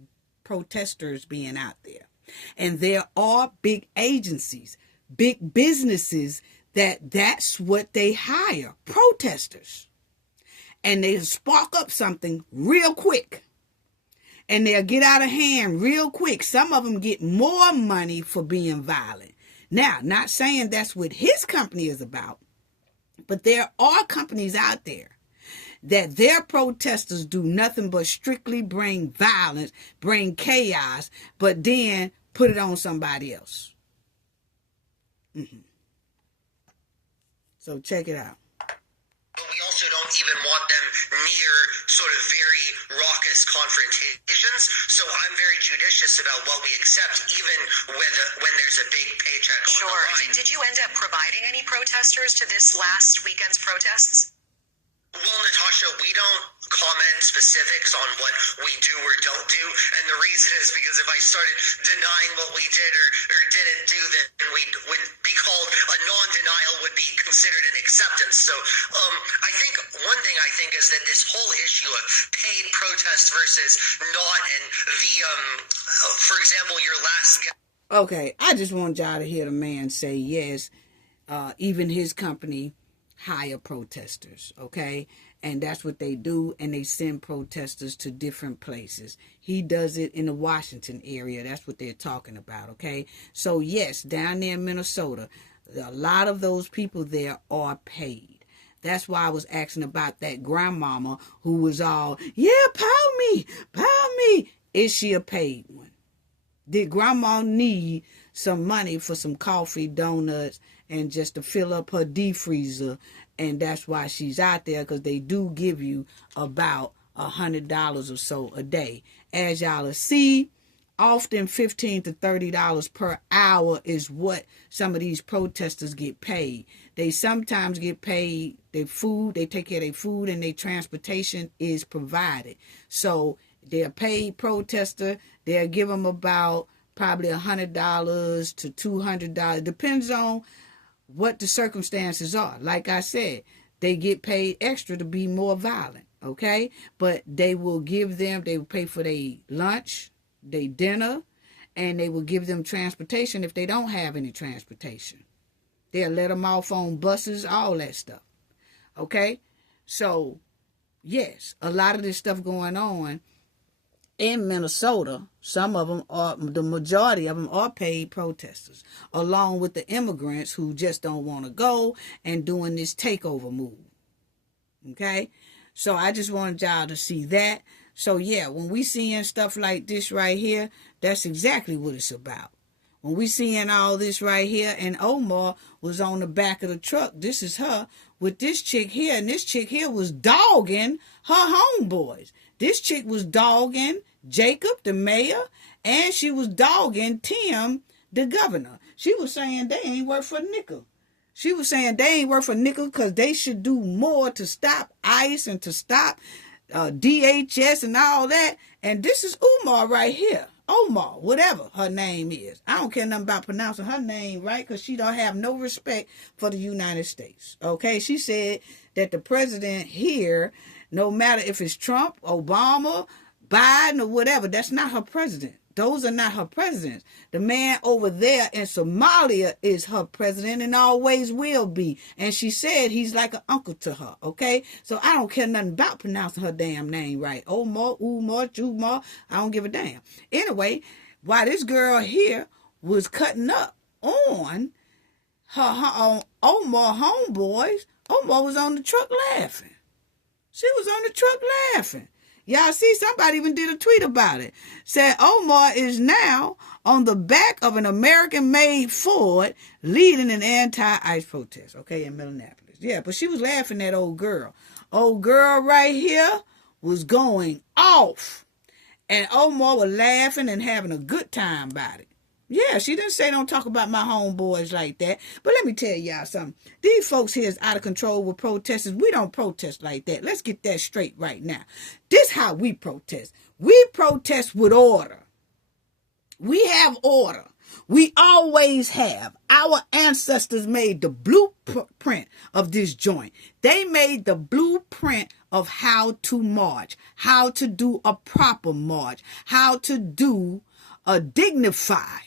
being out there. And there are big agencies, big businesses that's what they hire, protesters. And they spark up something real quick. And they'll get out of hand real quick. Some of them get more money for being violent. Now, not saying that's what his company is about. But there are companies out there that their protesters do nothing but strictly bring violence, bring chaos, but then put it on somebody else. So check it out. But we also don't even want them near sort of very raucous confrontations. So I'm very judicious about what we accept, even when there's a big paycheck on the line. Did you end up providing any protesters to this last weekend's protests? Well, Natasha, we don't comment specifics on what we do or don't do, and the reason is because if I started denying what we did or didn't do, then we would be called a non-denial would be considered an acceptance. So I think one thing I think is that this whole issue of paid protest versus not, and the for example, your last Okay, I just want y'all to hear the man say yes. Even his company hire protesters, okay? And that's what they do, and they send protesters to different places. He does it in the Washington area. That's what they're talking about, okay? So, yes, down there in Minnesota, a lot of those people there are paid. That's why I was asking about that grandmama who was all, yeah, pound me. Is she a paid one? Did grandma need some money for some coffee, donuts, and just to fill up her deep freezer? And that's why she's out there, because they do give you about $100 or so a day. As y'all see, often $15 to $30 per hour is what some of these protesters get paid. They sometimes get paid their food. They take care of their food, and their transportation is provided. So they're paid protester. They'll give them about probably $100 to $200. Depends on what the circumstances are. Like I said, they get paid extra to be more violent, okay? But they will pay for their lunch, their dinner, and they will give them transportation if they don't have any transportation. They'll let them off on buses, all that stuff, okay? So, yes, a lot of this stuff going on in Minnesota. Some of them are, the majority of them are paid protesters, along with the immigrants who just don't want to go and doing this takeover move. Okay? So I just wanted y'all to see that. So yeah, when we seeing stuff like this right here, that's exactly what it's about. When we seeing all this right here, and Omar was on the back of the truck, this is her with this chick here, and this chick here was dogging her homeboys. This chick was dogging Jacob, the mayor, and she was dogging Tim, the governor. She was saying they ain't worth a nickel. She was saying they ain't worth a nickel because they should do more to stop ICE and to stop DHS and all that. And this is Umar right here. Omar, whatever her name is. I don't care nothing about pronouncing her name right, because she don't have no respect for the United States. Okay, she said that the president here, no matter if it's Trump, Obama, Biden, or whatever, that's not her president. Those are not her presidents. The man over there in Somalia is her president and always will be. And she said he's like an uncle to her, okay? So I don't care nothing about pronouncing her damn name right. Omar, Umar, Jumar, I don't give a damn. Anyway, while this girl here was cutting up on her Omar homeboys, Omar was on the truck laughing. She was on the truck laughing. Y'all see, somebody even did a tweet about it. Said Omar is now on the back of an American-made Ford leading an anti-ICE protest, okay, in Minneapolis. Yeah, but she was laughing at old girl. Old girl right here was going off. And Omar was laughing and having a good time about it. Yeah, she didn't say don't talk about my homeboys like that. But let me tell y'all something. These folks here is out of control with protesters. We don't protest like that. Let's get that straight right now. This how we protest. We protest with order. We have order. We always have. Our ancestors made the blueprint of this joint. They made the blueprint of how to march, how to do a proper march, how to do a dignified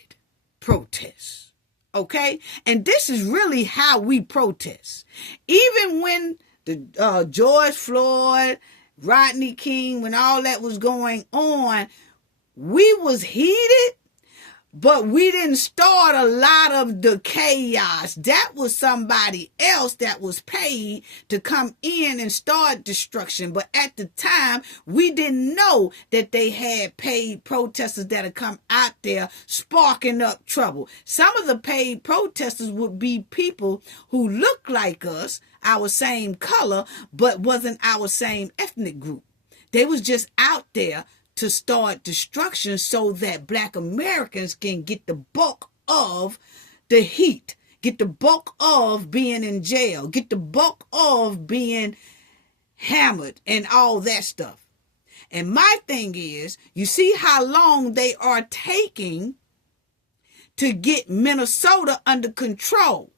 protest, okay? And this is really how we protest. Even when the George Floyd, Rodney King, when all that was going on, we was heated, but we didn't start a lot of the chaos. That was somebody else that was paid to come in and start destruction. But at the time, we didn't know that they had paid protesters that had come out there sparking up trouble. Some of the paid protesters would be people who look like us, our same color, but wasn't our same ethnic group. They was just out there to start destruction so that Black Americans can get the bulk of the heat, get the bulk of being in jail, get the bulk of being hammered and all that stuff. And my thing is, you see how long they are taking to get Minnesota under control.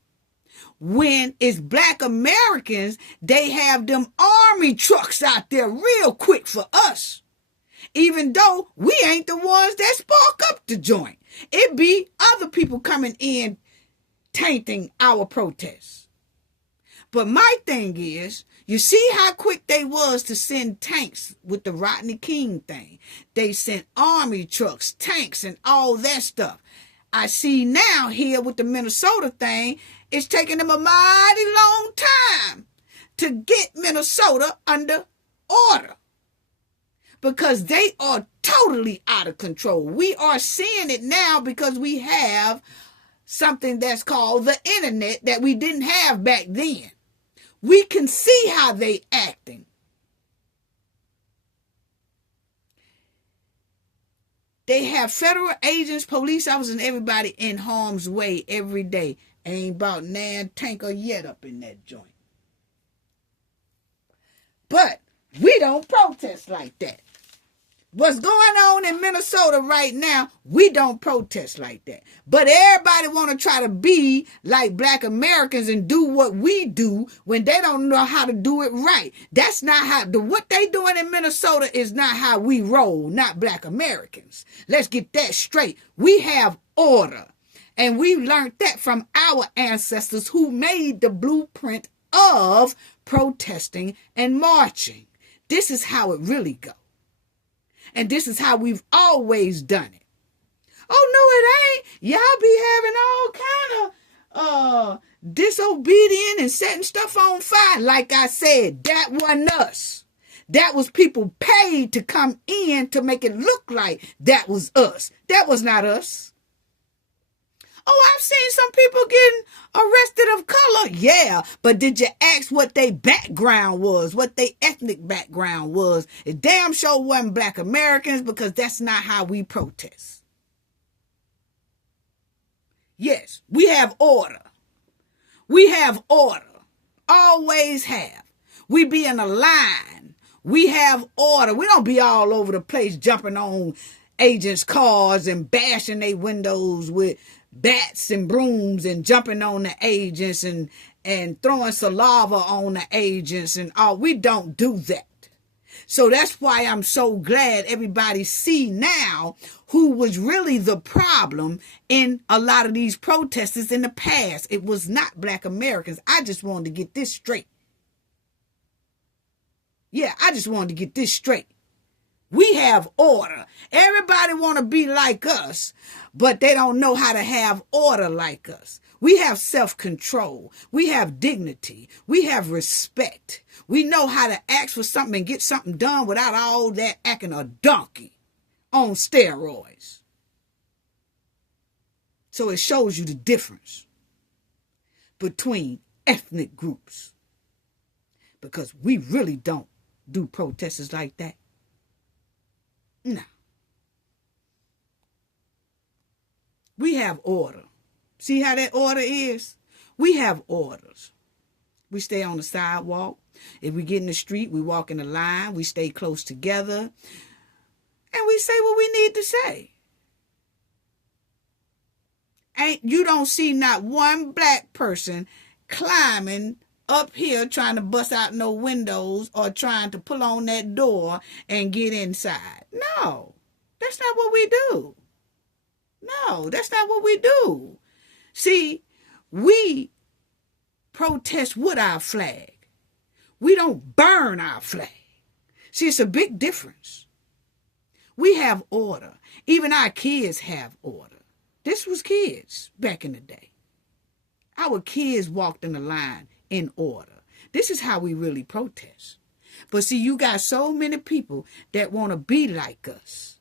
When it's Black Americans, they have them army trucks out there real quick for us. even though we ain't the ones that spark up the joint. It be other people coming in tainting our protests. But my thing is, you see how quick they was to send tanks with the Rodney King thing. They sent army trucks, tanks, and all that stuff. I see now here with the Minnesota thing, it's taking them a mighty long time to get Minnesota under order, because they are totally out of control. We are seeing it now because we have something that's called the internet that we didn't have back then. We can see how they acting. They have federal agents, police officers, and everybody in harm's way every day. Ain't about nan tanker yet up in that joint. But we don't protest like that. What's going on in Minnesota right now, we don't protest like that. But everybody want to try to be like Black Americans and do what we do when they don't know how to do it right. That's not how, what they doing in Minnesota is not how we roll, not Black Americans. Let's get that straight. We have order. And we learned that from our ancestors who made the blueprint of protesting and marching. This is how it really goes. And this is how we've always done it. Oh, no, it ain't. Y'all be having all kind of disobedient and setting stuff on fire. Like I said, that wasn't us. That was people paid to come in to make it look like that was us. That was not us. Oh, I've seen some people getting arrested of color. Yeah, but did you ask what their background was, what their ethnic background was? It damn sure wasn't Black Americans, because that's not how we protest. Yes, we have order. We have order. Always have. We be in a line. We have order. We don't be all over the place jumping on agents' cars and bashing their windows with bats and brooms and jumping on the agents and throwing saliva on the agents and all. We don't do that. So that's why I'm so glad everybody see now who was really the problem in a lot of these protesters in the past. It was not Black Americans. I just wanted to get this straight. Yeah, I just wanted to get this straight. We have order. Everybody want to be like us, but they don't know how to have order like us. We have self-control. We have dignity. We have respect. We know how to ask for something and get something done without all that acting a donkey on steroids. So it shows you the difference between ethnic groups, because we really don't do protesters like that. No. We have order. See how that order is? We have orders. We stay on the sidewalk. If we get in the street, we walk in the line. We stay close together. And we say what we need to say. You don't see not one Black person climbing up here trying to bust out no windows or trying to pull on that door and get inside. No, that's not what we do. No, that's not what we do. See, we protest with our flag. We don't burn our flag. See, it's a big difference. We have order. Even our kids have order. This was kids back in the day. Our kids walked in the line in order. This is how we really protest. But see, you got so many people that want to be like us,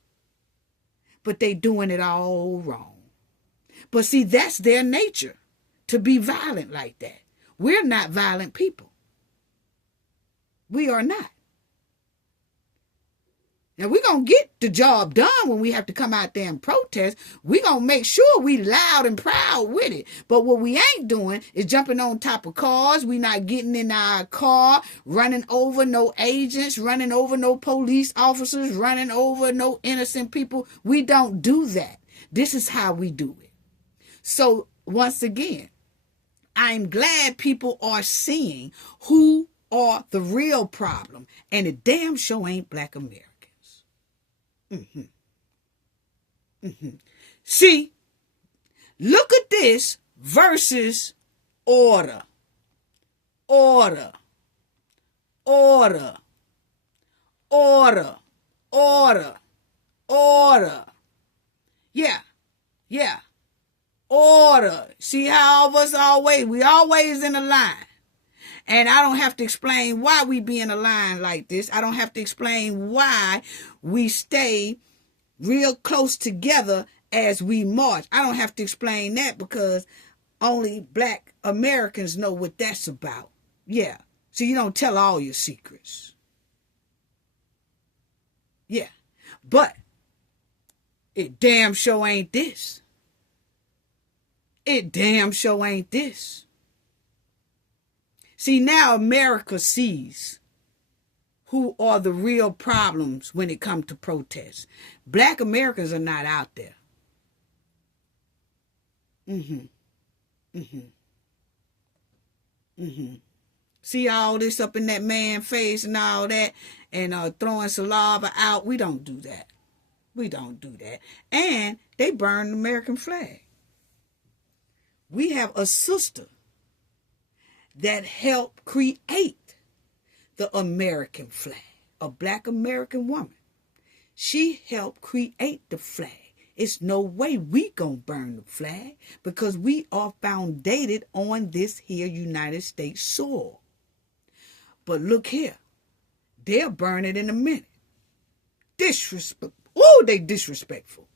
but they doing it all wrong. But see, that's their nature, to be violent like that. We're not violent people. We are not. Now, we're going to get the job done when we have to come out there and protest. We're going to make sure we loud and proud with it. But what we ain't doing is jumping on top of cars. We not getting in our car, running over no agents, running over no police officers, running over no innocent people. We don't do that. This is how we do it. So, once again, I'm glad people are seeing who are the real problem. And it damn sure ain't Black Americans. See, look at this versus order. Order. Order. Order. Order. Order. Yeah. Yeah. Order. See how all of us we always in a line. And I don't have to explain why we be in a line like this. I don't have to explain why we stay real close together as we march. I don't have to explain that because only Black Americans know what that's about. Yeah. So you don't tell all your secrets. Yeah. But it damn sure ain't this. It damn sure ain't this. See, now America sees who are the real problems when it comes to protests. Black Americans are not out there. See all this up in that man's face and all that, and throwing saliva out. We don't do that. We don't do that. And they burn the American flag. We have a sister that helped create the American flag, a Black American woman. She helped create the flag. It's no way we gonna burn the flag because we are founded on this here United States soil. But look here, they'll burn it in a minute. Disrespect. Oh, they disrespectful.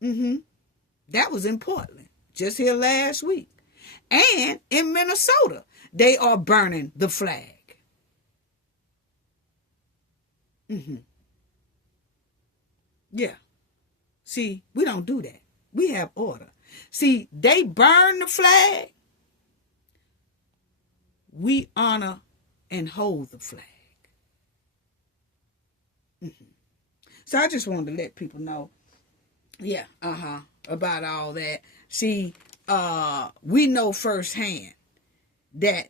That was in Portland, just here last week. And in Minnesota, they are burning the flag. Yeah. See, we don't do that. We have order. See, they burn the flag. We honor and hold the flag. So I just wanted to let people know, about all that. See, we know firsthand that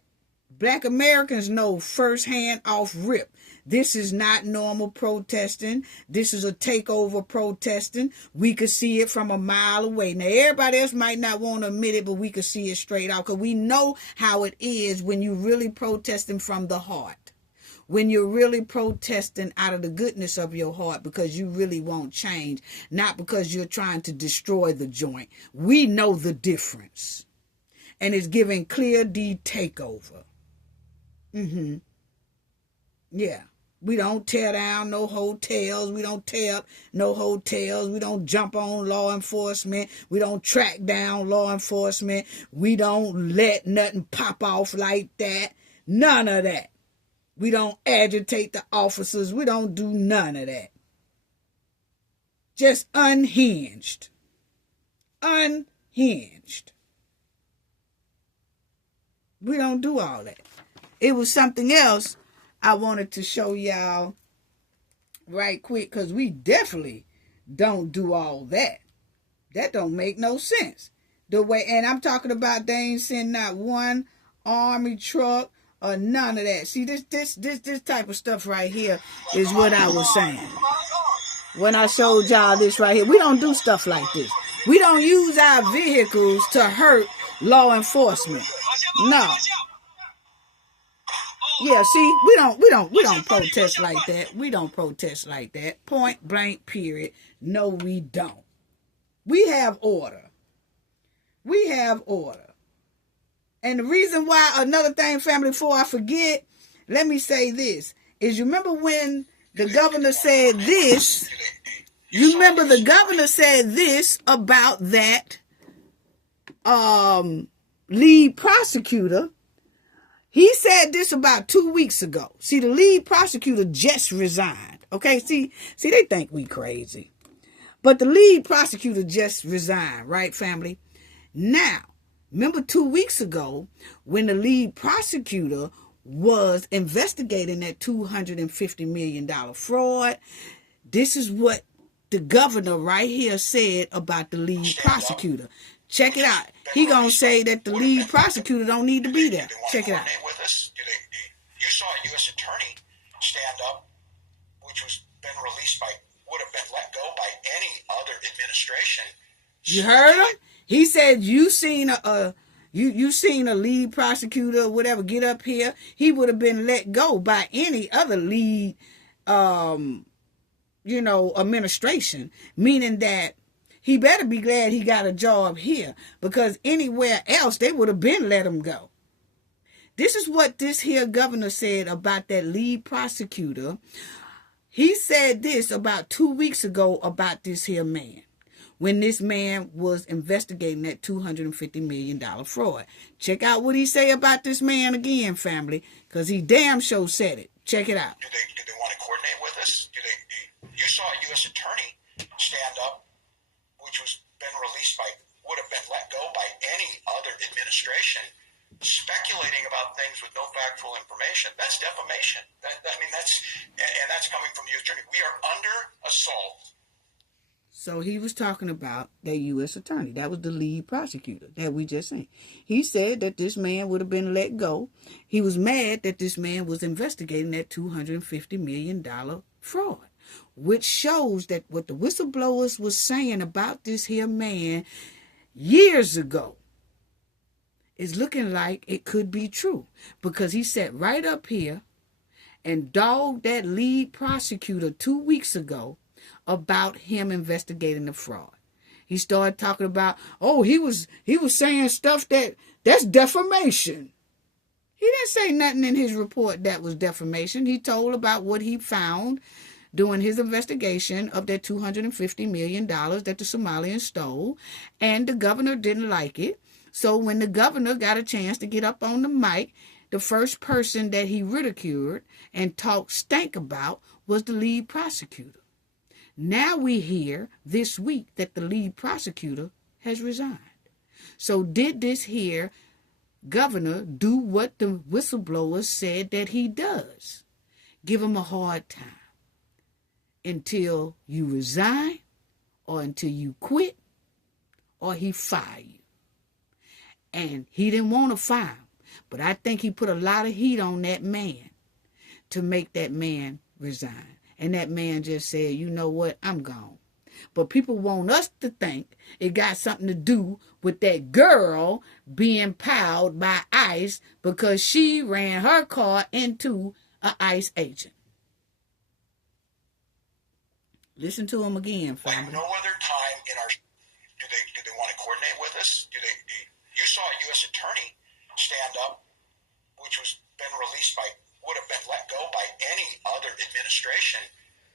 Black Americans know firsthand off rip. This is not normal protesting. This is a takeover protesting. We could see it from a mile away. Now, everybody else might not want to admit it, but we could see it straight out because we know how it is when you really protesting from the heart. When you're really protesting out of the goodness of your heart because you really want change, not because you're trying to destroy the joint. We know the difference. And it's giving clear D takeover. Yeah. We don't tear down no hotels. We don't tear up no hotels. We don't jump on law enforcement. We don't track down law enforcement. We don't let nothing pop off like that. None of that. We don't agitate the officers. We don't do none of that. Just unhinged. Unhinged. We don't do all that. It was something else I wanted to show y'all right quick because we definitely don't do all that. That don't make no sense. The way, and I'm talking about they ain't send not one army truck or none of that. See, this type of stuff right here is what I was saying. When I showed y'all this right here, we don't do stuff like this. We don't use our vehicles to hurt law enforcement. No. Yeah, see, we don't protest like that. We don't protest like that. Point blank, period. No, we don't. We have order. We have order. And the reason why, another thing, family, before I forget, let me say this, is you remember when the governor said this, about that lead prosecutor. He said this about 2 weeks ago. See, the lead prosecutor just resigned. Okay, see, they think we crazy. But the lead prosecutor just resigned, right, family? Now, remember 2 weeks ago when the lead prosecutor was investigating that $250 million fraud? This is what the governor right here said about the lead prosecutor. Check it out. He gonna say that the lead prosecutor don't need to be there. Check it out. You saw a U.S. attorney stand up which was been released by, would have been let go by any other administration. You heard him? He said you seen you seen a lead prosecutor or whatever get up here, he would have been let go by any other lead administration, meaning that he better be glad he got a job here, because anywhere else they would have been let him go. This is what this here governor said about that lead prosecutor. He said this about 2 weeks ago about this here man, when this man was investigating that $250 million fraud. Check out what he say about this man again, family, because he damn sure said it. Check it out. Do they want to coordinate with us? You saw a U.S. attorney stand up, which was been released by, would have been let go by any other administration, speculating about things with no factual information. That's defamation. That's coming from the U.S. attorney. We are under assault. So he was talking about the U.S. attorney. That was the lead prosecutor that we just seen. He said that this man would have been let go. He was mad that this man was investigating that $250 million fraud, which shows that what the whistleblowers was saying about this here man years ago is looking like it could be true, because he sat right up here and dogged that lead prosecutor 2 weeks ago about him investigating the fraud. He started talking about, he was saying stuff that's defamation. He didn't say nothing in his report that was defamation. He told about what he found during his investigation of that $250 million that the Somalians stole, and the governor didn't like it. So when the governor got a chance to get up on the mic, the first person that he ridiculed and talked stank about was the lead prosecutor. Now we hear this week that the lead prosecutor has resigned. So did this here governor do what the whistleblowers said that he does? Give him a hard time until you resign, or until you quit, or he fire you. And he didn't want to fire him, but I think he put a lot of heat on that man to make that man resign. And that man just said, you know what, I'm gone. But people want us to think it got something to do with that girl being piled by ICE because she ran her car into an ICE agent. Listen to him again, family. Like no other time in our... Do they want to coordinate with us? You saw a U.S. attorney stand up, which was been released by, would have been let go by any other administration,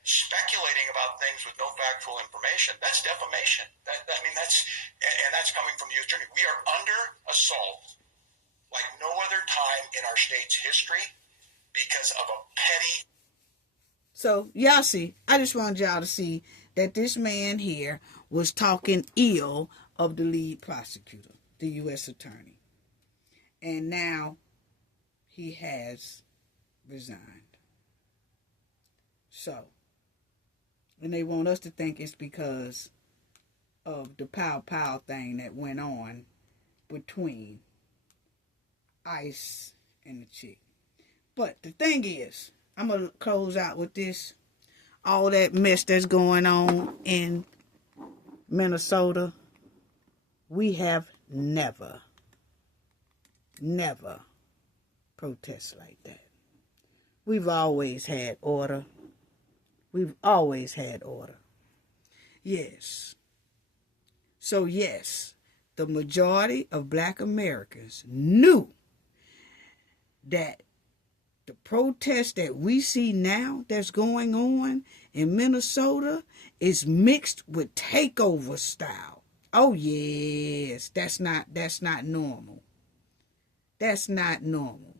speculating about things with no factual information. That's defamation. That's coming from the U.S. attorney. We are under assault like no other time in our state's history because of a petty... So, y'all see, I just wanted y'all to see that this man here was talking ill of the lead prosecutor, the U.S. attorney. And now he has resigned. So, and they want us to think it's because of the pow thing that went on between ICE and the chick. But the thing is, I'm going to close out with this. All that mess that's going on in Minnesota, we have never protested like that. We've always had order. We've always had order. Yes. So yes, the majority of Black Americans knew that the protest that we see now that's going on in Minnesota is mixed with takeover style. Oh yes, that's not normal. That's not normal.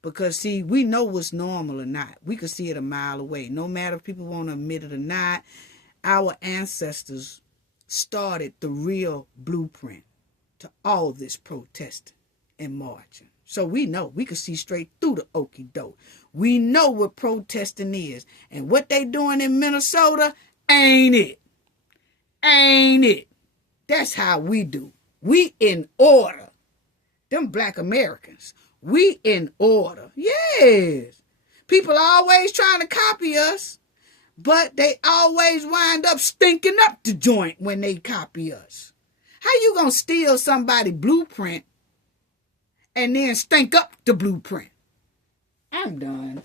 Because see, we know what's normal or not. We can see it a mile away. No matter if people want to admit it or not, our ancestors started the real blueprint to all this protesting and marching. So we know, we can see straight through the okie doke. We know what protesting is. And what they doing in Minnesota ain't it. Ain't it. That's how we do. We in order. Them Black Americans, we in order. Yes. People are always trying to copy us, but they always wind up stinking up the joint when they copy us. How you gonna steal somebody's blueprint and then stink up the blueprint? I'm done.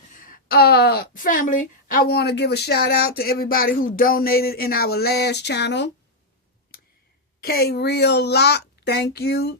Family, I want to give a shout out to everybody who donated in our last channel. K Real Lock, thank you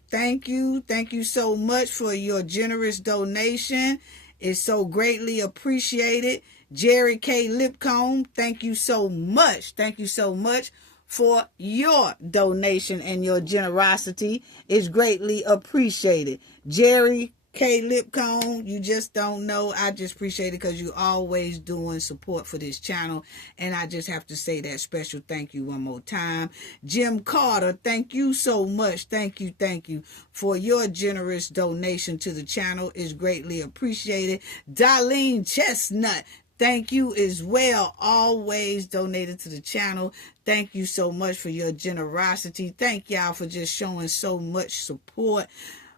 so much for your generous donation. It's so greatly appreciated. Jerry K Lipcomb, thank you so much for your donation and your generosity. It's greatly appreciated. Jerry K Lipcomb, you just don't know. I just appreciate it because you always doing support for this channel. And I just have to say that special thank you one more time. Jim Carter, thank you so much. Thank you for your generous donation to the channel. It's greatly appreciated. Darlene Chestnut, thank you as well. Always donated to the channel. Thank you so much for your generosity. Thank y'all for just showing so much support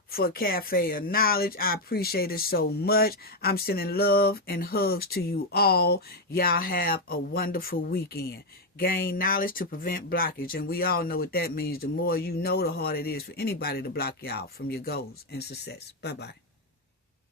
for Cafe of Knowledge. I appreciate it so much. I'm sending love and hugs to you all. Y'all have a wonderful weekend. Gain knowledge to prevent blockage. And we all know what that means. The more you know, the harder it is for anybody to block y'all from your goals and success. Bye-bye.